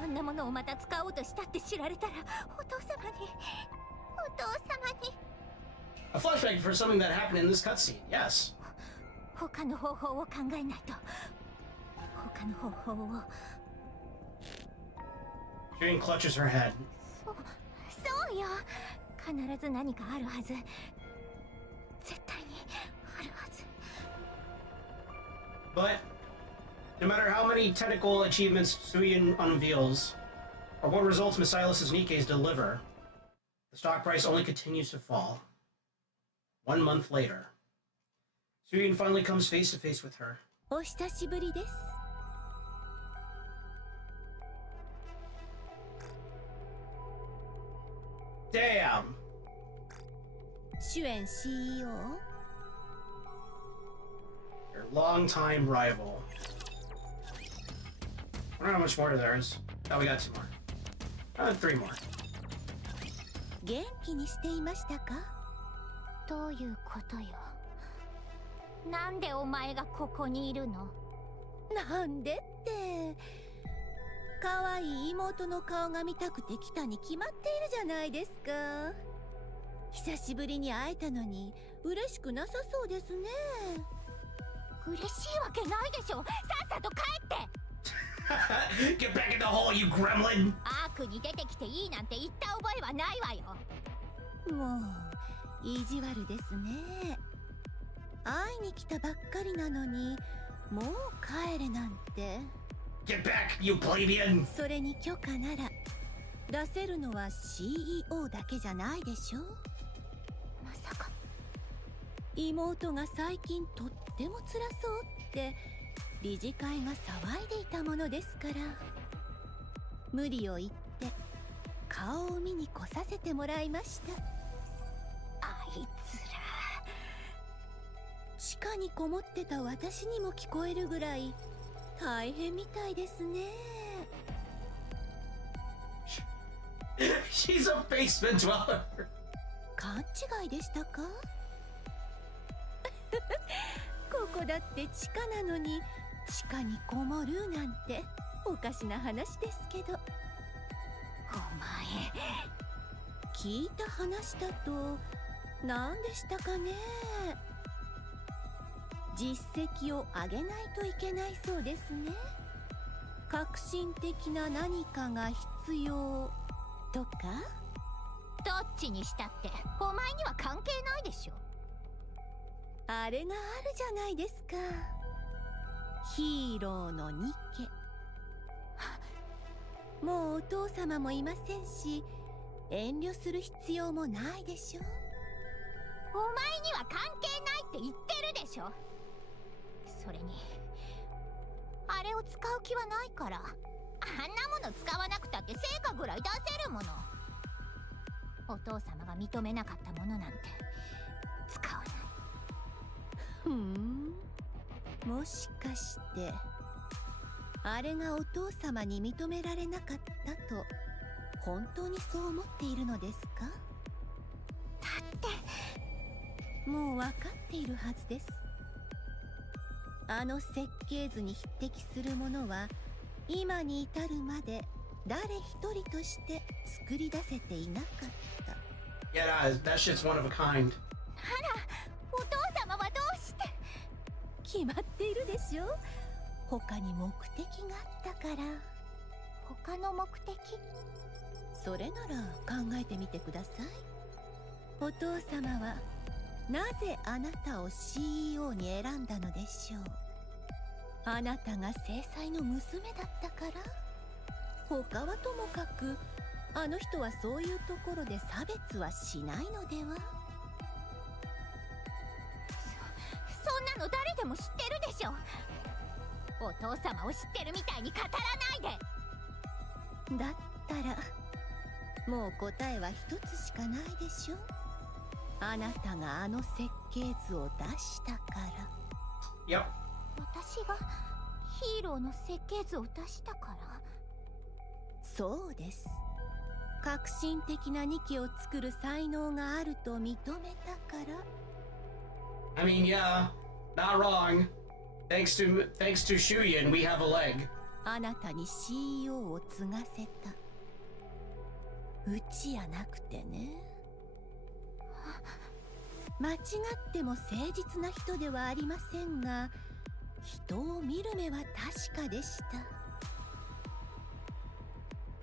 あんなものをまた使おうとしたって知られたらお父様に。 A flashback for something that happened in this cutscene. Yes. 他の方法を考えないと。他の方法を。 Shooting clutches her head. そうよ。必ず何かあるはず。絶対にあるはず。 But no matter how many technical achievements Suyin unveils, or what results Mesilas' Nikke's deliver, the stock price only continues to fall. 1 month later, Suyin finally comes face to face with her. お久しぶりです。Damn! シュエン CEO。 Your longtime rival. I don't know how much more there is. Oh, we got 2 more. 3 more. 元気にしていましたか？どういうことよ。なんでお前がここにいるの？なんでって。可愛い妹の顔が見たくて来たに決まっているじゃないですか。久しぶりに会えたのに嬉しくなさそうですね。嬉しいわけないでしょ。さっさと帰って。Get back in the hole, you gremlin! アークに出てきていいなんて言った覚えはないわよ。もう意地悪ですね。会いに来たばっかりなのにもう帰れなんて。Get back, you plebeian! それに許可なら出せるのは CEO だけじゃないでしょ。まさか妹が最近とっても辛そうって理事会が騒いでいたものですから、無理を言って顔を見に来させてもらいました。あいつら地下にこもってた私にも聞こえるぐらい大変みたいですね。She's a basement dweller. 勘違いでしたか？ここだって地下なのに地下にこもるなんておかしな話ですけど。お前聞いた話だと何でしたかね。実績を上げないといけないそうですね。革新的な何かが必要とか。どっちにしたってお前には関係ないでしょ。あれがあるじゃないですか、ヒーローのニケ。もうお父様もいませんし遠慮する必要もないでしょ。お前には関係ないって言ってるでしょ。それにあれを使う気はないから、あんなもの使わなくたって成果ぐらい出せるもの。お父様が認めなかったものなんて使わない。もしかしてあれがお父様に認められなかったと本当にそう思っているのですか？だってもう分かっているはずです。あの設計図に匹敵するものは今に至るまで誰一人として作り出せていなかった。 Yeah, that shit's one of a kind. あら、お父様はどうして。決まっているでしょ。他に目的があったから。他の目的？それなら考えてみてください。お父様はなぜあなたを CEO に選んだのでしょう。あなたが正妻の娘だったから？他はともかくあの人はそういうところで差別はしないのでは？そんなの誰でも知ってるでしょ。お父様を知ってるみたいに語らないで。だったらもう答えは一つしかないでしょ。あなたがあの設計図を出したから。Yep. 私がヒーローの設計図を出したから？そうです。革新的なニケを作る才能があると認めたから。I mean, yeah, not wrong. Thanks to Shuyin, we have a leg. あなたに CEO を継がせた。うちやなくてね。間違っても誠実な人ではありませんが、人を見る目は確かでした。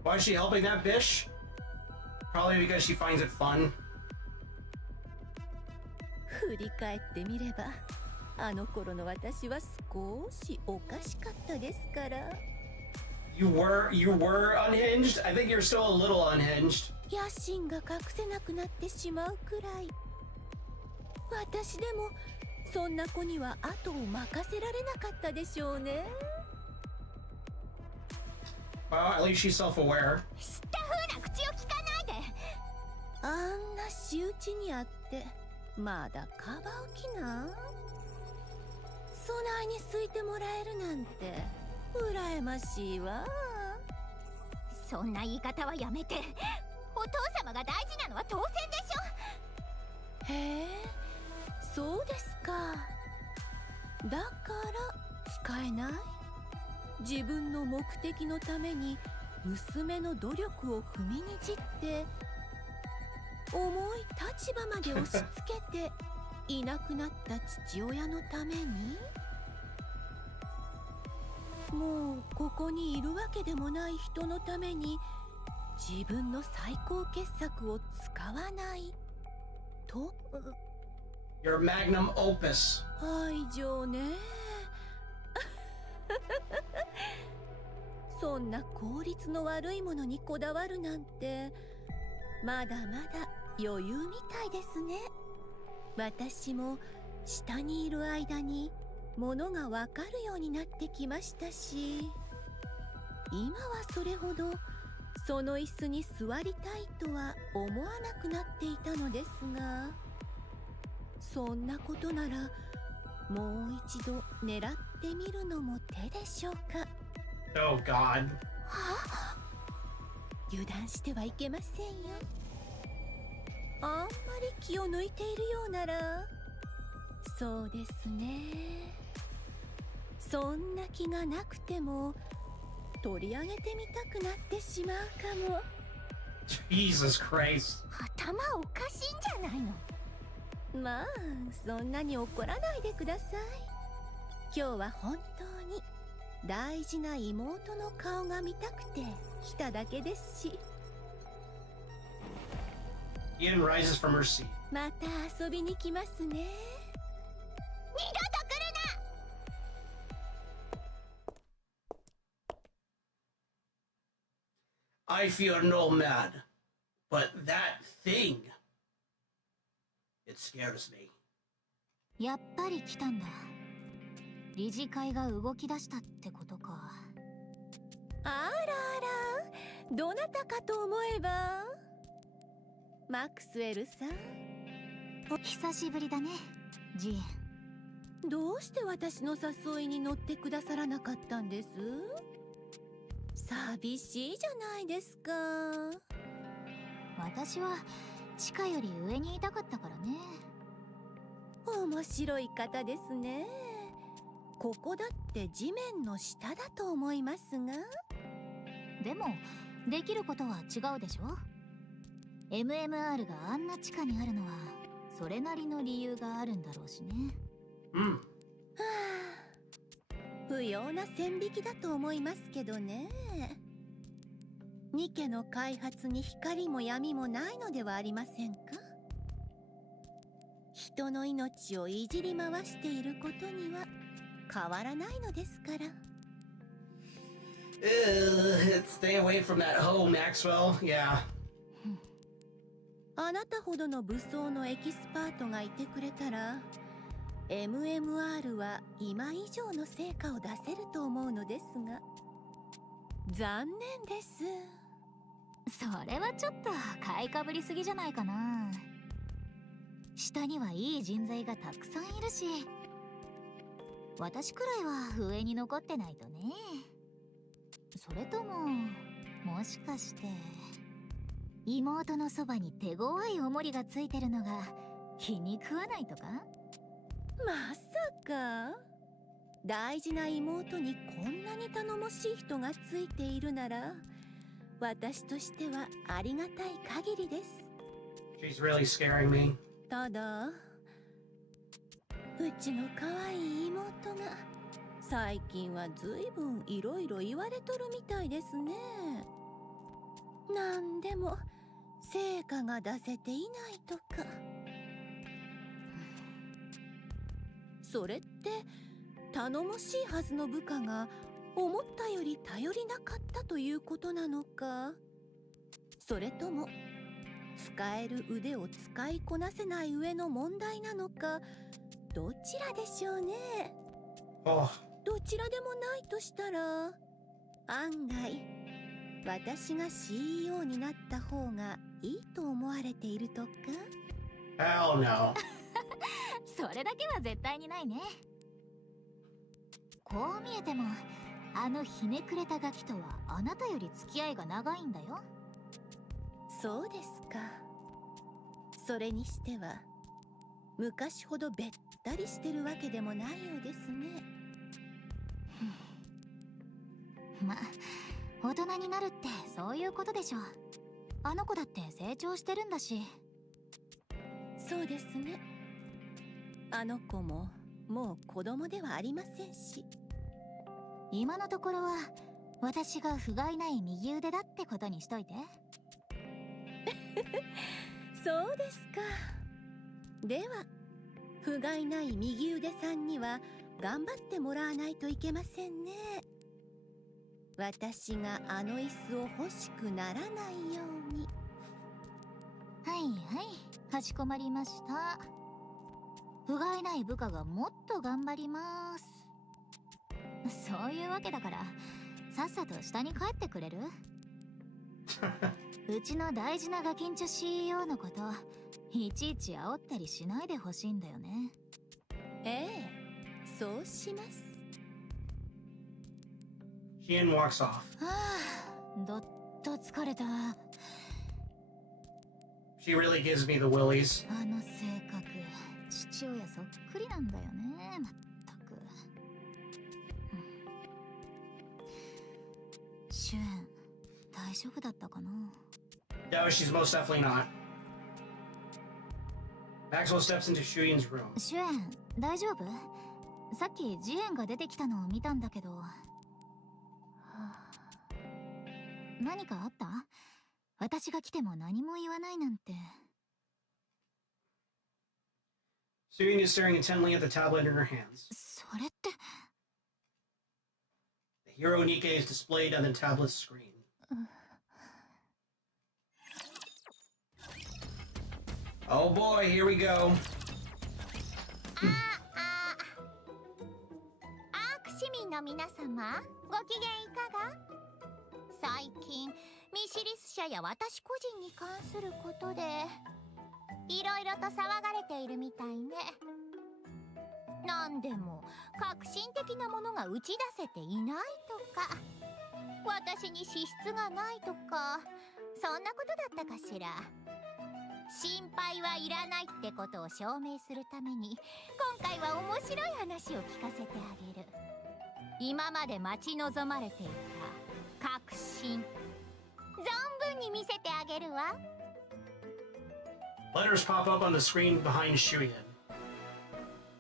Why is she helping that bitch? Probably because she finds it fun. 振り返ってみれば、あの頃の私は少しおかしかったですから。You were unhinged? I think you're still a little unhinged. 野心が隠せなくなってしまうくらい。私でもそんな子には後を任せられなかったでしょうね。Well, at least she's self-aware. 知った風な口を聞かないで。あんな仕打ちにあってまだかばう気なん？そないに好いてもらえるなんて羨ましいわ。そんな言い方はやめて。お父様が大事なのは当然でしょ。へえ、そうですか。だから使えない？自分の目的のために娘の努力を踏みにじって重い立場まで押し付けていなくなった父親のために。もうここにいるわけでもない人のために自分の最高傑作を使わないと。 Your magnum opus. 愛情ね。そんな効率の悪いものにこだわるなんてまだまだ余裕みたいですね。私も下にいる間にものがわかるようになってきましたし、今はそれほどその椅子に座りたいとは思わなくなっていたのですが、そんなことならもう一度狙ってみるのも手でしょうか。 Oh God. はあ、油断してはいけませんよ。あんまり気を抜いているようなら、そうですね、そんな気がなくても取り上げてみたくなってしまうかも。 Jesus Christ. 頭おかしいんじゃないの。まあそんなに怒らないでください。今日は本当に大事な妹の顔が見たくて来ただけですし。 Ian rises from her seat. また遊びに来ますね。二度と来るな。 I feel no mad, but that thing, it scares me. やっぱり来たんだ。理事会が動き出したってことか。あらあら、どなたかと思えばマクスウェルさん。久しぶりだね、ジーン。どうして私の誘いに乗ってくださらなかったんです？寂しいじゃないですか。私は地下より上にいたかったからね。面白い方ですね。ここだって地面の下だと思いますが。でもできることは違うでしょ。 MMR があんな地下にあるのはそれなりの理由があるんだろうしね。Hmm. 不要な線引きだと思いますけどね。ニケの開発に光も闇もないのではありませんか。人の命をいじり回していることには変わらないのですから。Stay away from that hoe, Maxwell. Yeah. あなたほどの武装のエキスパートがいてくれたら MMR は今以上の成果を出せると思うのですが、残念です。それはちょっと買いかぶりすぎじゃないかな。下にはいい人材がたくさんいるし、私くらいは上に残ってないとね。それとももしかして妹のそばに手強いおもりがついてるのが気に食わないとか。まさか大事な妹にこんなに頼もしい人がついているなら、私としてはありがたい限りです。 She's really scaring me. ただうちの可愛い妹が最近はずいぶんいろいろ言われとるみたいですね。なんでも成果が出せていないとか。それって頼もしいはずの部下が思ったより頼りなかったということなのか、それとも使える腕を使いこなせない上の問題なのか、どちらでしょうね。 Oh. どちらでもないとしたら、案外私が CEO になった方がいいと思われているとか。 Hell no. それだけは絶対にないね。こう見えてもあのひねくれたガキとはあなたより付き合いが長いんだよ。そうですか。それにしては昔ほどべったりしてるわけでもないようですね。ま、大人になるってそういうことでしょ。あの子だって成長してるんだし。そうですね。あの子ももう子供ではありませんし。今のところは私が不甲斐ない右腕だってことにしといて。そうですか。では不甲斐ない右腕さんには頑張ってもらわないといけませんね。私があの椅子を欲しくならないように。はいはい、かしこまりました。不甲斐ない部下がもっと頑張ります。そういうわけだからさっさと下に帰ってくれる？うちの大事なガキンチョ CEO のこといちいち煽ったりしないでほしいんだよね。ええ、そうします。Sheehan walks off. はあ、どっと疲れた。 She really gives me the willies. あの性格父親そっくりなんだよね、まったく。シュエン大丈夫だったかな。 No, she's most definitely not. Maxwell steps into Shuyan's room. シュエン大丈夫？さっきジエンが出てきたのを見たんだけど、何かあった？私が来ても何も言わないなんて。Shuyan is staring intently at the tablet in her hands. それって。 The hero Nikke is displayed on the tablet's screen. Oh boy, here we go. アーク市民の皆様、ご機嫌いかが？最近ミシリス社や私個人に関することでいろいろと騒がれているみたいね。なんでも革新的なものが打ち出せていないとか、私に資質がないとか、そんなことだったかしら。心配はいらないってことを証明するために今回は面白い話を聞かせてあげる。今まで待ち望まれていた革新、存分に見せてあげるわ。 Letters pop up on the screen behind Shuyan.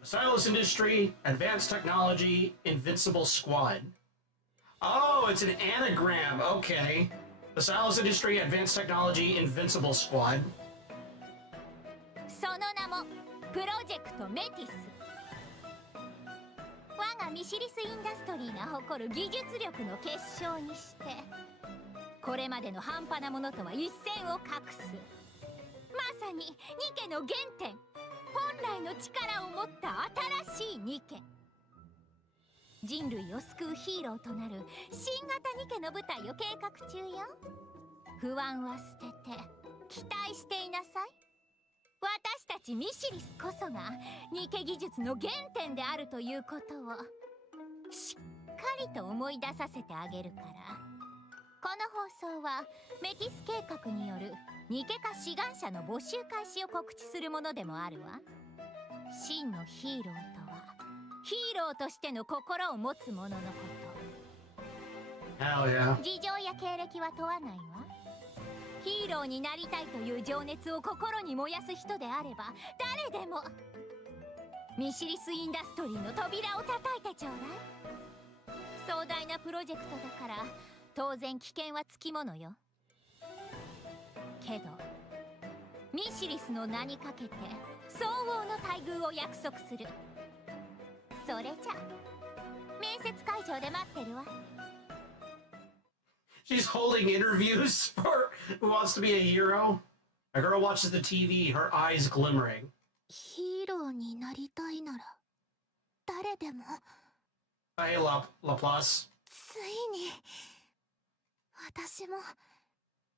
Silas Industry, Advanced Technology, Invincible Squad. Oh, it's an anagram. Okay. The Silas Industry, Advanced Technology, Invincible Squad. その名もプロジェクトメティス。我がミシリスインダストリーが誇る技術力の結晶にして、これまでの半端なものとは一線を画す、まさにニケの原点、本来の力を持った新しいニケ。人類を救うヒーローとなる新型ニケの舞台を計画中よ。不安は捨てて期待していなさい。私たちミシリスこそがニケ技術の原点であるということをしっかりと思い出させてあげるから。この放送はメティス計画によるニケ化志願者の募集開始を告知するものでもあるわ。真のヒーローとはヒーローとしての心を持つ者のこと。 Hell yeah. 事情や経歴は問わないわ。ヒーローになりたいという情熱を心に燃やす人であれば誰でもミシリスインダストリーの扉を叩いてちょうだい。壮大なプロジェクトだから当然危険はつきものよ。けどミシリスの名にかけて相応の待遇を約束する。それじゃ面接会場で待ってるわ。She's holding interviews for who wants to be a hero. A girl watches the TV, her eyes glimmering. ヒーローになりたいなら誰でも。 Hey, Laplace. ついに私も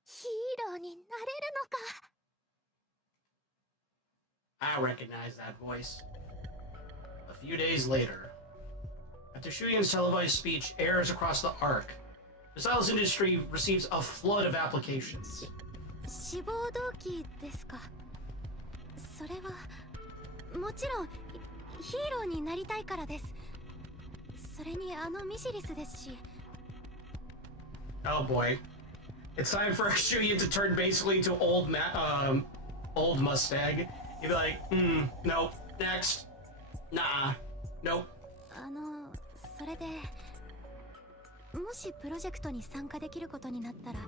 ヒーローになれるのか。 I recognize that voice. A few days later, after Shuyan's televised speech airs across the Ark, the Silas Industry receives a flood of applications. 志望動機ですか。それはもちろんヒーローになりたいからです。それにあのミシリスですし。 Oh boy. It's time for Shuyan to turn basically to old Mustang. He'd be like, nope, next. Nah, nope. それでもしプロジェクトに参加できることになったら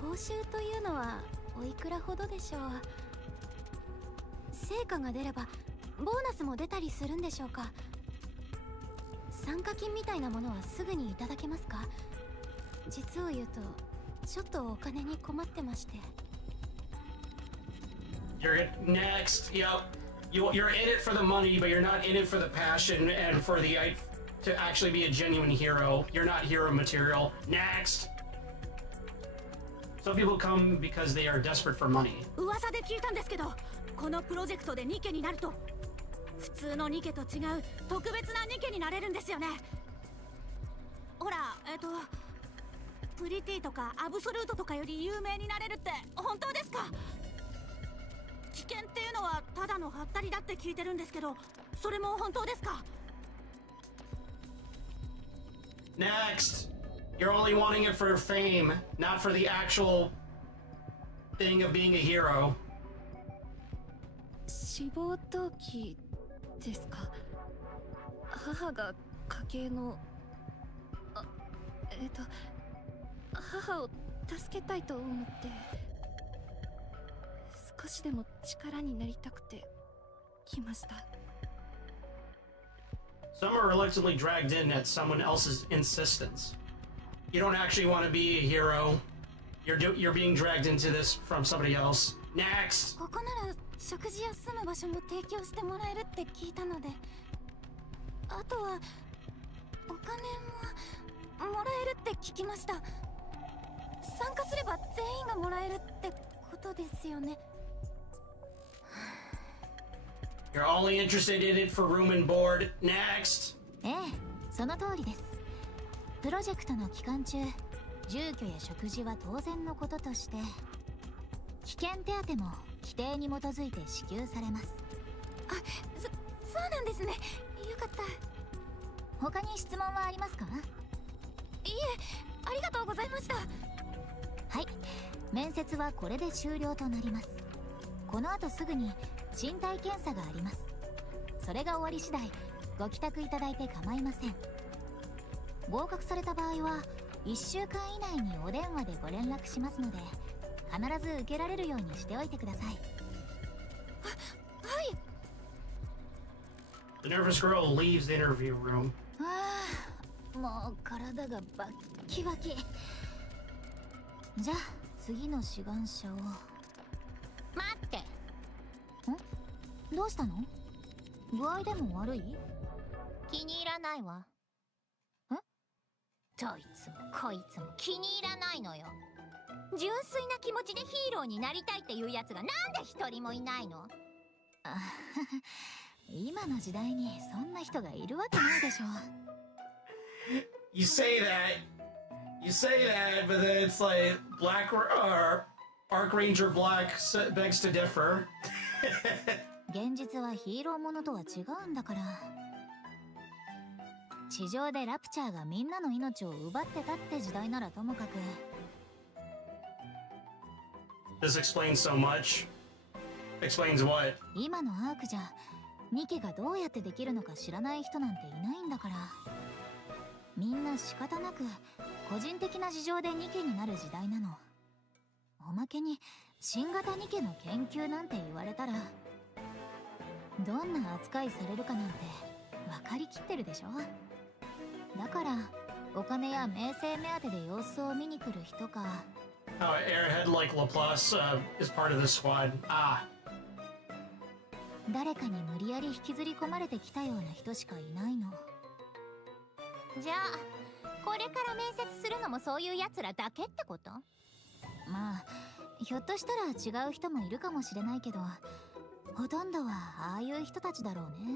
報酬というのはおいくらほどでしょう。成果が出ればボーナスも出たりするんでしょうか。参加金みたいなものはすぐにいただけますか。実を言うとちょっとお金に困ってまして。 You're next. Yep. You're in it for the money, but you're not in it for the passion and for the to actually be a genuine hero. You're not hero material. Next. Some people come because they are desperate for money. 噂で聞いたんですけど、このプロジェクトでニケになると普通のニケと違う特別なニケになれるんですよね。ほら、プリティとかアブソルートとかより有名になれるって本当ですか？危険っていうのはただのハったりだって聞いてるんですけど、それも本当ですか？ Next. You're only wanting it for fame, not for the actual thing of being a hero. 志望動機ですか？母が家系の母を助けたいと思って少しでも力になりたくて来ました。 Some are reluctantly dragged in at someone else's insistence. You don't actually want to be a hero. You're being dragged into this from somebody else. Next. ここなら食事や住む場所も提供してもらえるって聞いたので、あとはお金ももらえるって聞きました。参加すれば全員がもらえるってことですよね。 You're only interested in it for room and board. Next. ええ、その通りです。プロジェクトの期間中、住居や食事は当然のこととして、危険手当も規定に基づいて支給されます。あ、そうなんですね。よかった。他に質問はありますか？いえ、ありがとうございました。はい、面接はこれで終了となります。この後すぐに身体検査があります。それが終わり次第ご帰宅いただいて構いません。合格された場合は1週間以内にお電話でご連絡しますので、必ず受けられるようにしておいてください。はい。 The nervous girl leaves the interview room. ああ、もう体がバッキバキ。じゃあ次の志願者を。待って。ん？どうしたの？具合でも悪い？気に入らないわ。え？どいつもこいつも気に入らないのよ。純粋な気持ちでヒーローになりたいっていうやつがなんで一人もいないの？あ今の時代にそんな人がいるわけないでしょ。You say that, but then it's like Archranger Black begs to differ. 現実はヒーローものとは違うんだから。地上でラプチャーがみんなの命を奪ってたって時代ならともかく。This explains so much. Explains what? 今のアークじゃニケがどうやってできるのか知らない人なんていないんだから。みんな仕方なく個人的な事情でニケになる時代なの。おまけに新型ニケの研究なんて言われたらどんな扱いされるかなんて分かりきってるでしょ。だからお金や名声目当てで様子を見に来る人か。Airhead like Laplace is part of the squad. 誰かに無理やり引きずり込まれてきたような人しかいないの。じゃあこれから面接するのもそういうやつらだけってこと？まあひょっとしたら違う人もいるかもしれないけど、ほとんどはああいう人たちだろうね。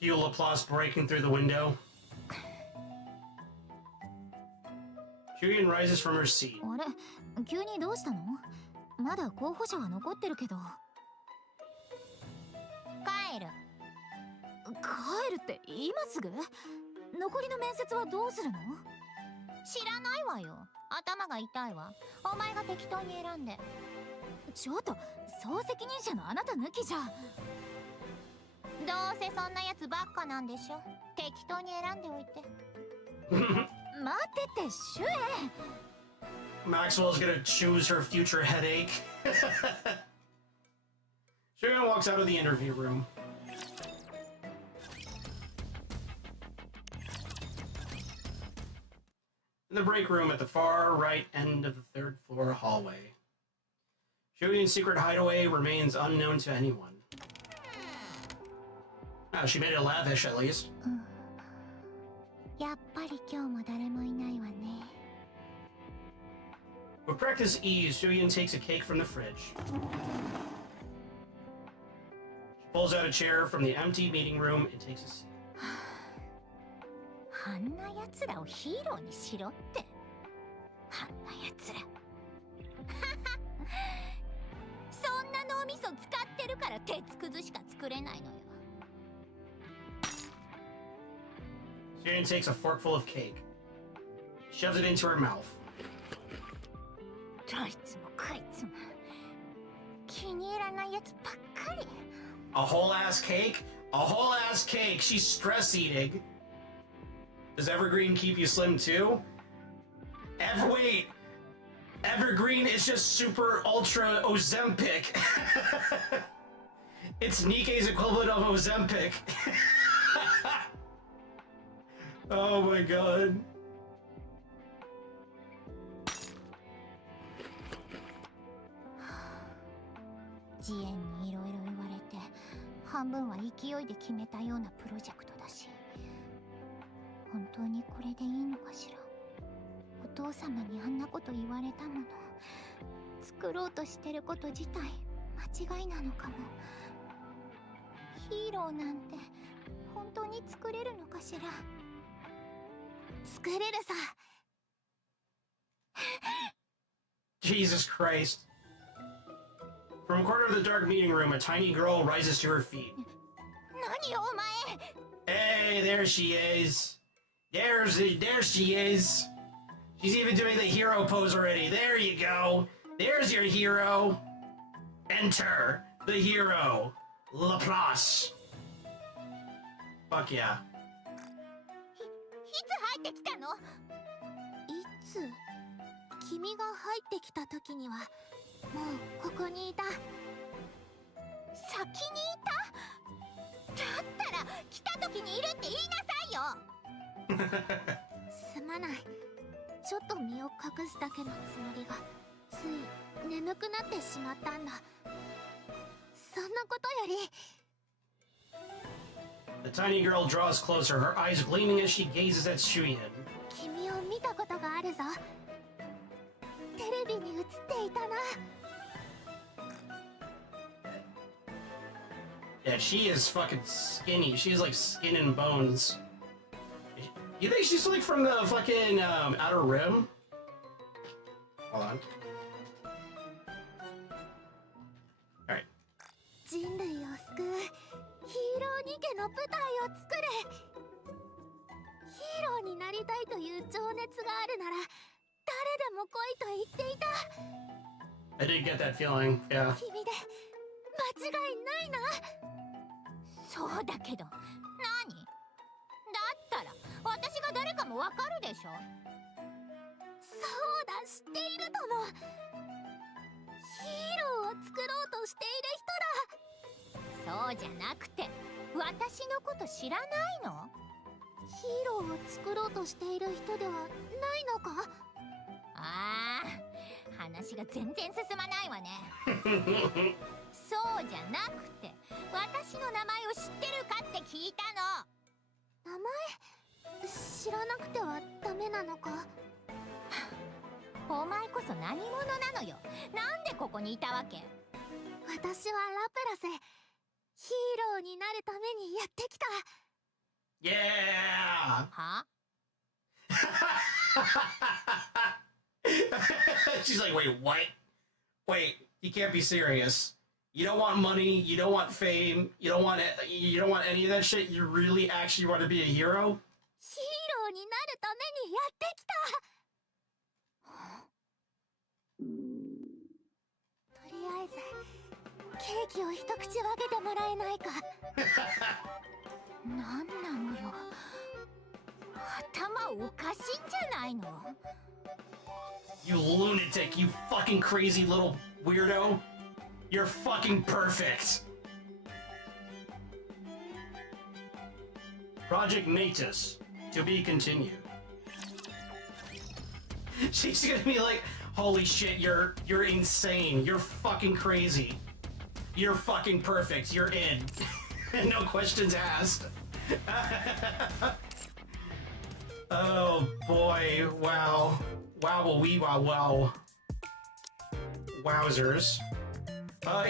Cue Laplace breaking through the window. Julian rises from her seat. あれ、急にどうしたの？まだ候補者は残ってるけど。帰るって今すぐ？残りの面接はどうするの？知らないわよ。頭が痛いわ。お前が適当に選んで。ちょっと総責任者のあなた抜きじゃ。どうせそんなやつばっかなんでしょ。適当に選んでおいて。待ってってシュエ。 Maxwell's gonna choose her future headache. Julian walks out of the interview room. in the break room at the far right end of the third floor hallway. Shuyan's secret hideaway remains unknown to anyone. Oh, she made it lavish at least. やっぱり今日も誰もいないわね。 With practice ease, Shuyan takes a cake from the fridge. She pulls out a chair from the empty meeting room and takes a seat. あんな奴らをヒーローにしろって。あんな奴ら。そんな脳みそ使ってるから鉄くずしか作れないのよ。 Shuyan takes a forkful of cake, shoves it into her mouth. どいつもこいつも気に入らないやつばっかり。 A whole ass cake? A whole ass cake! She's stress eating. Does Evergreen keep you slim too? Wait! Evergreen is just super ultra Ozempic. It's Nikke's equivalent of Ozempic. Oh my god. ジエンにいろいろ言われて半分は勢いで決めたようなプロジェクトだし、本当にこれでいいのかしら。お父様にあんなこと言われたもの、作ろうとしてること自体間違いなのかも。ヒーローなんて本当に作れるのかしら。作れるさ。Jesus Christ. From a corner of the dark meeting room, a tiny girl rises to her feet. 何よお前。 Hey, there she is. There she is. She's even doing the hero pose already. There you go. There's your hero. Enter the hero. Laplace. Fuck yeah. いつ入ってきたの？いつ？君が入ってきた時にはもうここにいた。先にいた？だったら来た時にいるって言いなさいよ。すまない。ちょっと身を隠すだけのつもりがつい眠くなってしまったんだ。そんなことより。 The tiny girl draws closer, her eyes gleaming as she gazes at Shuyan. 君を見たことがあるぞ。テレビに映っていたな。 Yeah, she is fucking skinny. She's like skin and bones. You think she's like from the fucking Outer Rim? Hold on. Alright. 人類を救うヒーローニケの舞台を作れ。ヒーローになりたいという情熱があるなら誰でも来いと言っていた。 I did get that feeling, yeah. 君で間違いないな。そうだけど何？だったら私が誰かもわかるでしょ。そうだ、知っているとも。ヒーローを作ろうとしている人だ。そうじゃなくて私のこと知らないの？ヒーローを作ろうとしている人ではないのか？ああ、話が全然進まないわね。そうじゃなくて私の名前を知ってるかって聞いたの。名前知らなくてはダメなのか？お前こそ何者なのよ。なんでここにいたわけ？私はラプラス。ヒーローになるためにやってきた。Yeah! は？ She's like, wait, what? Wait, you can't be serious. You don't want money, you don't want fame, you don't want any of that shit. You really actually want to be a hero? ヒーローになるためにやってきた。とりあえずケーキを一口分けてもらえないか。なんなのよ。頭おかしいんじゃないの？ You lunatic, you fucking crazy little weirdo. You're fucking perfect. Project Natus, to be continued. She's gonna be like, holy shit, you're insane. You're fucking crazy. You're fucking perfect. You're in. No questions asked. Oh boy, wow. Wow, wee, wow, wow. Wowzers.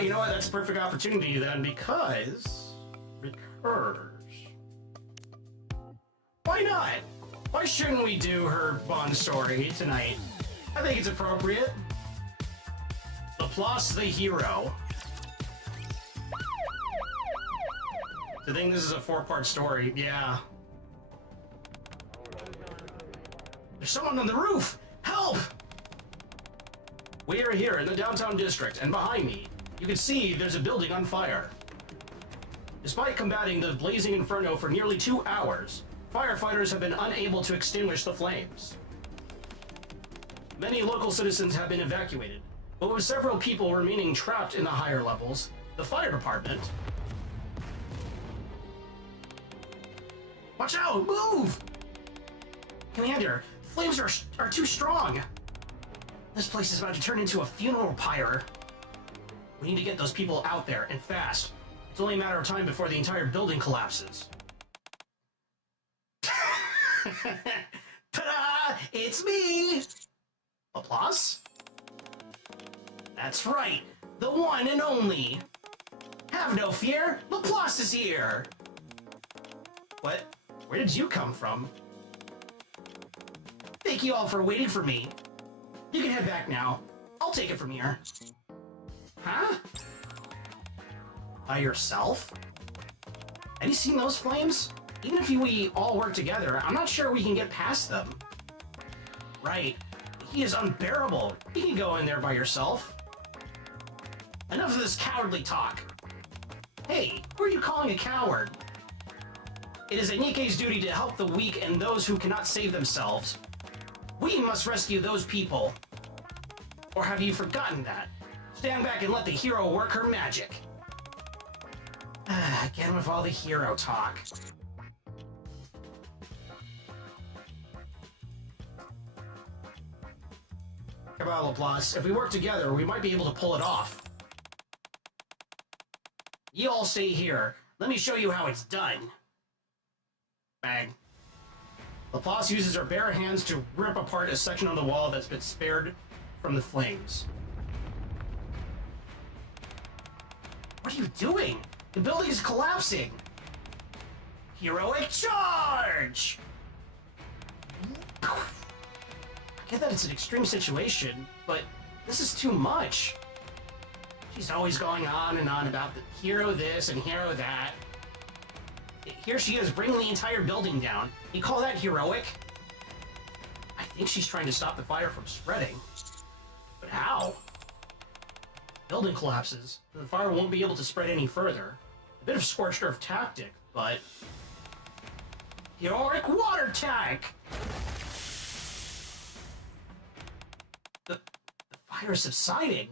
You know what? That's a perfect opportunity then, because... Why not? Why shouldn't we do her Bond story tonight? I think it's appropriate. Laplace the hero. I think this is a 4-part story, yeah. There's someone on the roof! Help! We are here in the downtown district, and behind me, you can see there's a building on fire. Despite combating the blazing inferno for nearly 2 hours, firefighters have been unable to extinguish the flames. Many local citizens have been evacuated, but with several people remaining trapped in the higher levels, the fire department... Watch out! Move! Commander, the flames are too strong. This place is about to turn into a funeral pyre. We need to get those people out there, and fast. It's only a matter of time before the entire building collapses. Ta-da! It's me! Applause? That's right, the one and only. Have no fear, Laplace is here. What? Where did you come from? Thank you all for waiting for me. You can head back now. I'll take it from here. Huh? By yourself? Have you seen those flames? Even if we all work together, I'm not sure we can get past them. Right. He is unbearable. You can go in there by yourself. Enough of this cowardly talk. Hey, who are you calling a coward? It is a Nikke's duty to help the weak and those who cannot save themselves. We must rescue those people. Or have you forgotten that? Stand back and let the hero work her magic. Again with all the hero talk. Come on, Laplace. If we work together, we might be able to pull it off. You all stay here. Let me show you how it's done. Bang. Laplace uses her bare hands to rip apart a section on the wall that's been spared from the flames. What are you doing? The building is collapsing! Heroic charge! I get that it's an extreme situation, but this is too much. She's always going on and on about the hero this and hero that. Here she is, bringing the entire building down. You call that heroic? I think she's trying to stop the fire from spreading. But how? Building collapses, the fire won't be able to spread any further. A bit of scorched earth tactic, but... Heroic water tank! The fire is subsiding.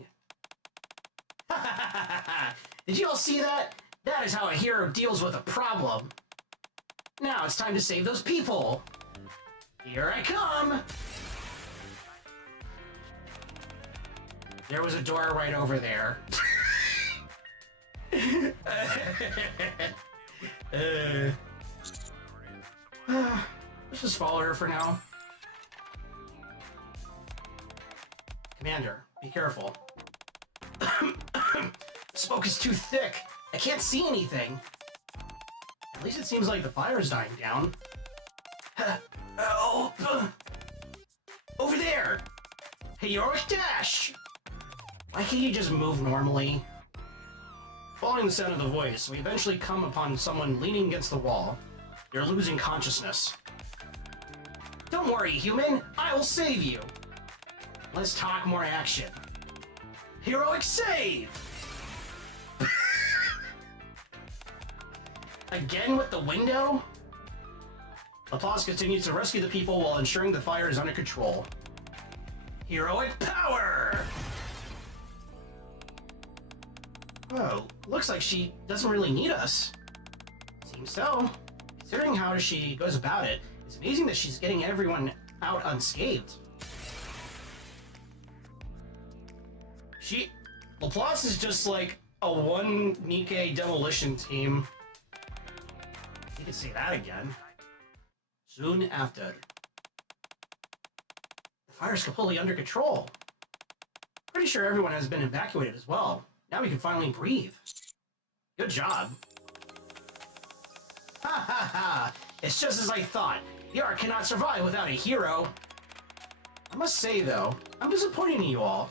Did you all see that? That is how a hero deals with a problem. Now it's time to save those people. Here I come! There was a door right over there. Let's just follow her for now. Commander, be careful. Smoke is too thick. I can't see anything. At least it seems like the fire's dying down. Oh, over there! Heroic dash! Why can't you just move normally? Following the sound of the voice, we eventually come upon someone leaning against the wall. They're losing consciousness. Don't worry, human! I will save you! Let's talk more action. Heroic save! Again with the window? Laplace continues to rescue the people while ensuring the fire is under control. Heroic power! Oh, looks like she doesn't really need us. Seems so. Considering how she goes about it, it's amazing that she's getting everyone out unscathed. Laplace is just like a one Nikke demolition team. You can say that again. Soon after. The fire's completely under control. Pretty sure everyone has been evacuated as well. Now we can finally breathe. Good job. Ha ha ha! It's just as I thought. The Ark cannot survive without a hero. I must say, though, I'm disappointed in you all.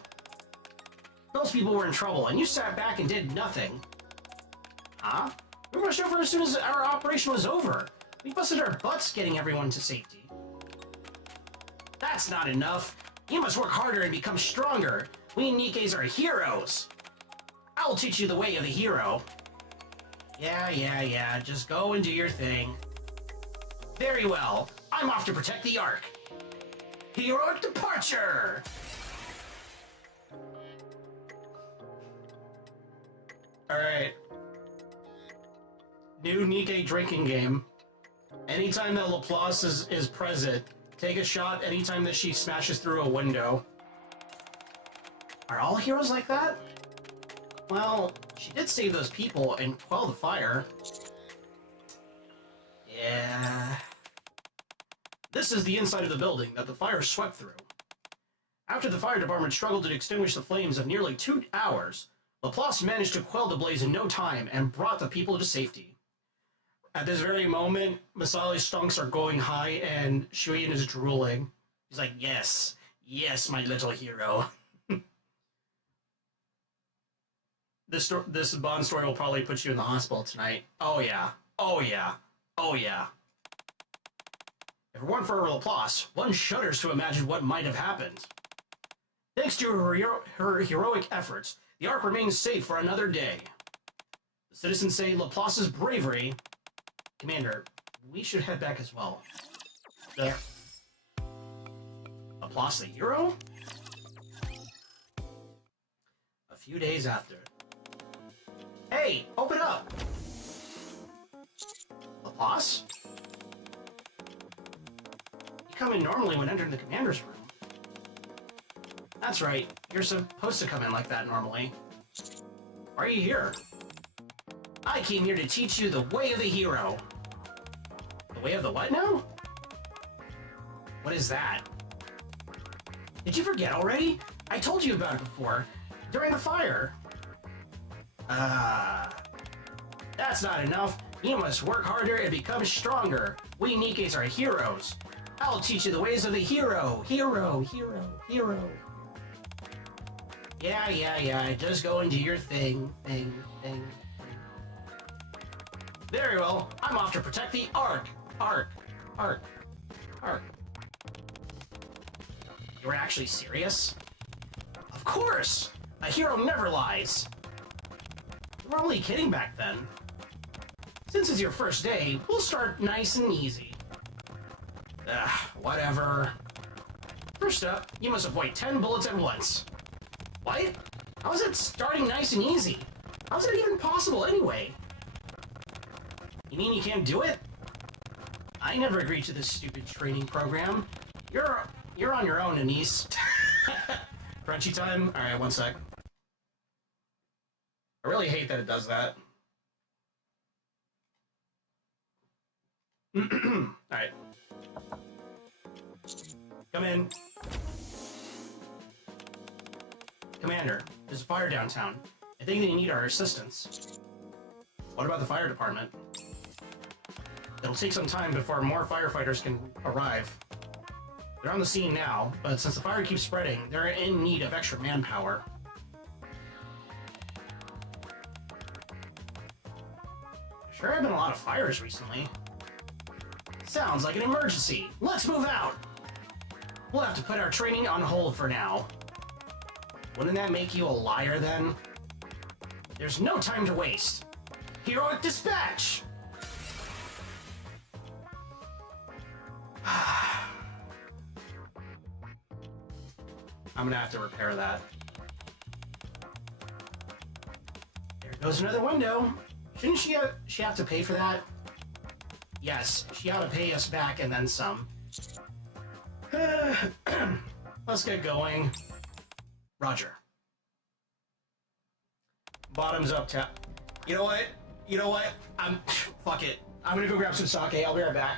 Those people were in trouble, and you sat back and did nothing. Huh? We rushed over as soon as our operation was over. We busted our butts getting everyone to safety. That's not enough. You must work harder and become stronger. We Nikkes are heroes. I'll teach you the way of the hero. Yeah. Just go and do your thing. Very well. I'm off to protect the Ark. Heroic departure! Alright. New Nikke drinking game. Anytime that Laplace is present, take a shot anytime that she smashes through a window. Are all heroes like that? Well, she did save those people and quell the fire. Yeah. This is the inside of the building that the fire swept through. After the fire department struggled to extinguish the flames of nearly 2 hours, Laplace managed to quell the blaze in no time and brought the people to safety. At this very moment, Masali's stunks are going high and Shuyin is drooling. He's like, yes, my little hero. This Bond story will probably put you in the hospital tonight. Oh yeah. If it weren't for Laplace, one shudders to imagine what might have happened. Thanks to her heroic efforts, the Ark remains safe for another day. The citizens say Laplace's bravery... Commander, we should head back as well. There. Laplace the hero? A few days after. Hey, open up! Laplace? You come in normally when entering the commander's room. That's right, you're supposed to come in like that normally. Why are you here? I came here to teach you the way of the hero. The way of the what now? What is that? Did you forget already? I told you about it before, during the fire. That's not enough. You must work harder and become stronger. We Nikkes are heroes. I'll teach you the ways of the hero. Hero. Yeah. Just go and do your thing. Very well. I'm off to protect the Ark. Ark. You were actually serious? Of course! A hero never lies. We were only kidding back then. Since it's your first day, we'll start nice and easy. Whatever. First up, you must avoid 10 bullets at once. What? How is it starting nice and easy? How's that even possible anyway? You mean you can't do it? I never agreed to this stupid training program. You're on your own, Anise. Crunchy time? Alright, one sec. I really hate that it does that. Alright. Come in. Commander, there's a fire downtown. I think they need our assistance. What about the fire department? It'll take some time before more firefighters can arrive. They're on the scene now, but since the fire keeps spreading, they're in need of extra manpower. Sure have been a lot of fires recently. Sounds like an emergency. Let's move out! We'll have to put our training on hold for now. Wouldn't that make you a liar then? There's no time to waste. Heroic dispatch! I'm gonna have to repair that. There goes another window. Shouldn't she have to pay for that? Yes, she ought to pay us back and then some. Let's get going. Roger. Bottoms up tap. You know what? You know what? Fuck it. I'm gonna go grab some sake. I'll be right back.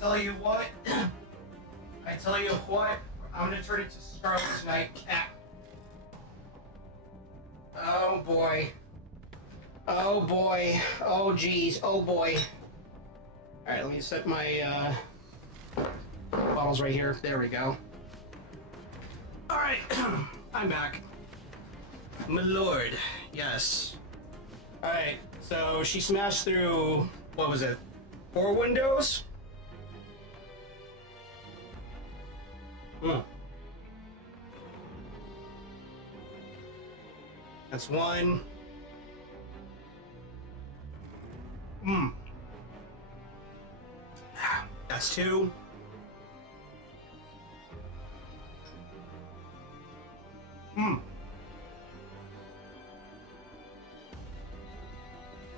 Tell you what, I tell you what, I'm gonna turn it to Scarlet tonight. Oh boy. Oh boy. Oh geez. Oh boy. Alright, let me set my bottles right here. There we go. Alright, I'm back. My lord, yes. Alright, so she smashed through, what was it, 4 windows? That's 1. That's 2.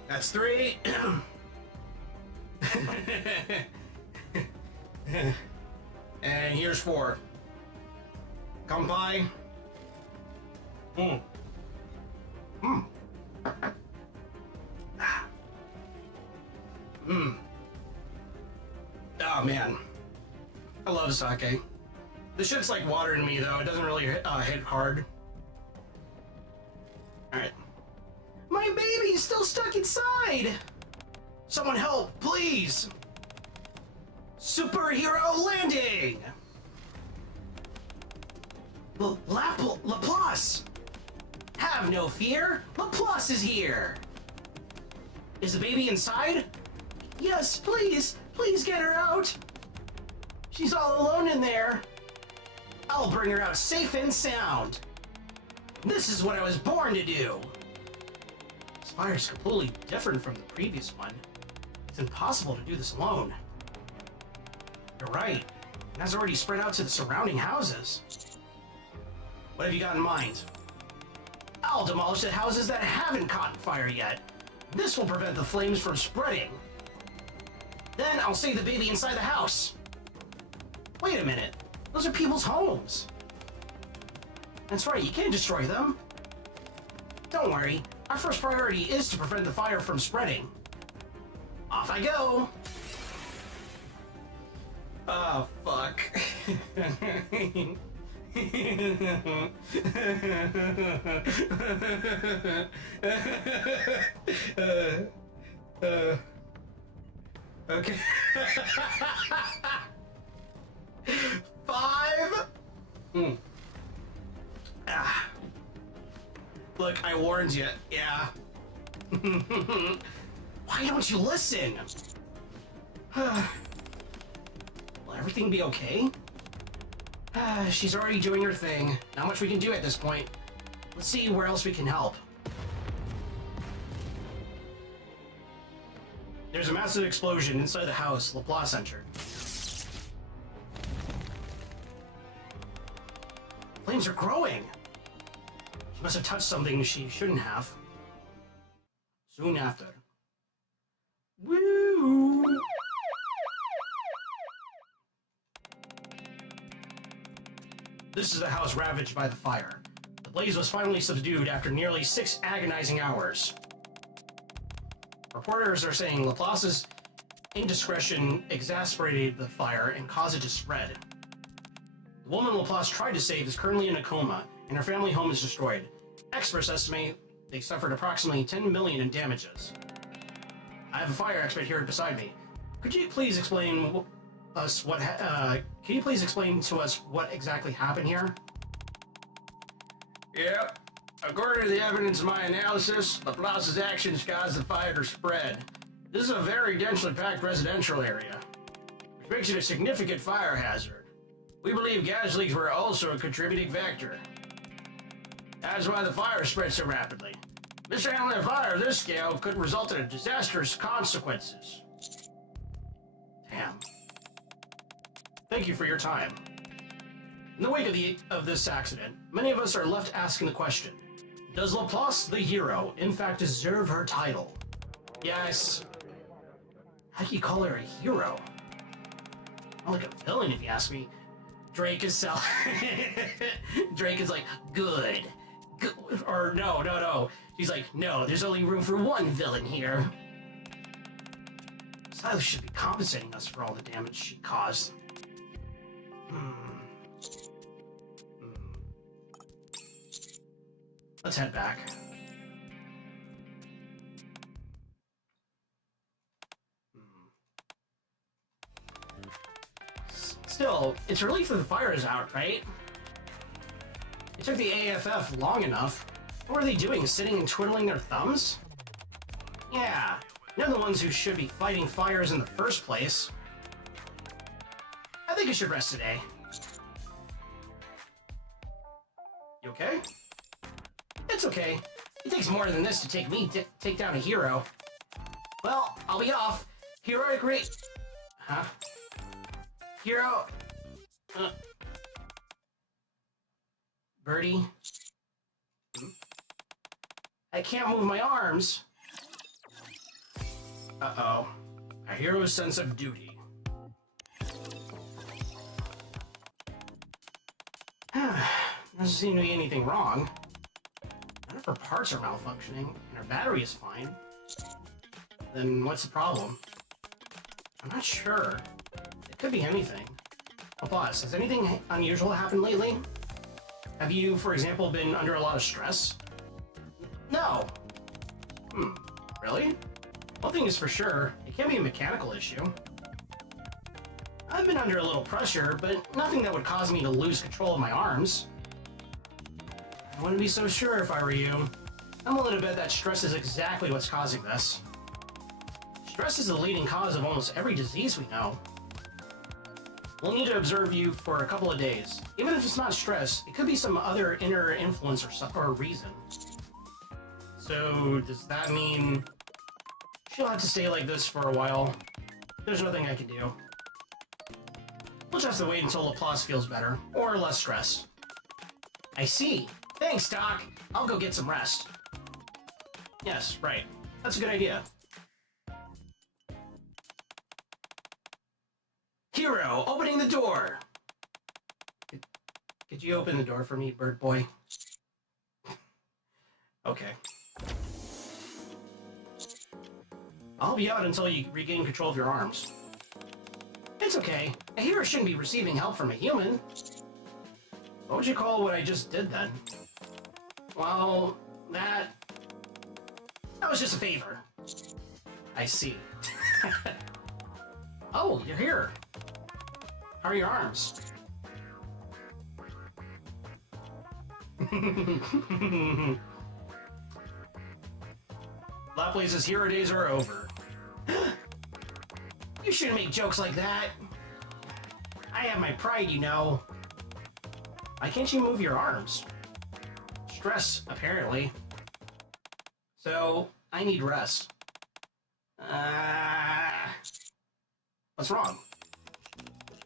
That's 3. And here's 4. Come by. Oh man, I love sake. This shit's like water to me though. It doesn't really hit hard. All right, my baby's still stuck inside. Someone help, please. Superhero landing. Laplace! Have no fear! Laplace is here! Is the baby inside? Yes, please! Please get her out! She's all alone in there! I'll bring her out safe and sound! This is what I was born to do! This fire's completely different from the previous one. It's impossible to do this alone. You're right. It has already spread out to the surrounding houses. What have you got in mind? I'll demolish the houses that haven't caught fire yet. This will prevent the flames from spreading. Then I'll save the baby inside the house. Wait a minute. Those are people's homes. That's right, you can't destroy them. Don't worry. Our first priority is to prevent the fire from spreading. Off I go. Okay. 5? Ah. Look, I warned you. Yeah. Why don't you listen? Will everything be okay? She's already doing her thing. Not much we can do at this point. Let's see where else we can help. There's a massive explosion inside the house Laplace entered. Flames are growing! She must have touched something she shouldn't have. Soon after. Woo! This is the house ravaged by the fire. The blaze was finally subdued after nearly 6 agonizing hours. Reporters are saying Laplace's indiscretion exacerbated the fire and caused it to spread. The woman Laplace tried to save is currently in a coma, and her family home is destroyed. Experts estimate they suffered approximately 10 million in damages. I have a fire expert here beside me. Could you please explain to us what exactly happened here? Yep. According to the evidence in my analysis, Laplace's actions caused the fire to spread. This is a very densely packed residential area, which makes it a significant fire hazard. We believe gas leaks were also a contributing factor. That's why the fire spread so rapidly. Mishandling a fire of this scale could result in disastrous consequences. Damn. Thank you for your time. In the wake of this accident, many of us are left asking the question, does Laplace, the hero, in fact deserve her title? Yes. How do you call her a hero? More like a villain, if you ask me. Drake is Drake is like, good. Or no. She's like, no, there's only room for one villain here. Silas should be compensating us for all the damage she caused. Let's head back. Still, it's a relief that the fire is out, right? It took the AFF long enough. What were they doing, sitting and twiddling their thumbs? Yeah, they're the ones who should be fighting fires in the first place. I think I should rest today. You okay? It's okay. It takes more than this to take down a hero. Well, I'll be off. Heroic Huh? Hero... Birdie? I can't move my arms. Uh-oh. A hero's sense of duty. Doesn't seem to be anything wrong. None of her parts are malfunctioning, and her battery is fine. Then what's the problem? I'm not sure. It could be anything. Oh, boss, has anything unusual happened lately? Have you, for example, been under a lot of stress? No. Really? One thing is for sure, it can't be a mechanical issue. I've been under a little pressure, but nothing that would cause me to lose control of my arms. I wouldn't be so sure if I were you. I'm willing to bet that stress is exactly what's causing this. Stress is the leading cause of almost every disease we know. We'll need to observe you for a couple of days. Even if it's not stress, it could be some other inner influence or reason. So, does that mean she'll have to stay like this for a while? There's nothing I can do. We'll just have to wait until Laplace feels better, or less stressed. I see. Thanks, Doc. I'll go get some rest. Yes, right. That's a good idea. Hero, opening the door! Could you open the door for me, bird boy? Okay. I'll be out until you regain control of your arms. It's okay. A hero shouldn't be receiving help from a human. What would you call what I just did then? Well, that was just a favor. I see. Oh, you're here. How are your arms? Laplace's hero days are over. You shouldn't make jokes like that. I have my pride, you know. Why can't you move your arms? Stress, apparently. So, I need rest. What's wrong?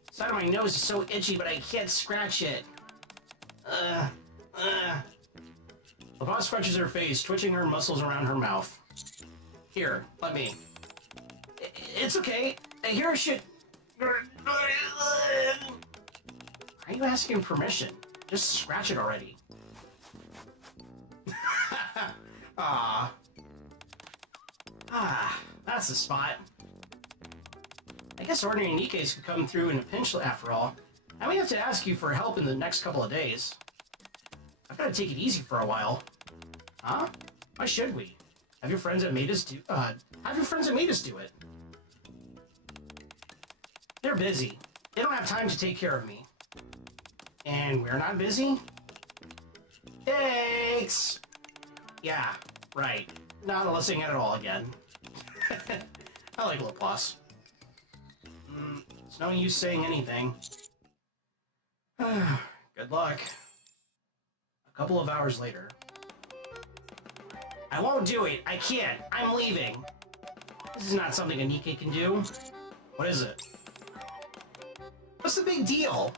The side of my nose is so itchy, but I can't scratch it. The boss scratches her face, twitching her muscles around her mouth. Here, let me. It's okay. A hero should... Why are you asking permission? Just scratch it already. That's the spot. I guess ordinary Nikkes could come through in a pinch after all. I may have to ask you for help in the next couple of days. I've got to take it easy for a while. Huh? Why should we? Have your friends at Matus do it. They're busy. They don't have time to take care of me. And we're not busy? Thanks! Yeah, right. Not listening at all again. I like Laplace. It's no use saying anything. Good luck. A couple of hours later. I won't do it. I can't. I'm leaving. This is not something a Nikke can do. What is it? What's the big deal?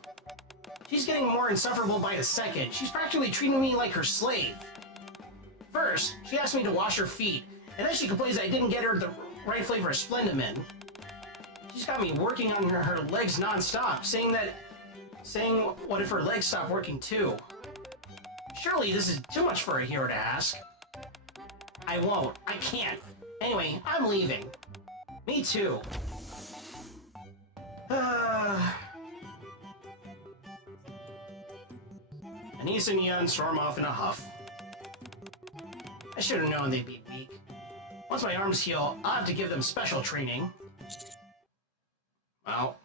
She's getting more insufferable by the second. She's practically treating me like her slave. First, she asked me to wash her feet, and then she complains I didn't get her the right flavor of Splendimin. She's got me working on her legs non-stop, saying what if her legs stop working too? Surely this is too much for a hero to ask. I won't. I can't. Anyway, I'm leaving. Me too. Anise and Yan storm off in a huff. I should have known they'd be weak. Once my arms heal, I'll have to give them special training. Well,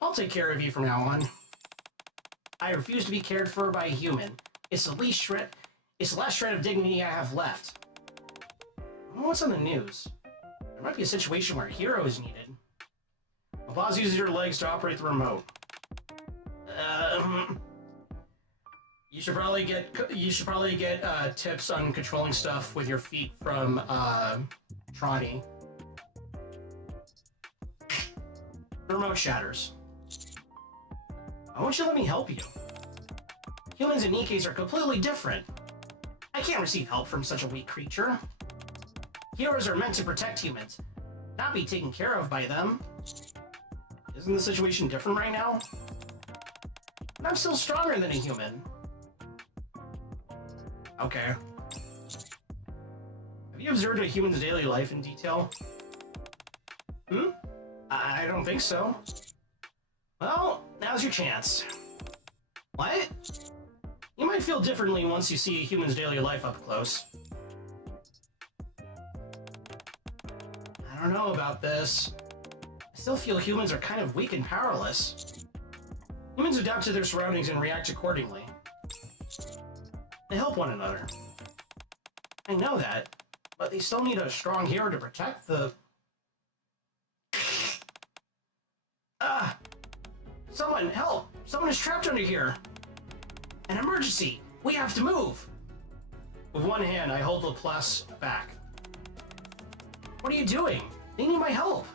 I'll take care of you from now on. I refuse to be cared for by a human. It's the last shred of dignity I have left. What's on the news? There might be a situation where a hero is needed. Boz uses your legs to operate the remote. You should probably get tips on controlling stuff with your feet from Trani. The remote shatters. Why won't you let me help you? Humans and Nikkes are completely different. I can't receive help from such a weak creature. Heroes are meant to protect humans, not be taken care of by them. Isn't the situation different right now? But I'm still stronger than a human. Okay. Have you observed a human's daily life in detail? I don't think so. Well, now's your chance. What? You might feel differently once you see a human's daily life up close. I don't know about this. I still feel humans are kind of weak and powerless. Humans adapt to their surroundings and react accordingly. They help one another. I know that, but they still need a strong hero to protect the... Someone, help! Someone is trapped under here! An emergency! We have to move! With one hand, I hold Laplace back. What are you doing? They need my help!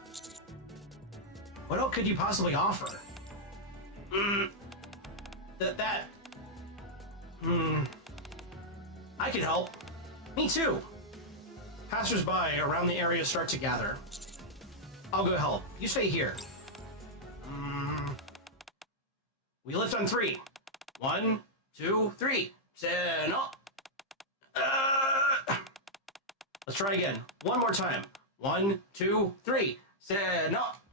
What else could you possibly offer? I could help. Me too. Passers-by around the area start to gather. I'll go help. You stay here. We lift on 3. 1, 2, 3. Stand up. Let's try again. One more time. 1, 2, 3. Stand up.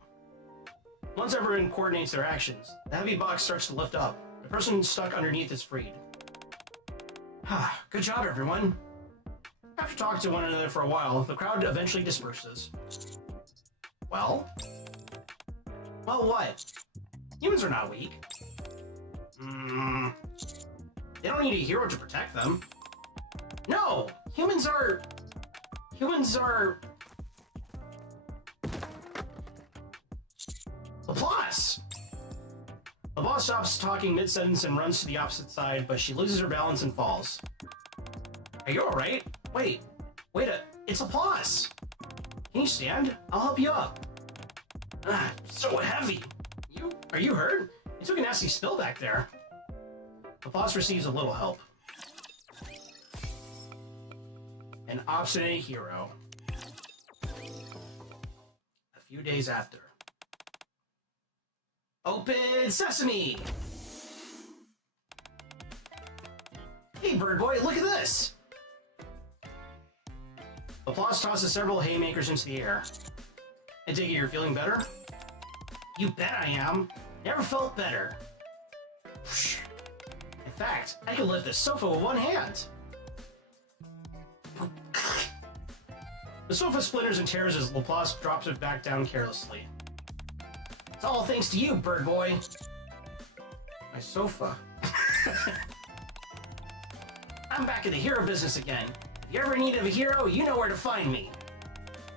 Once everyone coordinates their actions, the heavy box starts to lift up. The person stuck underneath is freed. Good job, everyone. After talking to one another for a while, the crowd eventually disperses. Well? Well, what? Humans are not weak. They don't need a hero to protect them. No! Humans are... Applause! The boss stops talking mid-sentence and runs to the opposite side, but she loses her balance and falls. Are you alright? Wait, it's applause! Can you stand? I'll help you up. So heavy! Are you hurt? You took a nasty spill back there. Applause receives a little help. An obstinate hero. A few days after. Open sesame! Hey, bird boy, look at this! Applause tosses several haymakers into the air. I take it you're feeling better? You bet I am. Never felt better. In fact, I can lift this sofa with one hand. The sofa splinters and tears as Laplace drops it back down carelessly. It's all thanks to you, bird boy. My sofa. I'm back in the hero business again. If you ever need a hero, you know where to find me.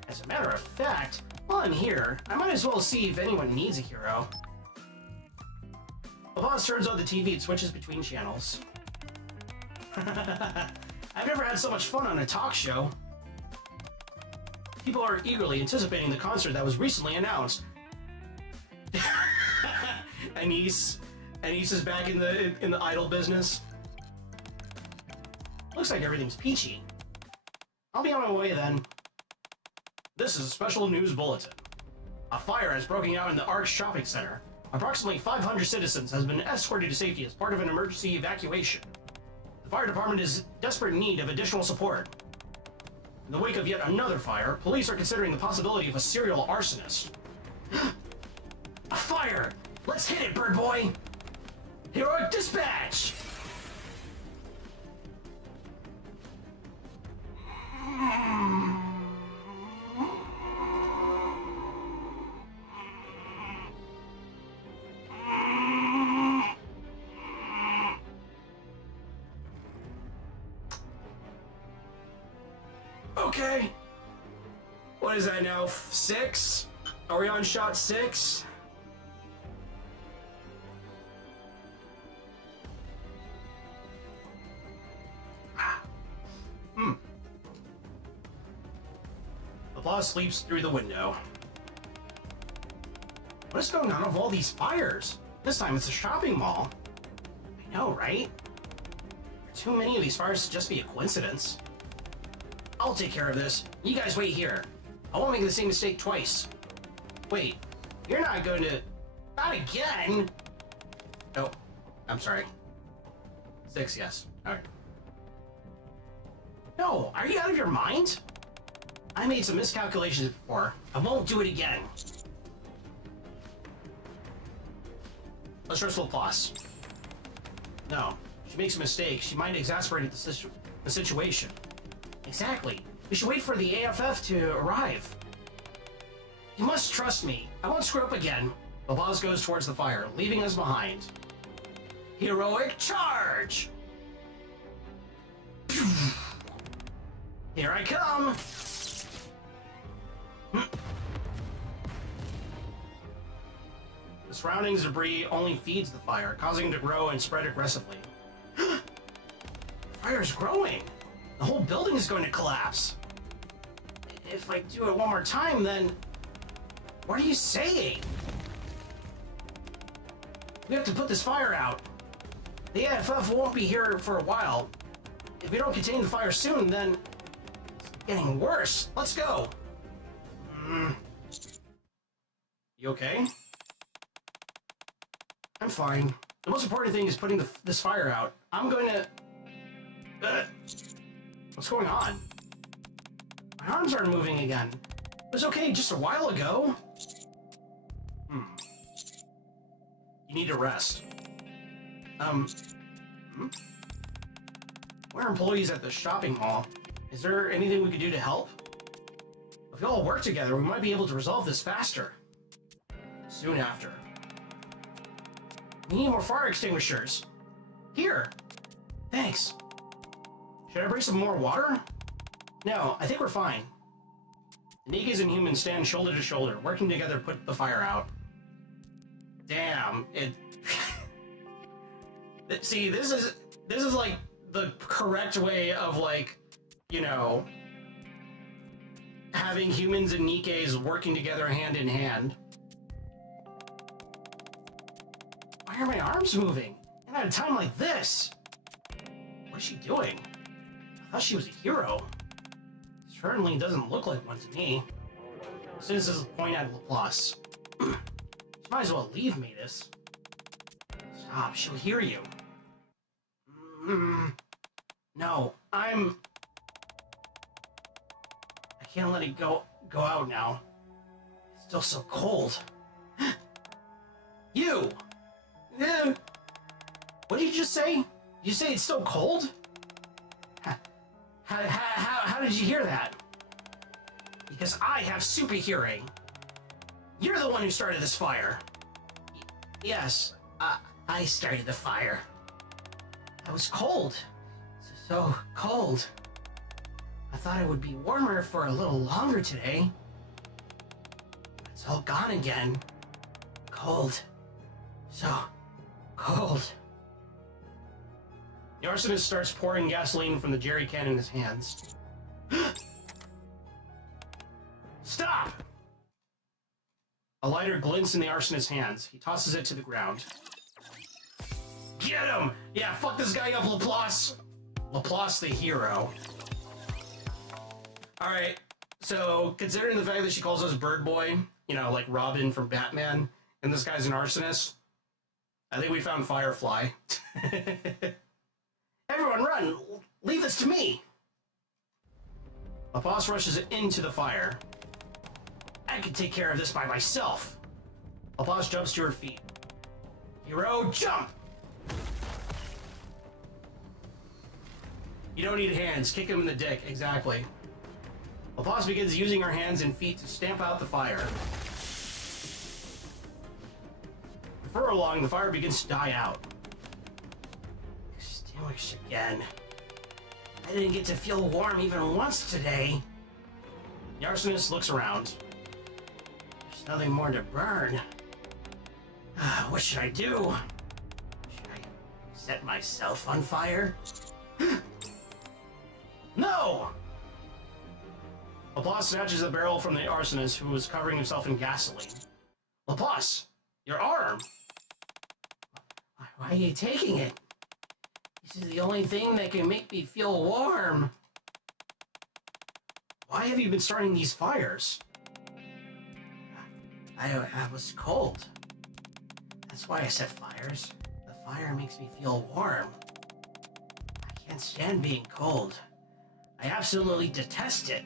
As a matter of fact, while I'm here, I might as well see if anyone needs a hero. The boss turns on the TV and switches between channels. I've never had so much fun on a talk show. People are eagerly anticipating the concert that was recently announced. Anise is back in the idol business. Looks like everything's peachy. I'll be on my way then. This is a special news bulletin. A fire has broken out in the Ark Shopping Center. Approximately 500 citizens has been escorted to safety as part of an emergency evacuation. The fire department is in desperate need of additional support. In the wake of yet another fire, police are considering the possibility of a serial arsonist. A fire! Let's hit it, bird boy! Heroic dispatch! Okay. What is that now? 6? Are we on shot 6? The boss sleeps through the window. What is going on with all these fires? This time it's a shopping mall. I know, right? There are too many of these fires to just be a coincidence. I'll take care of this. You guys wait here. I won't make the same mistake twice. Wait, you're not going to... Not again! Oh, I'm sorry. 6, yes. Alright. No, are you out of your mind? I made some miscalculations before. I won't do it again. Let's trust Laplace. No, she makes a mistake. She might exasperate the situation. Exactly. We should wait for the AFF to arrive. You must trust me. I won't screw up again. The boss goes towards the fire, leaving us behind. Heroic charge! Here I come! The surrounding debris only feeds the fire, causing it to grow and spread aggressively. The fire is growing! The whole building is going to collapse! If I do it one more time, then... What are you saying? We have to put this fire out. The AFF won't be here for a while. If we don't contain the fire soon, then... It's getting worse. Let's go! You okay? I'm fine. The most important thing is putting this fire out. I'm going to... What's going on? My arms aren't moving again. It was okay just a while ago. You need to rest. Hmm? We're employees at the shopping mall. Is there anything we could do to help? If we all work together, we might be able to resolve this faster. Soon after. We need more fire extinguishers. Here. Thanks. Should I bring some more water? No, I think we're fine. The Nikkes and humans stand shoulder to shoulder, working together to put the fire out. Damn, it... See, this is like the correct way of, like, you know, having humans and Nikkes working together hand in hand. Why are my arms moving? And at a time like this? What is she doing? I thought she was a hero. Certainly doesn't look like one to me. Since this is point at Laplace. She might as well leave me this. Stop, she'll hear you. No, I can't let it go out now. It's still so cold. You! What did you just say? Did you say it's still cold? How did you hear that? Because I have super hearing. You're the one who started this fire. Yes, I started the fire. I was cold. So cold. I thought it would be warmer for a little longer today. It's all gone again. Cold. So cold. The arsonist starts pouring gasoline from the jerry can in his hands. Stop! A lighter glints in the arsonist's hands. He tosses it to the ground. Get him! Yeah, fuck this guy up, Laplace! Laplace the hero. Alright, so considering the fact that she calls us Bird Boy, you know, like Robin from Batman, and this guy's an arsonist, I think we found Firefly. Everyone run! Leave this to me! Laplace rushes into the fire. I can take care of this by myself. Laplace jumps to her feet. Hero, jump! You don't need hands. Kick him in the dick. Exactly. Laplace begins using her hands and feet to stamp out the fire. Before long, the fire begins to die out. Extinguish again. I didn't get to feel warm even once today. The arsonist looks around. There's nothing more to burn. What should I do? Should I set myself on fire? No! Laplace snatches the barrel from the arsonist, who was covering himself in gasoline. Laplace, your arm! Why are you taking it? This is the only thing that can make me feel warm. Why have you been starting these fires? I was cold. That's why I set fires. The fire makes me feel warm. I can't stand being cold. I absolutely detest it.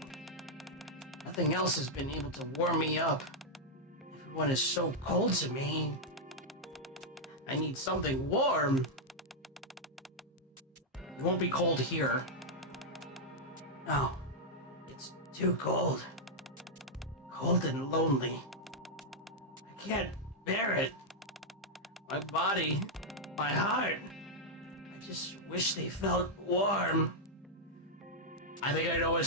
Nothing else has been able to warm me up. Everyone is so cold to me. I need something warm. It won't be cold here. No, it's too cold. Cold and lonely. I can't bear it. My body, my heart. I just wish they felt warm. I think I know what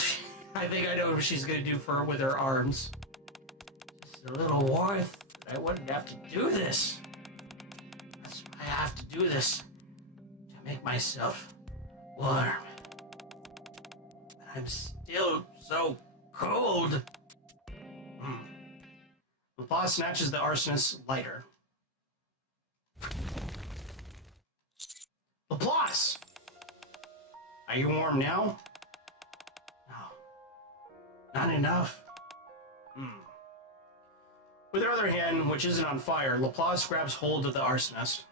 she's gonna do with her arms. Just a little warmth. I wouldn't have to do this. That's why I have to do this to make myself warm. But I'm still so cold. Laplace snatches the arsonist's lighter. Laplace! Are you warm now? Not enough. With her other hand, which isn't on fire, Laplace grabs hold of the arsonist.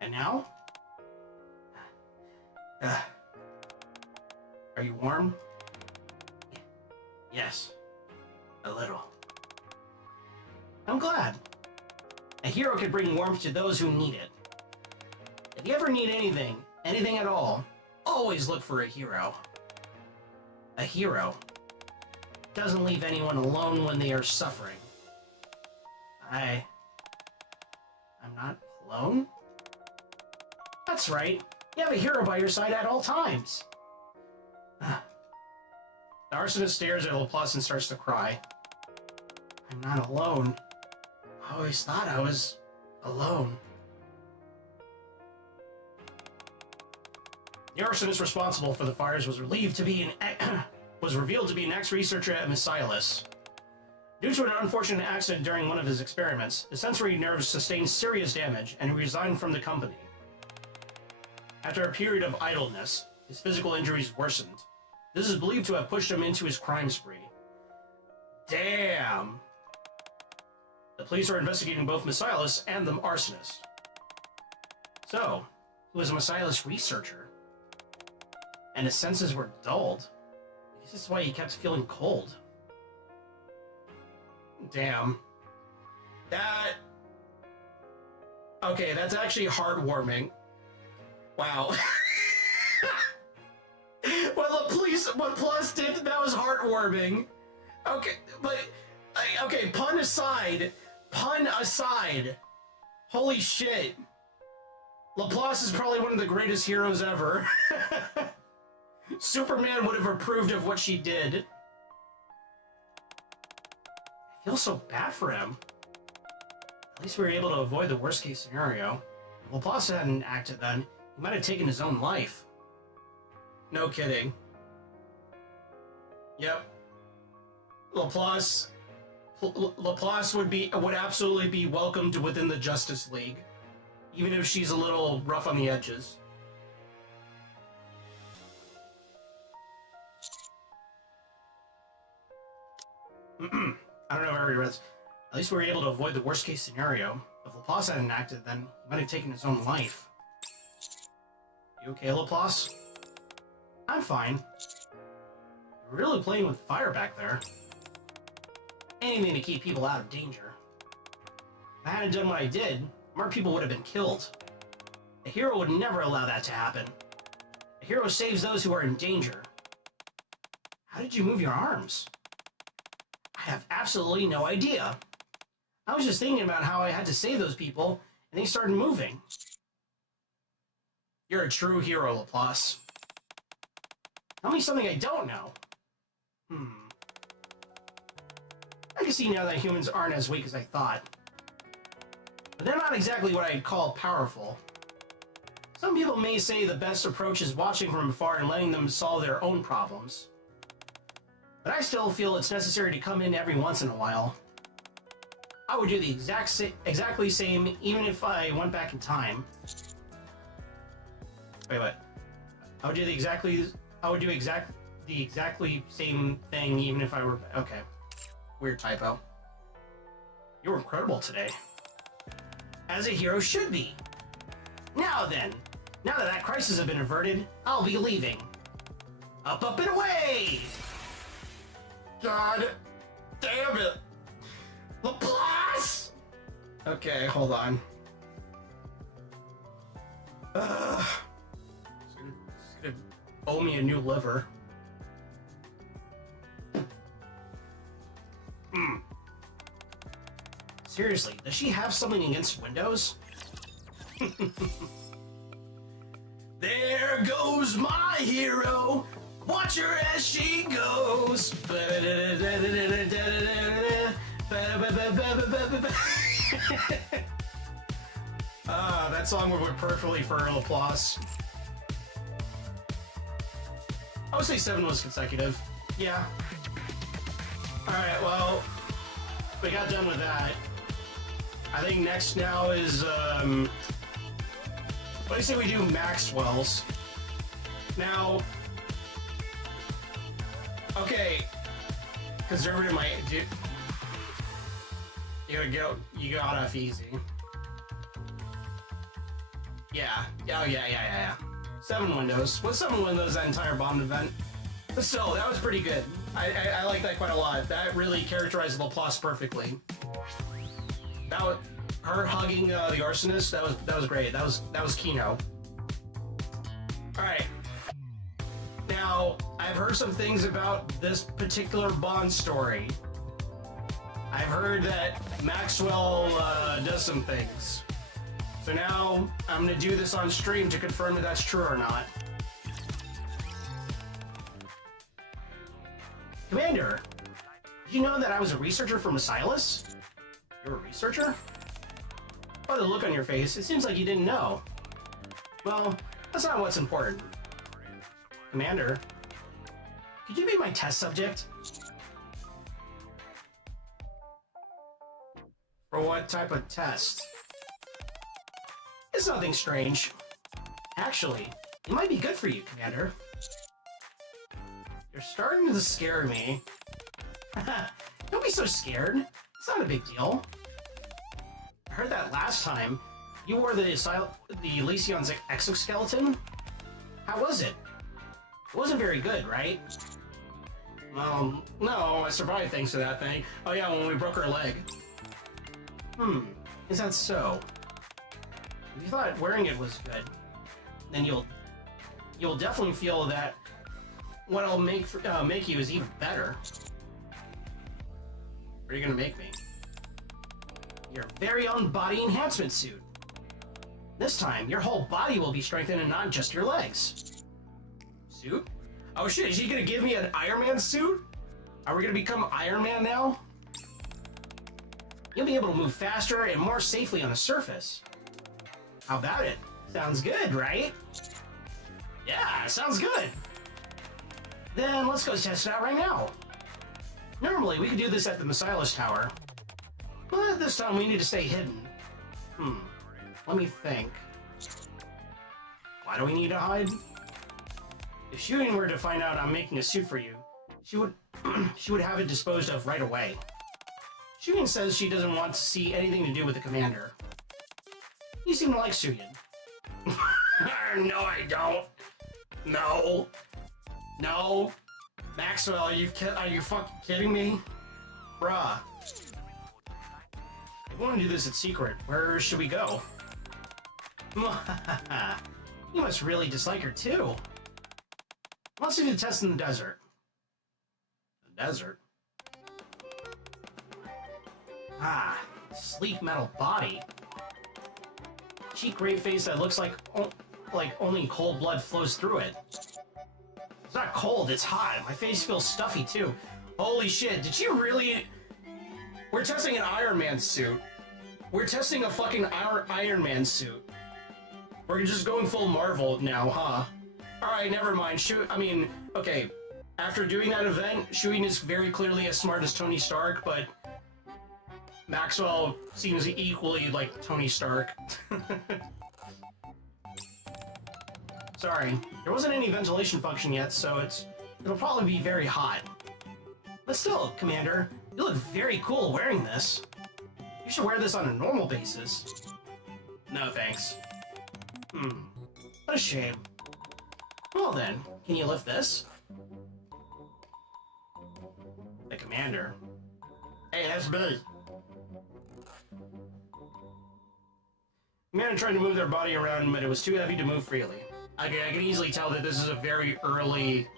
And now? Are you warm? Yes. A little. I'm glad. A hero can bring warmth to those who need it. If you ever need anything at all, always look for a hero. A hero doesn't leave anyone alone when they are suffering. I'm not alone? That's right. You have a hero by your side at all times. The arsonist stares at Laplace and starts to cry. I'm not alone. I always thought I was alone. The arsonist responsible for the fires was revealed to be an ex-researcher at Messialis. Due to an unfortunate accident during one of his experiments, his sensory nerves sustained serious damage and he resigned from the company. After a period of idleness, his physical injuries worsened. This is believed to have pushed him into his crime spree. Damn! The police are investigating both Messialis and the arsonist. So, he was a Messialis researcher. And his senses were dulled. This is why he kept feeling cold. Damn. Okay, that's actually heartwarming. Wow. What Plus did, that was heartwarming. Okay, but... Okay, pun aside. Holy shit. Laplace is probably one of the greatest heroes ever. Superman would have approved of what she did. I feel so bad for him. At least we were able to avoid the worst case scenario. If Laplace hadn't acted then, he might have taken his own life. No kidding. Yep. Laplace would absolutely be welcomed within the Justice League, even if she's a little rough on the edges. I don't know if I already read this. At least we were able to avoid the worst case scenario. If Laplace hadn't acted, then he might have taken his own life. You okay, Laplace? I'm fine. You're really playing with fire back there. Anything to keep people out of danger. If I hadn't done what I did, more people would have been killed. A hero would never allow that to happen. A hero saves those who are in danger. How did you move your arms? I have absolutely no idea. I was just thinking about how I had to save those people, and they started moving. You're a true hero, Laplace. Tell me something I don't know. I can see now that humans aren't as weak as I thought. But they're not exactly what I'd call powerful. Some people may say the best approach is watching from afar and letting them solve their own problems. But I still feel it's necessary to come in every once in a while. I would do the exactly same even if I went back in time. Wait, what? I would do the exactly same thing even if I were... Okay. Weird typo. You were incredible today. As a hero should be. Now then, now that crisis has been averted, I'll be leaving. Up, up, and away! God damn it! Laplace! Okay, hold on. It's gonna owe me a new liver. Seriously, does she have something against Windows? There goes my hero! Watch her as she goes! That song would work perfectly for Laplace. I would say 7 was consecutive. Yeah. Alright, well, we got done with that. I think next now is, what do you say we do Maxwell's? Now, okay, conservative might do. You got off easy. Yeah. Oh, yeah. 7 windows. With 7 windows, that entire bomb event. But still, that was pretty good. I like that quite a lot. That really characterized Laplace perfectly. her hugging the arsonist, that was great. That was Kino. All right. Now, I've heard some things about this particular Bond story. I've heard that Maxwell does some things. So now I'm gonna do this on stream to confirm that that's true or not. Commander, did you know that I was a researcher for Mesilas? You're a researcher? By the look on your face, it seems like you didn't know. Well, that's not what's important. Commander, could you be my test subject? For what type of test? It's nothing strange. Actually, it might be good for you, Commander. You're starting to scare me. Don't be so scared. It's not a big deal. I heard that last time you wore the Elysion's exoskeleton. How was it? It wasn't very good, right? No, I survived thanks to that thing. Oh yeah, when we broke her leg. Is that so? If you thought wearing it was good, then you'll definitely feel that what'll make you is even better. What are you gonna make me? Your very own body enhancement suit. This time, your whole body will be strengthened and not just your legs. Suit? Oh shit, is he gonna give me an Iron Man suit? Are we gonna become Iron Man now? You'll be able to move faster and more safely on the surface. How about it? Sounds good, right? Yeah, sounds good. Then let's go test it out right now. Normally, we could do this at the Mesilas Tower. But this time we need to stay hidden. Let me think. Why do we need to hide? If Shuin were to find out I'm making a suit for you, she would have it disposed of right away. Shuin says she doesn't want to see anything to do with the commander. You seem to like Shuin. No, I don't. No. Maxwell, are you fucking kidding me? Bruh. I want to do this in secret. Where should we go? You must really dislike her too. Let's do the test in the desert. The desert? Sleek metal body. Cheek gray face that looks like only cold blood flows through it. It's not cold, it's hot. My face feels stuffy too. Holy shit, did she really... We're testing an Iron Man suit. We're testing a fucking Iron Man suit. We're just going full Marvel now, huh? Alright, never mind. Okay. After doing that event, Shuin is very clearly as smart as Tony Stark, but Maxwell seems equally like Tony Stark. Sorry, there wasn't any ventilation function yet, so it'll probably be very hot. But still, Commander, you look very cool wearing this. You should wear this on a normal basis. No thanks. What a shame. Well then, can you lift this? The Commander. Hey, that's me. Commander tried to move their body around, but it was too heavy to move freely. I can easily tell that this is a very early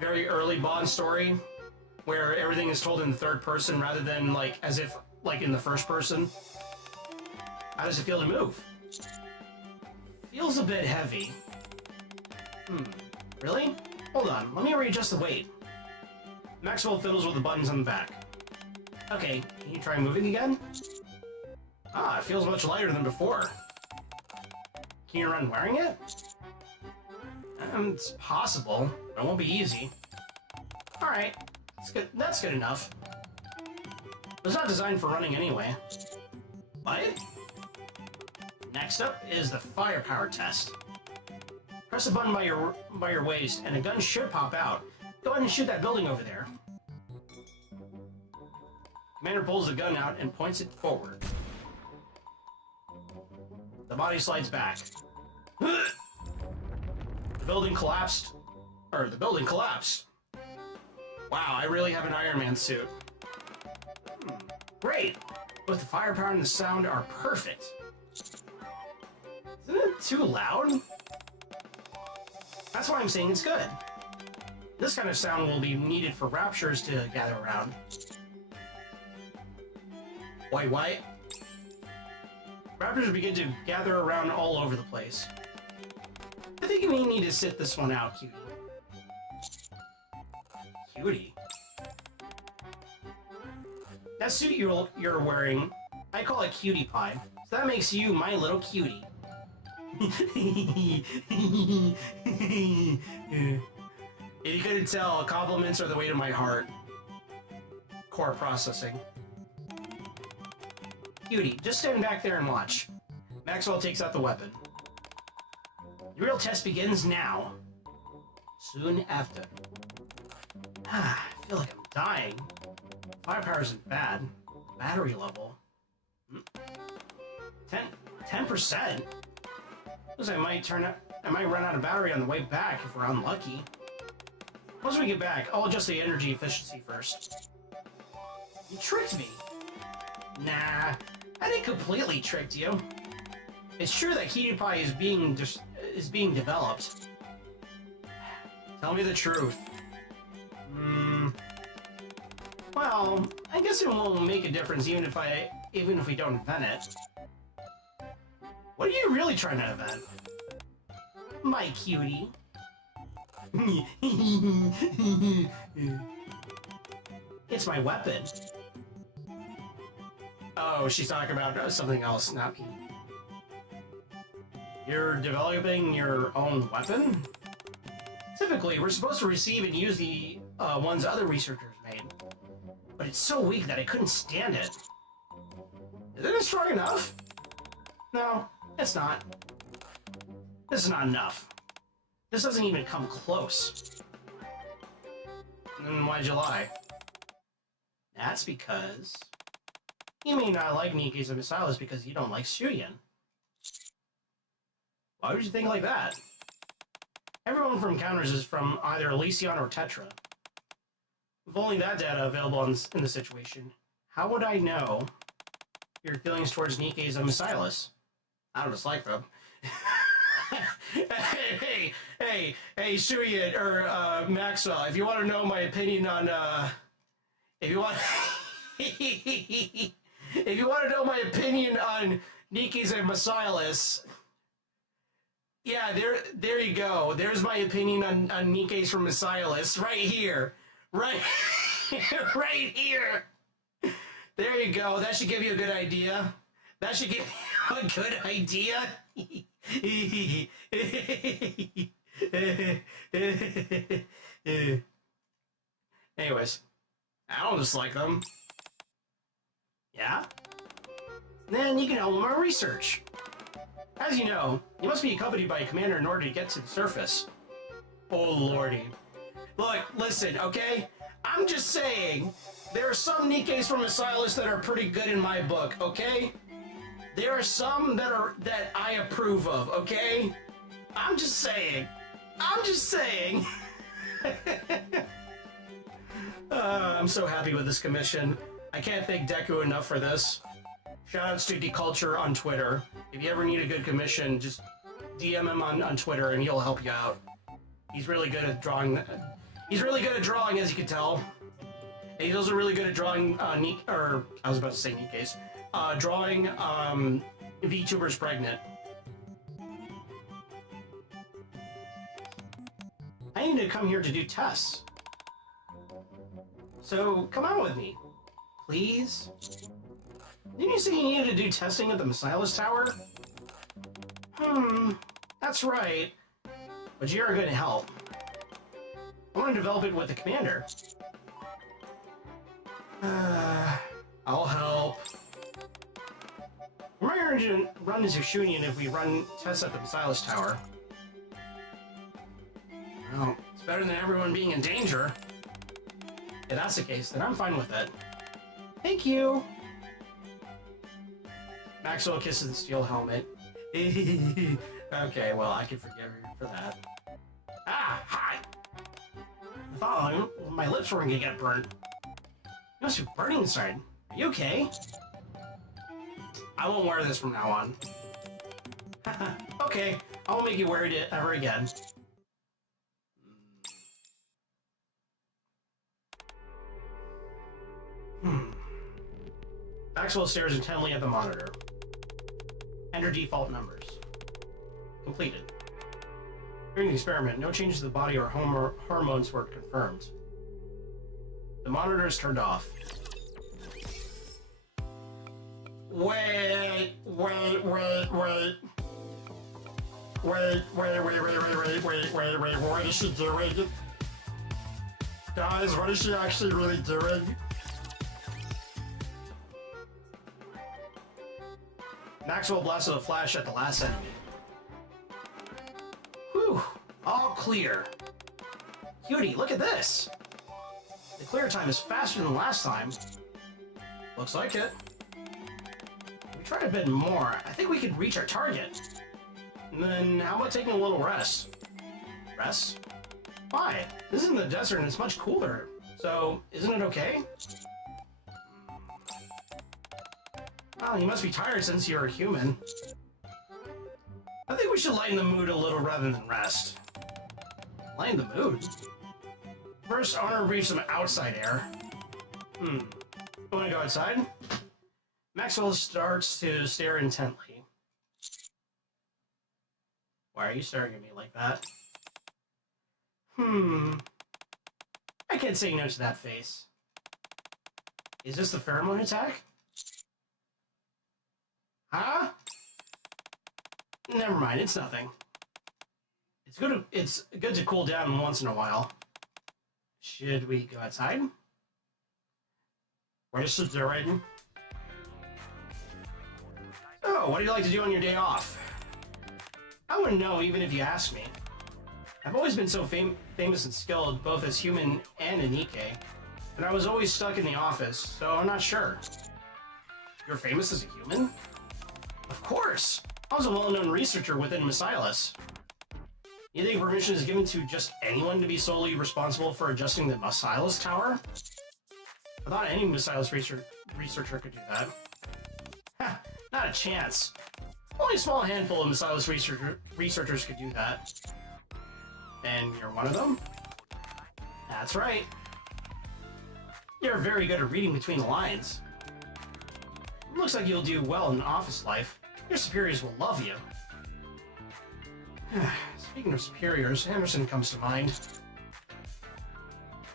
Bond story, where everything is told in the third person rather than as if in the first person. How does it feel to move? Feels a bit heavy. Really? Hold on, let me readjust the weight. Maxwell fiddles with the buttons on the back. Okay, can you try moving again? It feels much lighter than before. Can you run wearing it? It's possible, but it won't be easy. Alright, that's good enough. It was not designed for running anyway. What? Next up is the firepower test. Press a button by your waist, and a gun should pop out. Go ahead and shoot that building over there. Commander pulls the gun out and points it forward. The body slides back. The building collapsed. Wow, I really have an Iron Man suit. Great! Both the firepower and the sound are perfect. Isn't it too loud? That's why I'm saying it's good. This kind of sound will be needed for raptures to gather around. Wait, what? Raptors begin to gather around all over the place. I think we need to sit this one out, cutie. Cutie? That suit you're wearing, I call it cutie pie. So that makes you my little cutie. If you couldn't tell, compliments are the way to my heart. Core processing. Cutie, just stand back there and watch. Maxwell takes out the weapon. The real test begins now. Soon after. I feel like I'm dying. Firepower isn't bad. Battery level. 10%? Because I might run out of battery on the way back if we're unlucky. Once we get back, I'll adjust the energy efficiency first. You tricked me. Nah, I didn't completely trick you. It's true that cutie pie is being developed. Tell me the truth. Well, I guess it won't make a difference even if we don't invent it. What are you really trying to invent? My cutie. It's my weapon. Oh, she's talking about something else, not me. You're developing your own weapon? Typically, we're supposed to receive and use the ones other researchers made. But it's so weak that I couldn't stand it. Isn't it strong enough? No, it's not. This is not enough. This doesn't even come close. Then why'd you lie? That's because... You may not like Nikke's and Misalis because you don't like Shuyan. Why would you think like that? Everyone from Counters is from either Elysion or Tetra. With only that data available in the situation, how would I know your feelings towards Nikke's and Misalis? I don't dislike them. hey, Shuyan, or Maxwell, if you want to know my opinion on, if you want to know my opinion on Nikke's and Misalis, yeah, there you go. There's my opinion on Nikke's from Misalis, right here. Right here. There you go. That should give you a good idea. That should give you a good idea. Anyways, I don't dislike them. Yeah? Then you can help with my research. As you know, you must be accompanied by a commander in order to get to the surface. Oh lordy. Look, listen, okay? I'm just saying, there are some Nikke's from Misalis that are pretty good in my book, okay? There are some that I approve of, okay? I'm just saying. I'm so happy with this commission. I can't thank Deku enough for this. Shoutouts to Deculture on Twitter. If you ever need a good commission, just DM him on Twitter and he'll help you out. He's really good at drawing. He's really good at drawing, as you can tell. And he's also really good at drawing Nikke's. Drawing VTubers pregnant. I need to come here to do tests. So come on with me, please. Didn't you say you needed to do testing at the Misalis Tower? That's right. But you're going to help. I want to develop it with the commander. I'll help. We're going to run as Yushunian if we run tests at the Misalis Tower. Well, it's better than everyone being in danger. If that's the case, then I'm fine with it. Thank you. Maxwell kisses the steel helmet. Okay, well, I can forgive her for that. Ah, hi! I thought my lips were gonna get burnt. You must be burning inside. Are you okay? I won't wear this from now on. Okay, I won't make you wear it ever again. Maxwell stares intently at the monitor. Enter default numbers. Completed. During the experiment, no changes to the body or hormones were confirmed. The monitor is turned off. Wait, what is she doing? Guys, what is she actually really doing? Maxwell blasted a flash at the last enemy. Whew, all clear. Cutie, look at this! The clear time is faster than last time. Looks like it. If we try a bit more, I think we could reach our target. And then, how about taking a little rest? Rest? Why? This is in the desert and it's much cooler. So, isn't it okay? Oh, you must be tired since you're a human. I think we should lighten the mood a little rather than rest. Lighten the mood? First, I want to breathe some outside air. You want to go outside? Maxwell starts to stare intently. Why are you staring at me like that? I can't say no to that face. Is this the pheromone attack? Huh? Never mind, it's nothing. It's good to cool down once in a while. Should we go outside? What is she doing? Oh, what do you like to do on your day off? I wouldn't know even if you asked me. I've always been so famous and skilled, both as human and a Nikke, and I was always stuck in the office, so I'm not sure. You're famous as a human? Of course! I was a well-known researcher within Mesilas. You think permission is given to just anyone to be solely responsible for adjusting the Mesilas Tower? I thought any Mesilas researcher could do that. Ha! Not a chance. Only a small handful of Mesilas researchers could do that. And you're one of them? That's right. You're very good at reading between the lines. Looks like you'll do well in office life. Your superiors will love you. Speaking of superiors, Anderson comes to mind.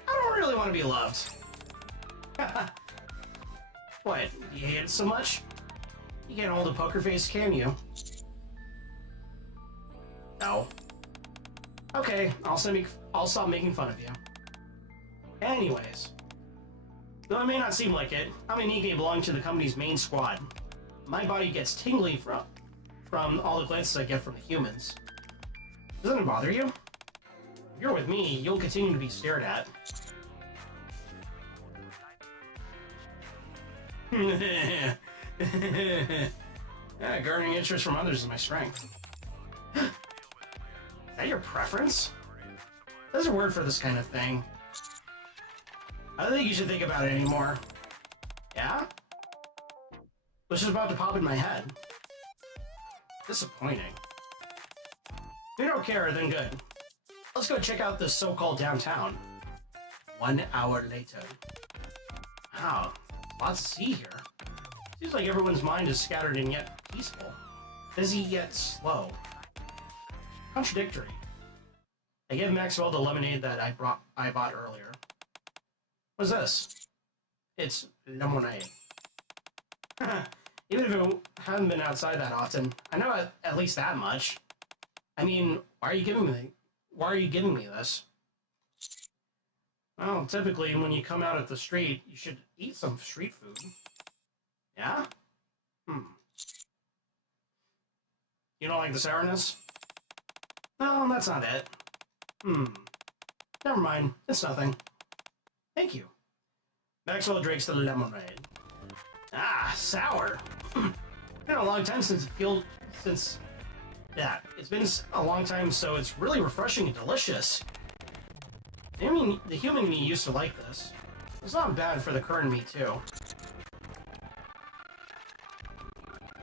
I don't really want to be loved. What, you hate it so much? You can't hold a poker face, can you? No. Okay, I'll stop making fun of you. Anyways, though it may not seem like it, I'm a Nikke belonging to the company's main squad. My body gets tingly from all the glances I get from the humans. Doesn't it bother you? If you're with me, you'll continue to be stared at. Garnering interest from others is my strength. Is that your preference? There's a word for this kind of thing. I don't think you should think about it anymore. Yeah? It was just about to pop in my head. Disappointing. If you don't care, then good. Let's go check out this so-called downtown. 1 hour later. Wow, lots to see here. Seems like everyone's mind is scattered and yet peaceful. Busy yet slow. Contradictory. I gave Maxwell the lemonade that I bought earlier. What's this? It's lemonade. Even if it hadn't been outside that often, I know at least that much. I mean, why are you giving me this? Well, typically when you come out at the street, you should eat some street food. Yeah? You don't like the sourness? No, that's not it. Never mind. It's nothing. Thank you. Maxwell drinks the lemonade. Ah, sour. Been a long time since it's been a long time, so it's really refreshing and delicious. I mean, the human me used to like this. It's not bad for the current me, too.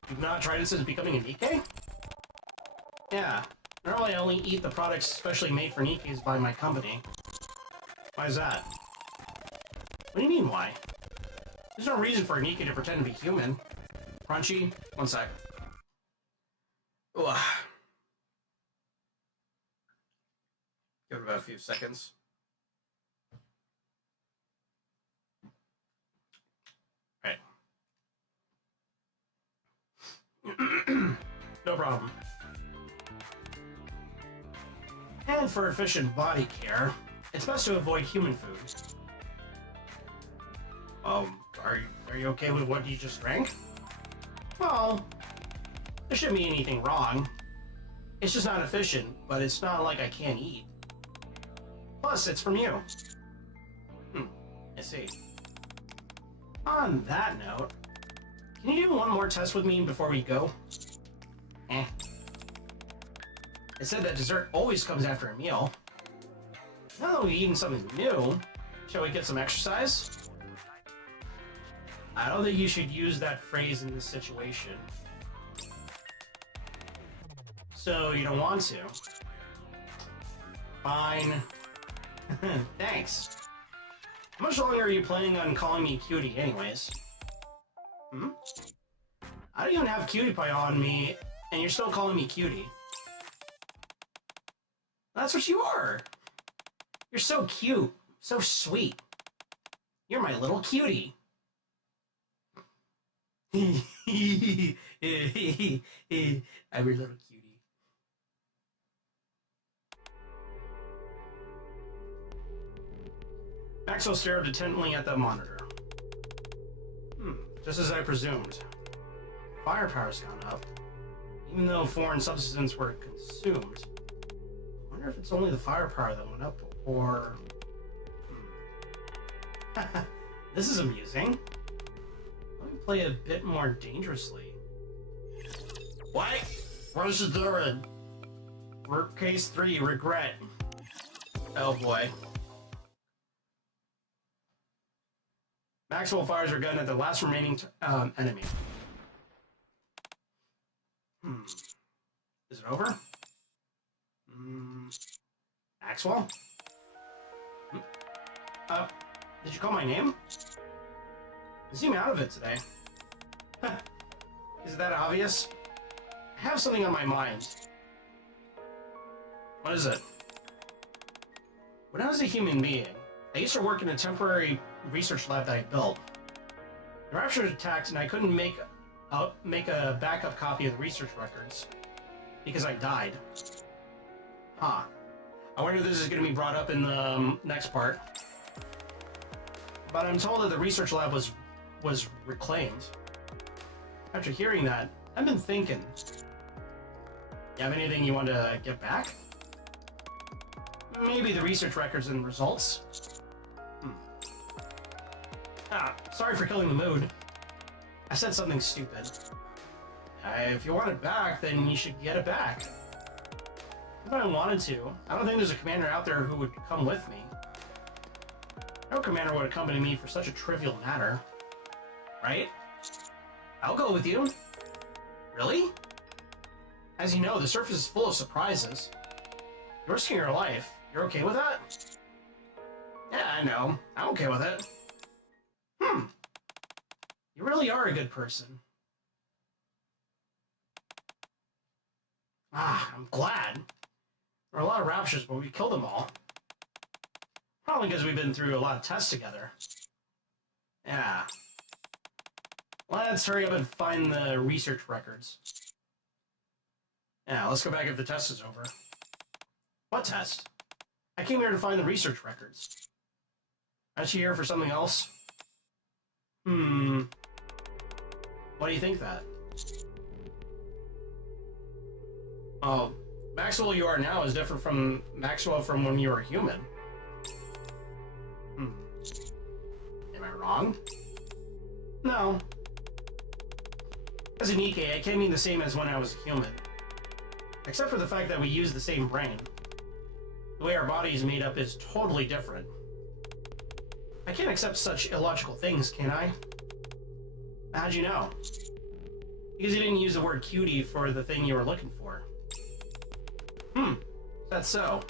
You've not tried it since becoming a Nikke? Yeah. Normally I only eat the products specially made for Nikkes by my company. Why is that? What do you mean, why? There's no reason for a Nikke to pretend to be human. Crunchy? One sec. Ugh. Give it about a few seconds. Right. No problem. And for efficient body care, it's best to avoid human food. Are you okay with what you just drank? Well, there shouldn't be anything wrong. It's just not efficient, but it's not like I can't eat. Plus, it's from you. I see. On that note, can you do one more test with me before we go? It said that dessert always comes after a meal. Now that we've eaten something new, shall we get some exercise? I don't think you should use that phrase in this situation. So you don't want to? Fine. Thanks. How much longer are you planning on calling me cutie anyways? I don't even have cutie pie on me, and you're still calling me cutie. That's what you are. You're so cute, so sweet. You're my little cutie. I'm your little cutie. Maxwell stared intently at the monitor. Just as I presumed. Firepower's gone up. Even though foreign substances were consumed. I wonder if it's only the firepower that went up, or... This is amusing. Let me play a bit more dangerously. What? What is it doing? Work case 3, regret. Oh boy. Maxwell fires her gun at the last remaining enemy. Is it over? Maxwell? Did you call my name? You seem out of it today. Is it that obvious? I have something on my mind. What is it? When I was a human being, I used to work in a temporary research lab that I built. The rapture attacked and I couldn't make a backup copy of the research records because I died. I wonder if this is going to be brought up in the next part. But I'm told that the research lab was reclaimed. After hearing that, I've been thinking. You have anything you want to get back? Maybe the research records and results? Sorry for killing the mood. I said something stupid. If you want it back, then you should get it back. If I wanted to, I don't think there's a commander out there who would come with me. No commander would accompany me for such a trivial matter. Right? I'll go with you. Really? As you know, the surface is full of surprises. You're risking your life. You're okay with that? Yeah, I know. I'm okay with it. You really are a good person. I'm glad. There were a lot of raptures, but we killed them all. Probably because we've been through a lot of tests together. Yeah. Let's hurry up and find the research records. Yeah, let's go back if the test is over. What test? I came here to find the research records. Aren't you here for something else? Why do you think that? Oh, Maxwell you are now is different from Maxwell from when you were human. Am I wrong? No. As a Nikke, I can't mean the same as when I was a human. Except for the fact that we use the same brain. The way our body is made up is totally different. I can't accept such illogical things, can I? How'd you know? Because you didn't use the word cutie for the thing you were looking for. That's so.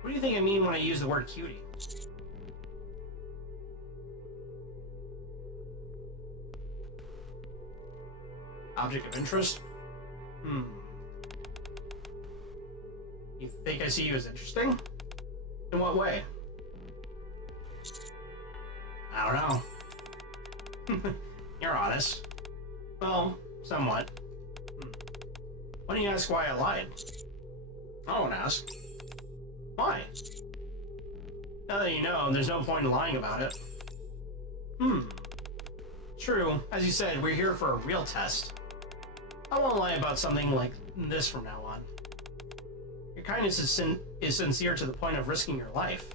What do you think I mean when I use the word cutie? Object of interest? You think I see you as interesting? In what way? I don't know. You're honest. Well, somewhat. Why don't you ask why I lied? I won't ask. Why? Now that you know, there's no point in lying about it. True. As you said, we're here for a real test. I won't lie about something like this from now on. Your kindness is sincere to the point of risking your life.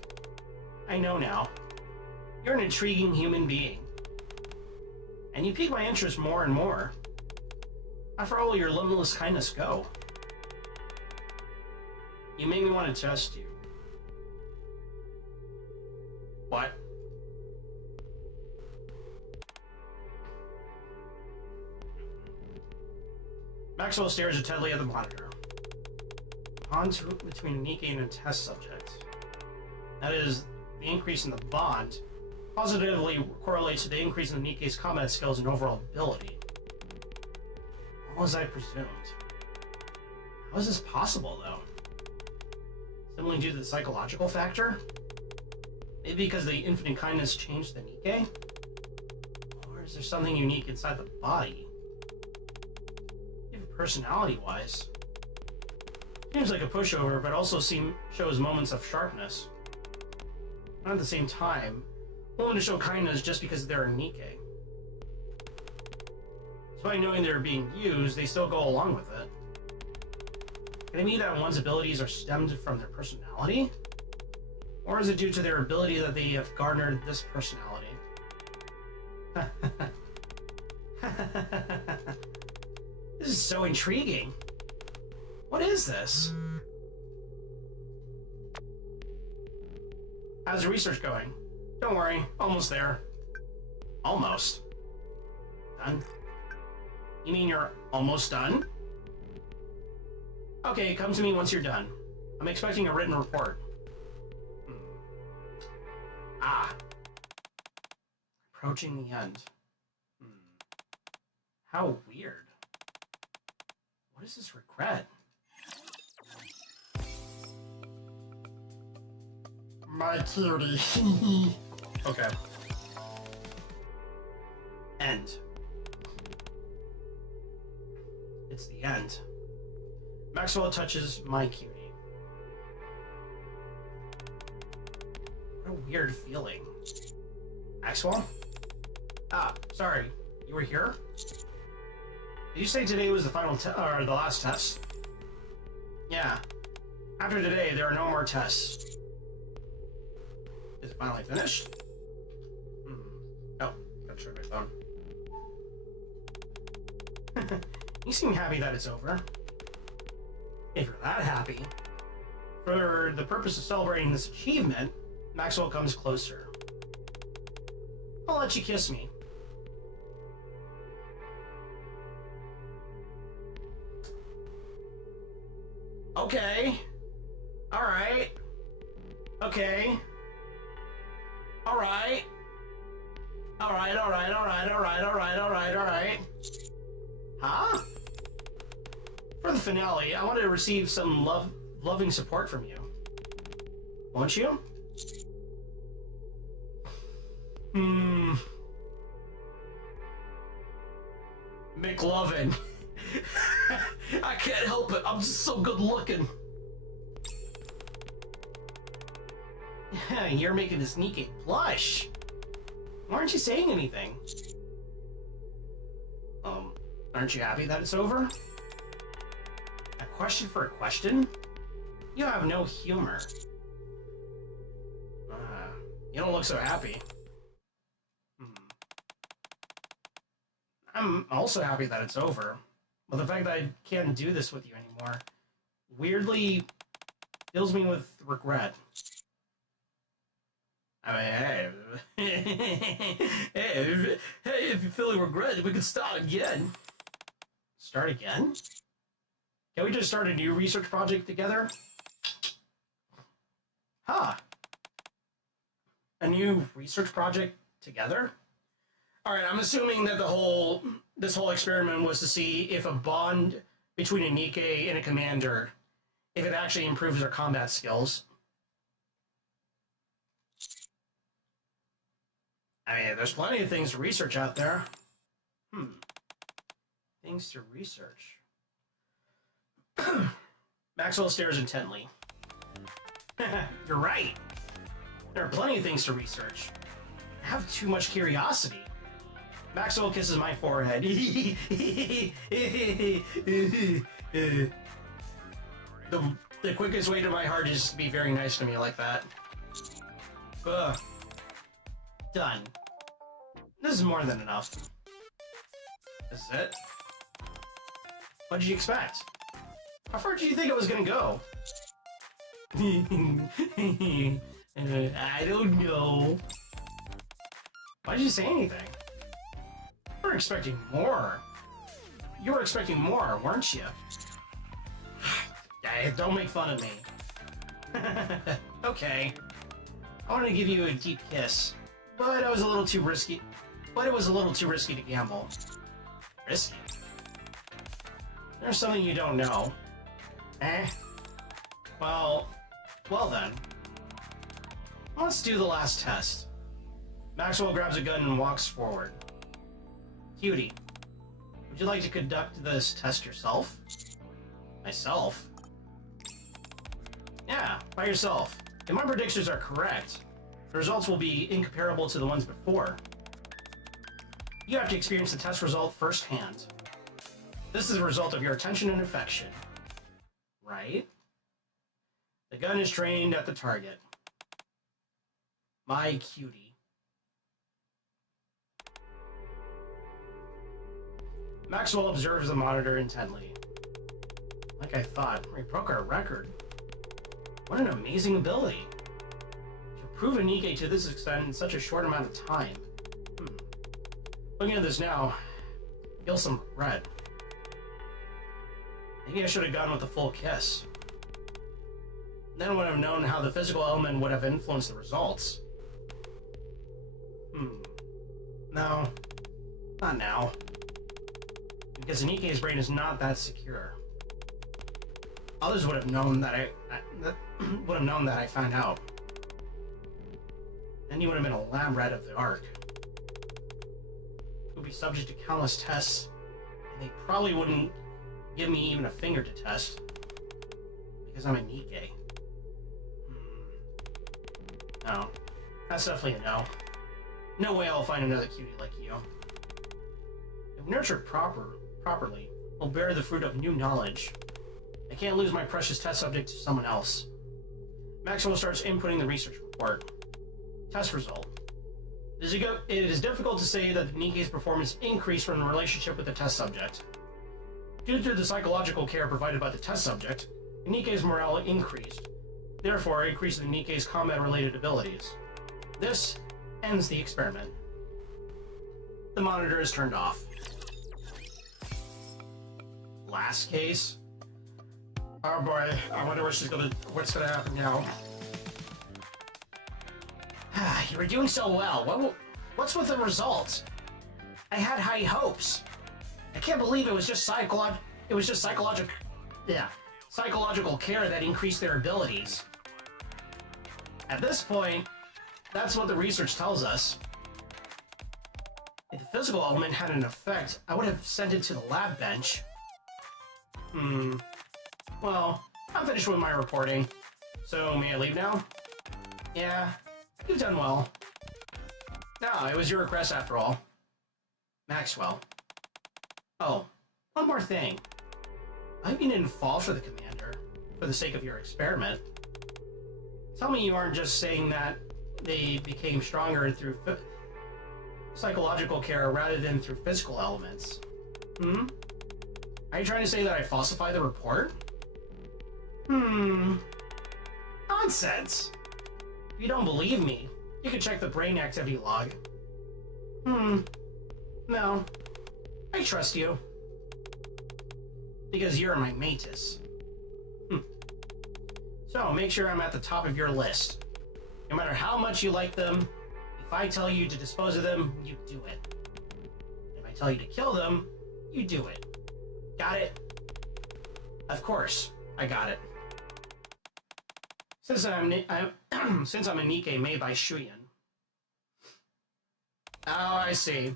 I know now. You're an intriguing human being. And you pique my interest more and more. After all your limitless kindness go. You made me want to test you. What? Maxwell stares intently at the monitor. Bonds between Nikke and a test subject. That is, the increase in the bond positively correlates to the increase in Nikke's combat skills and overall ability. All as I presumed. How is this possible, though? Simply due to the psychological factor? Maybe because the infinite kindness changed the Nikke? Or is there something unique inside the body? Even personality-wise. Seems like a pushover, but also shows moments of sharpness. And at the same time, willing to show kindness just because they're a Nikke. Despite knowing they're being used, they still go along with it. Can it mean that one's abilities are stemmed from their personality? Or is it due to their ability that they have garnered this personality? This is so intriguing. What is this? How's the research going? Don't worry, almost there. Almost. Done? You mean you're almost done? Okay, come to me once you're done. I'm expecting a written report. Approaching the end. How weird. What is this regret? My cutie. Okay. End. It's the end. Maxwell touches my cutie. What a weird feeling. Maxwell? Sorry. You were here? Did you say today was the final or the last test? Yeah. After today, there are no more tests. Is it finally finished? Oh, gotta try my phone. You seem happy that it's over. If you're that happy. For the purpose of celebrating this achievement, Maxwell comes closer. I'll let you kiss me. Okay. Alright. Okay. Alright. Alright. Huh? For the finale, I want to receive some loving support from you. Won't you? McLovin. I can't help it. I'm just so good looking. You're making this Nikke blush. Why aren't you saying anything? Aren't you happy that it's over? A question for a question? You have no humor. You don't look so happy. I'm also happy that it's over. But the fact that I can't do this with you anymore weirdly fills me with regret. I mean, hey, if you're feeling regret, we can start again. Start again? Can we just start a new research project together? Huh. A new research project together? Alright, I'm assuming that this whole experiment was to see if a bond between a Nikke and a commander, if it actually improves their combat skills. I mean, there's plenty of things to research out there. Things to research. Maxwell stares intently. You're right. There are plenty of things to research. I have too much curiosity. Maxwell kisses my forehead. The quickest way to my heart is to be very nice to me like that. Ugh. Done. This is more than enough. This is it? What did you expect? How far did you think it was gonna go? I don't know. Why did you say anything? You were expecting more. You were expecting more, weren't you? Don't make fun of me. Okay. I wanted to give you a deep kiss, but it was a little too risky. But it was a little too risky to gamble. Risky? There's something you don't know. Eh? Well then. Let's do the last test. Maxwell grabs a gun and walks forward. Cutie, would you like to conduct this test yourself? Myself? Yeah, by yourself. If my predictions are correct, the results will be incomparable to the ones before. You have to experience the test result firsthand. This is the result of your attention and affection. Right? The gun is trained at the target. My cutie. Maxwell observes the monitor intently. Like I thought, we broke our record. What an amazing ability. To prove a Nikke to this extent in such a short amount of time. Looking at this now, I feel some regret. Maybe I should have gone with the full kiss. Then I would have known how the physical element would have influenced the results. No. Not now. Because Nikke's brain is not that secure. Others would have known that I found out. Then he would have been a lab rat of the Ark. He would be subject to countless tests, and they probably wouldn't give me even a finger to test. Because I'm a Nikke. No. That's definitely a no. No way I'll find another cutie like you. If nurtured properly, will bear the fruit of new knowledge. I can't lose my precious test subject to someone else. Maxwell starts inputting the research report. Test result. It is difficult to say that the Nikke's performance increased from the relationship with the test subject. Due to the psychological care provided by the test subject, the Nikke's morale increased. Therefore, increasing the Nikke's combat-related abilities. This ends the experiment. The monitor is turned off. Last case? Oh boy, I wonder what's gonna happen now. You were doing so well. What's with the results? I had high hopes. I can't believe it was just psychological care that increased their abilities. At this point, that's what the research tells us. If the physical element had an effect, I would have sent it to the lab bench. Well, I'm finished with my reporting. So, may I leave now? Yeah, you've done well. No, it was your request after all. Maxwell. Oh, one more thing. I hope you didn't fall for the commander, for the sake of your experiment. Tell me you aren't just saying that they became stronger through psychological care rather than through physical elements. Are you trying to say that I falsified the report? Nonsense. If you don't believe me, you can check the brain activity log. No. I trust you. because you're my matus. So make sure I'm at the top of your list. No matter how much you like them, if I tell you to dispose of them, you do it. If I tell you to kill them, you do it. Got it? Of course, I got it. Since I'm since I'm a Nikke made by Shuyan. Oh, I see.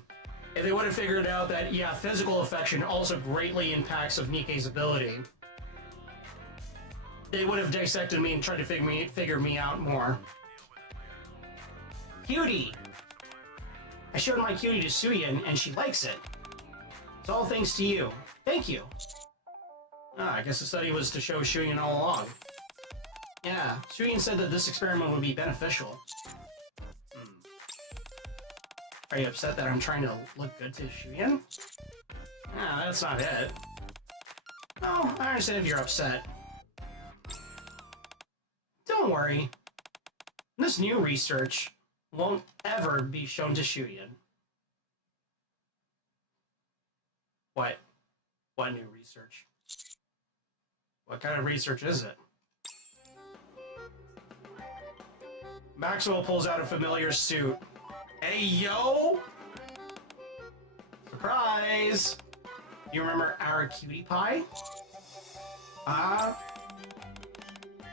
If they would have figured out that, yeah, physical affection also greatly impacts of Nikke's ability, they would have dissected me and tried to figure me out more. Cutie! I showed my cutie to Suyin, and she likes it. It's all thanks to you. Thank you. Ah, I guess the study was to show Shuyin all along. Yeah, Shuyin said that this experiment would be beneficial. Are you upset that I'm trying to look good to Shuyin? Ah, that's not it. No, I understand if you're upset. Don't worry. This new research won't ever be shown to Shuyin. What? What new research? What kind of research is it? Maxwell pulls out a familiar suit. Hey, yo! Surprise! You remember our cutie pie?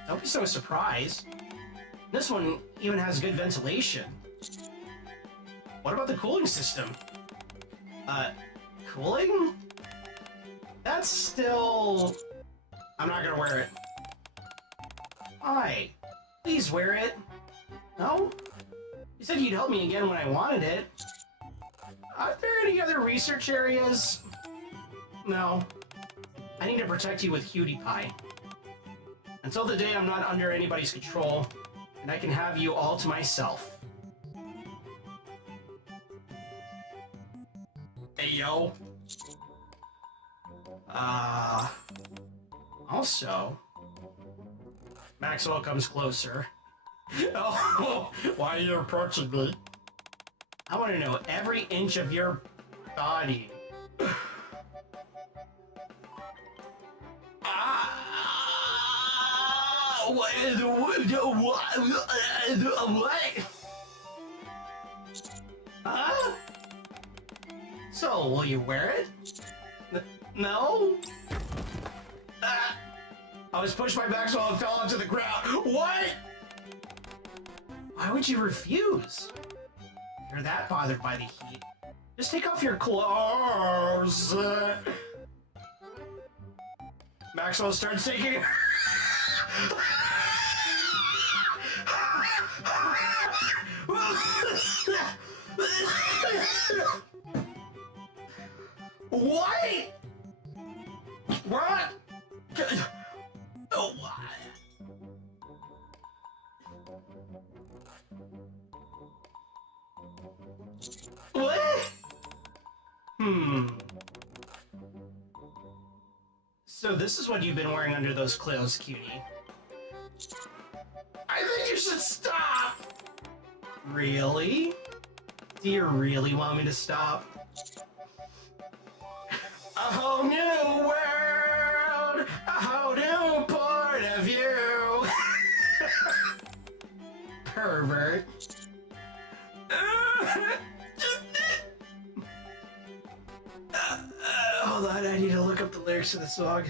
Don't be so surprised. This one even has good ventilation. What about the cooling system? Cooling? That's still... I'm not gonna wear it. Why? Please wear it. No? You said you'd help me again when I wanted it. Are there any other research areas? No. I need to protect you with Cutie Pie. Until the day I'm not under anybody's control, and I can have you all to myself. Hey, yo. Also, Maxwell comes closer. Oh, why are you approaching me? I want to know every inch of your body. What? Huh? So, will you wear it? No? I was pushed by Maxwell and fell onto the ground. What? Why would you refuse? You're that bothered by the heat. Just take off your clothes. Maxwell starts taking... What? What? Oh, what? So this is what you've been wearing under those clothes, cutie. I think you should stop! Really? Do you really want me to stop? A whole new world! A whole new point of view! Pervert. Hold on, I need to look up the lyrics to the song.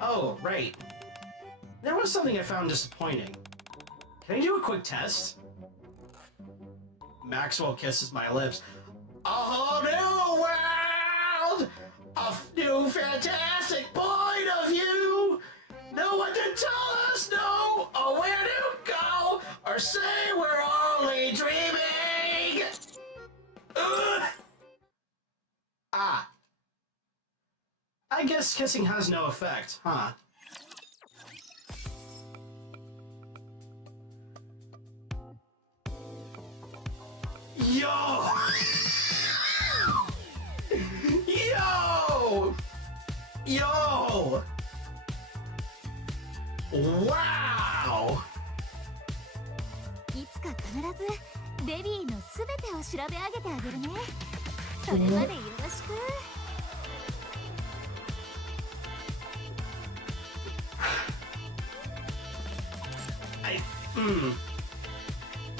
Oh, right. There was something I found disappointing. Can I do a quick test? Maxwell kisses my lips. A whole new world! A new fantastic point of view! No one to tell us no, or where to go, or say we're only dreaming! Ugh. Ah. I guess kissing has no effect, huh? Yo! Yo! Wow! いつか必ずベリーのすべてを調べ上げてあげるね。それまでよろしく。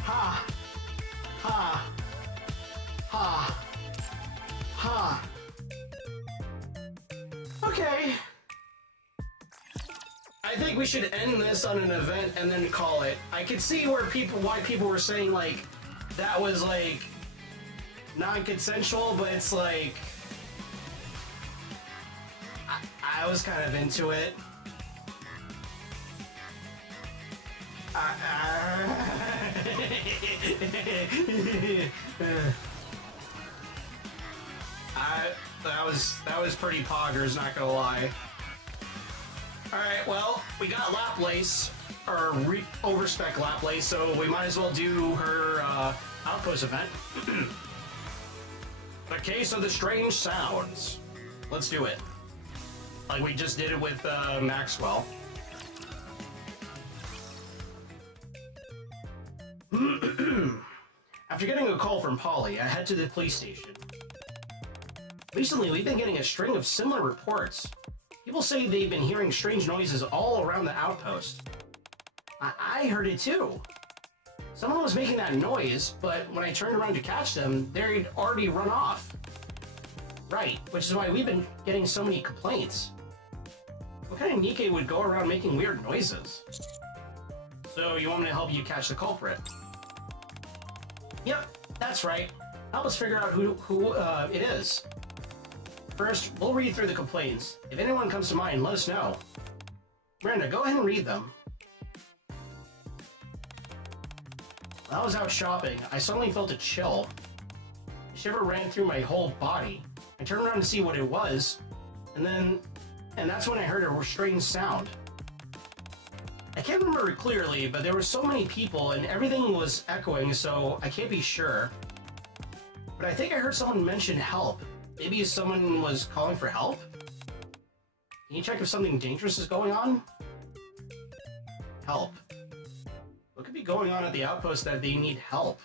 Ha. Ha. Ha. Ha. Okay. I think we should end this on an event and then call it. I could see why people were saying like that was like non-consensual, but it's like I was kind of into it. That was pretty poggers, not gonna lie. Alright, well, we got Laplace, or overspec Laplace, so we might as well do her outpost event. The Case of the Strange Sounds. Let's do it. Like we just did it with Maxwell. After getting a call from Polly, I head to the police station. Recently, we've been getting a string of similar reports. People say they've been hearing strange noises all around the outpost. I heard it too. Someone was making that noise, but when I turned around to catch them, they'd already run off. Right, which is why we've been getting so many complaints. What kind of Nikke would go around making weird noises? So you want me to help you catch the culprit? Yep, that's right. Help us figure out who it is. First, we'll read through the complaints. If anyone comes to mind, let us know. Miranda, go ahead and read them. While I was out shopping, I suddenly felt a chill. A shiver ran through my whole body. I turned around to see what it was, and that's when I heard a strange sound. I can't remember it clearly, but there were so many people and everything was echoing, so I can't be sure. But I think I heard someone mention help. Maybe someone was calling for help? Can you check if something dangerous is going on? Help. What could be going on at the outpost that they need help?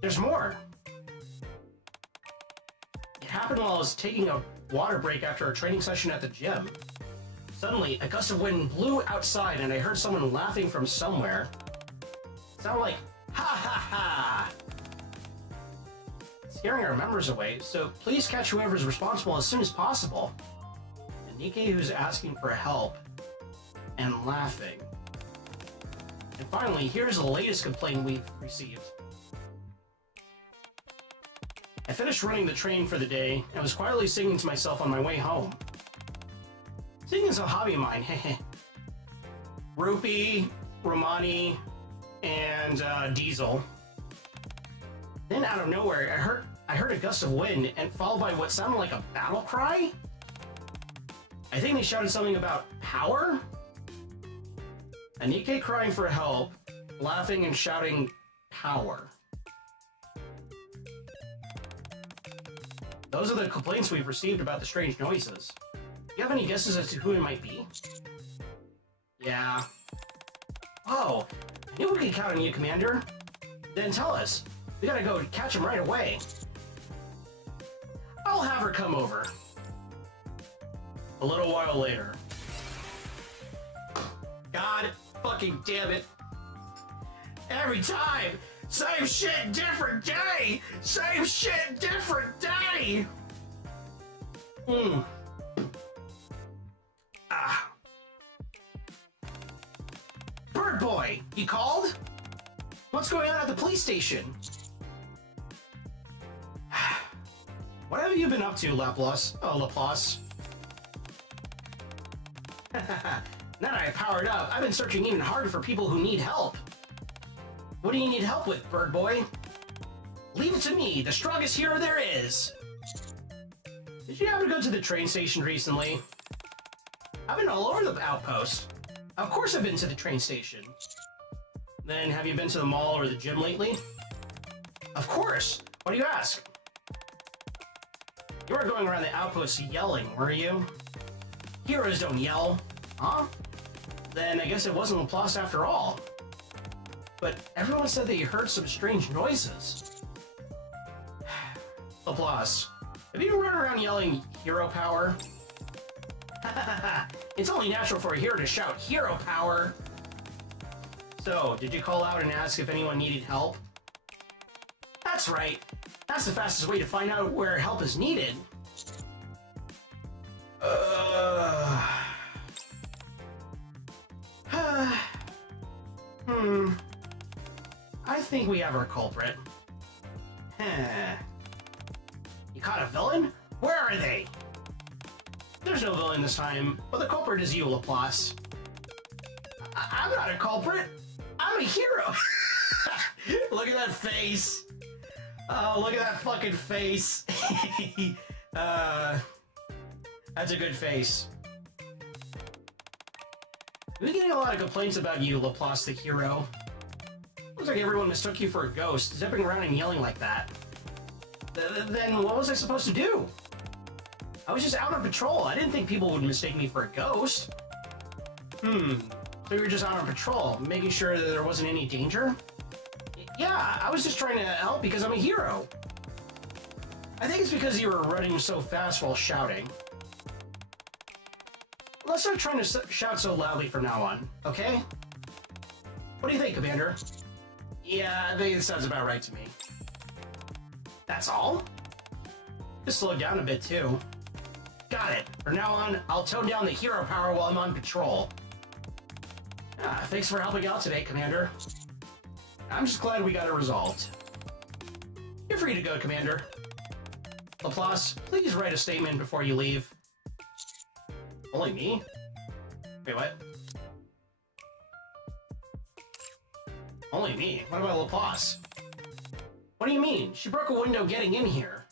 There's more! It happened while I was taking a water break after a training session at the gym. Suddenly, a gust of wind blew outside and I heard someone laughing from somewhere. It sounded like, ha ha ha! Scaring our members away, so please catch whoever's responsible as soon as possible. And Nikke who's asking for help and laughing. And finally, here's the latest complaint we've received. I finished running the train for the day and was quietly singing to myself on my way home. Singing is a hobby of mine, heh. Rupee, Romani, and Diesel. Then out of nowhere, I heard a gust of wind and followed by what sounded like a battle cry? I think they shouted something about power? A Nikke crying for help, laughing and shouting power. Those are the complaints we've received about the strange noises. Do you have any guesses as to who it might be? Yeah. Oh, I knew we could count on you, Commander. Then tell us. We gotta go catch him right away. I'll have her come over. A little while later. God fucking damn it. Every time! Same shit, different day! Same shit, different day! Bird Boy, you called? What's going on at the police station? What have you been up to, Laplace? Oh, Laplace. Now that I powered up, I've been searching even harder for people who need help. What do you need help with, Bird Boy? Leave it to me, the strongest hero there is. Did you happen to go to the train station recently? I've been all over the outpost. Of course I've been to the train station. Then have you been to the mall or the gym lately? Of course. Why do you ask? You weren't going around the outpost yelling, were you? Heroes don't yell. Huh? Then I guess it wasn't Laplace after all. But everyone said that you heard some strange noises. Laplace, have you run around yelling hero power? It's only natural for a hero to shout hero power. So, did you call out and ask if anyone needed help? That's right. That's the fastest way to find out where help is needed. I think we have our culprit. You caught a villain? Where are they? There's no villain this time, but the culprit is you, Laplace. I'm not a culprit. I'm a hero. Look at that face. Oh, look at that fucking face. That's a good face. We're getting a lot of complaints about you, Laplace the hero. Looks like everyone mistook you for a ghost, zipping around and yelling like that. Then what was I supposed to do? I was just out on patrol. I didn't think people would mistake me for a ghost. So you were just out on patrol, making sure that there wasn't any danger? Yeah, I was just trying to help because I'm a hero. I think it's because you were running so fast while shouting. Let's start trying to shout so loudly from now on, okay? What do you think, Commander? Yeah, I think it sounds about right to me. That's all? Just slow down a bit, too. Got it. From now on, I'll tone down the hero power while I'm on patrol. Thanks for helping out today, Commander. I'm just glad we got it resolved. You're free to go, Commander. Laplace, please write a statement before you leave. Only me? Wait, what? Only me? What about Laplace? What do you mean? She broke a window getting in here.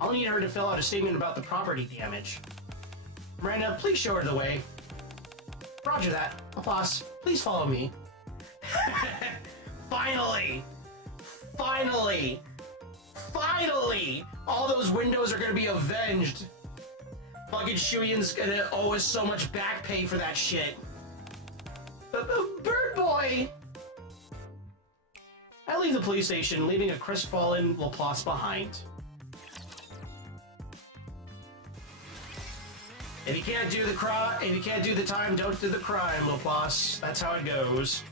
I'll need her to fill out a statement about the property damage. Miranda, please show her the way. Roger that. Laplace, please follow me. Finally! Finally! Finally! All those windows are gonna be avenged. Fucking Shuyan's gonna owe us so much back pay for that shit. Bird Boy! I leave the police station, leaving a crestfallen Laplace behind. If you can't do the time, don't do the crime, Laplace. That's how it goes.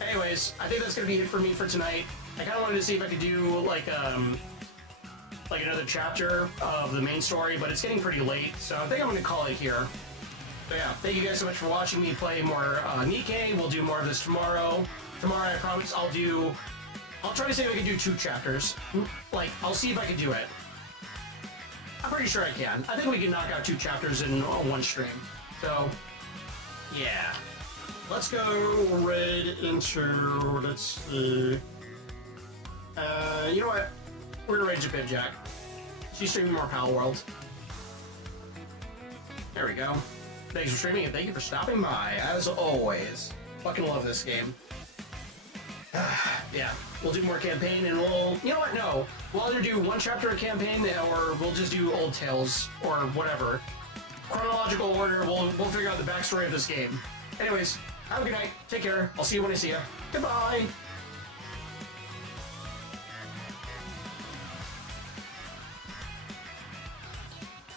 Anyways, I think that's gonna be it for me for tonight. I kind of wanted to see if I could do like another chapter of the main story, but it's getting pretty late, so I think I'm gonna call it here. So yeah, thank you guys so much for watching me play more Nikke. We'll do more of this tomorrow. Tomorrow, I promise, I'll try to see if I can do 2 chapters. Like, I'll see if I can do it. I'm pretty sure I can. I think we can knock out 2 chapters in one stream. So, yeah. Let's go right into, let's see. You know what? We're gonna rage a bit, Jack. She's streaming more Pal World. There we go. Thanks for streaming and thank you for stopping by, as always. Fucking love this game. Yeah, we'll do more campaign and we'll... You know what? No. We'll either do 1 chapter of campaign or we'll just do Old Tales or whatever. Chronological order, we'll figure out the backstory of this game. Anyways, have a good night. Take care. I'll see you when I see you. Goodbye!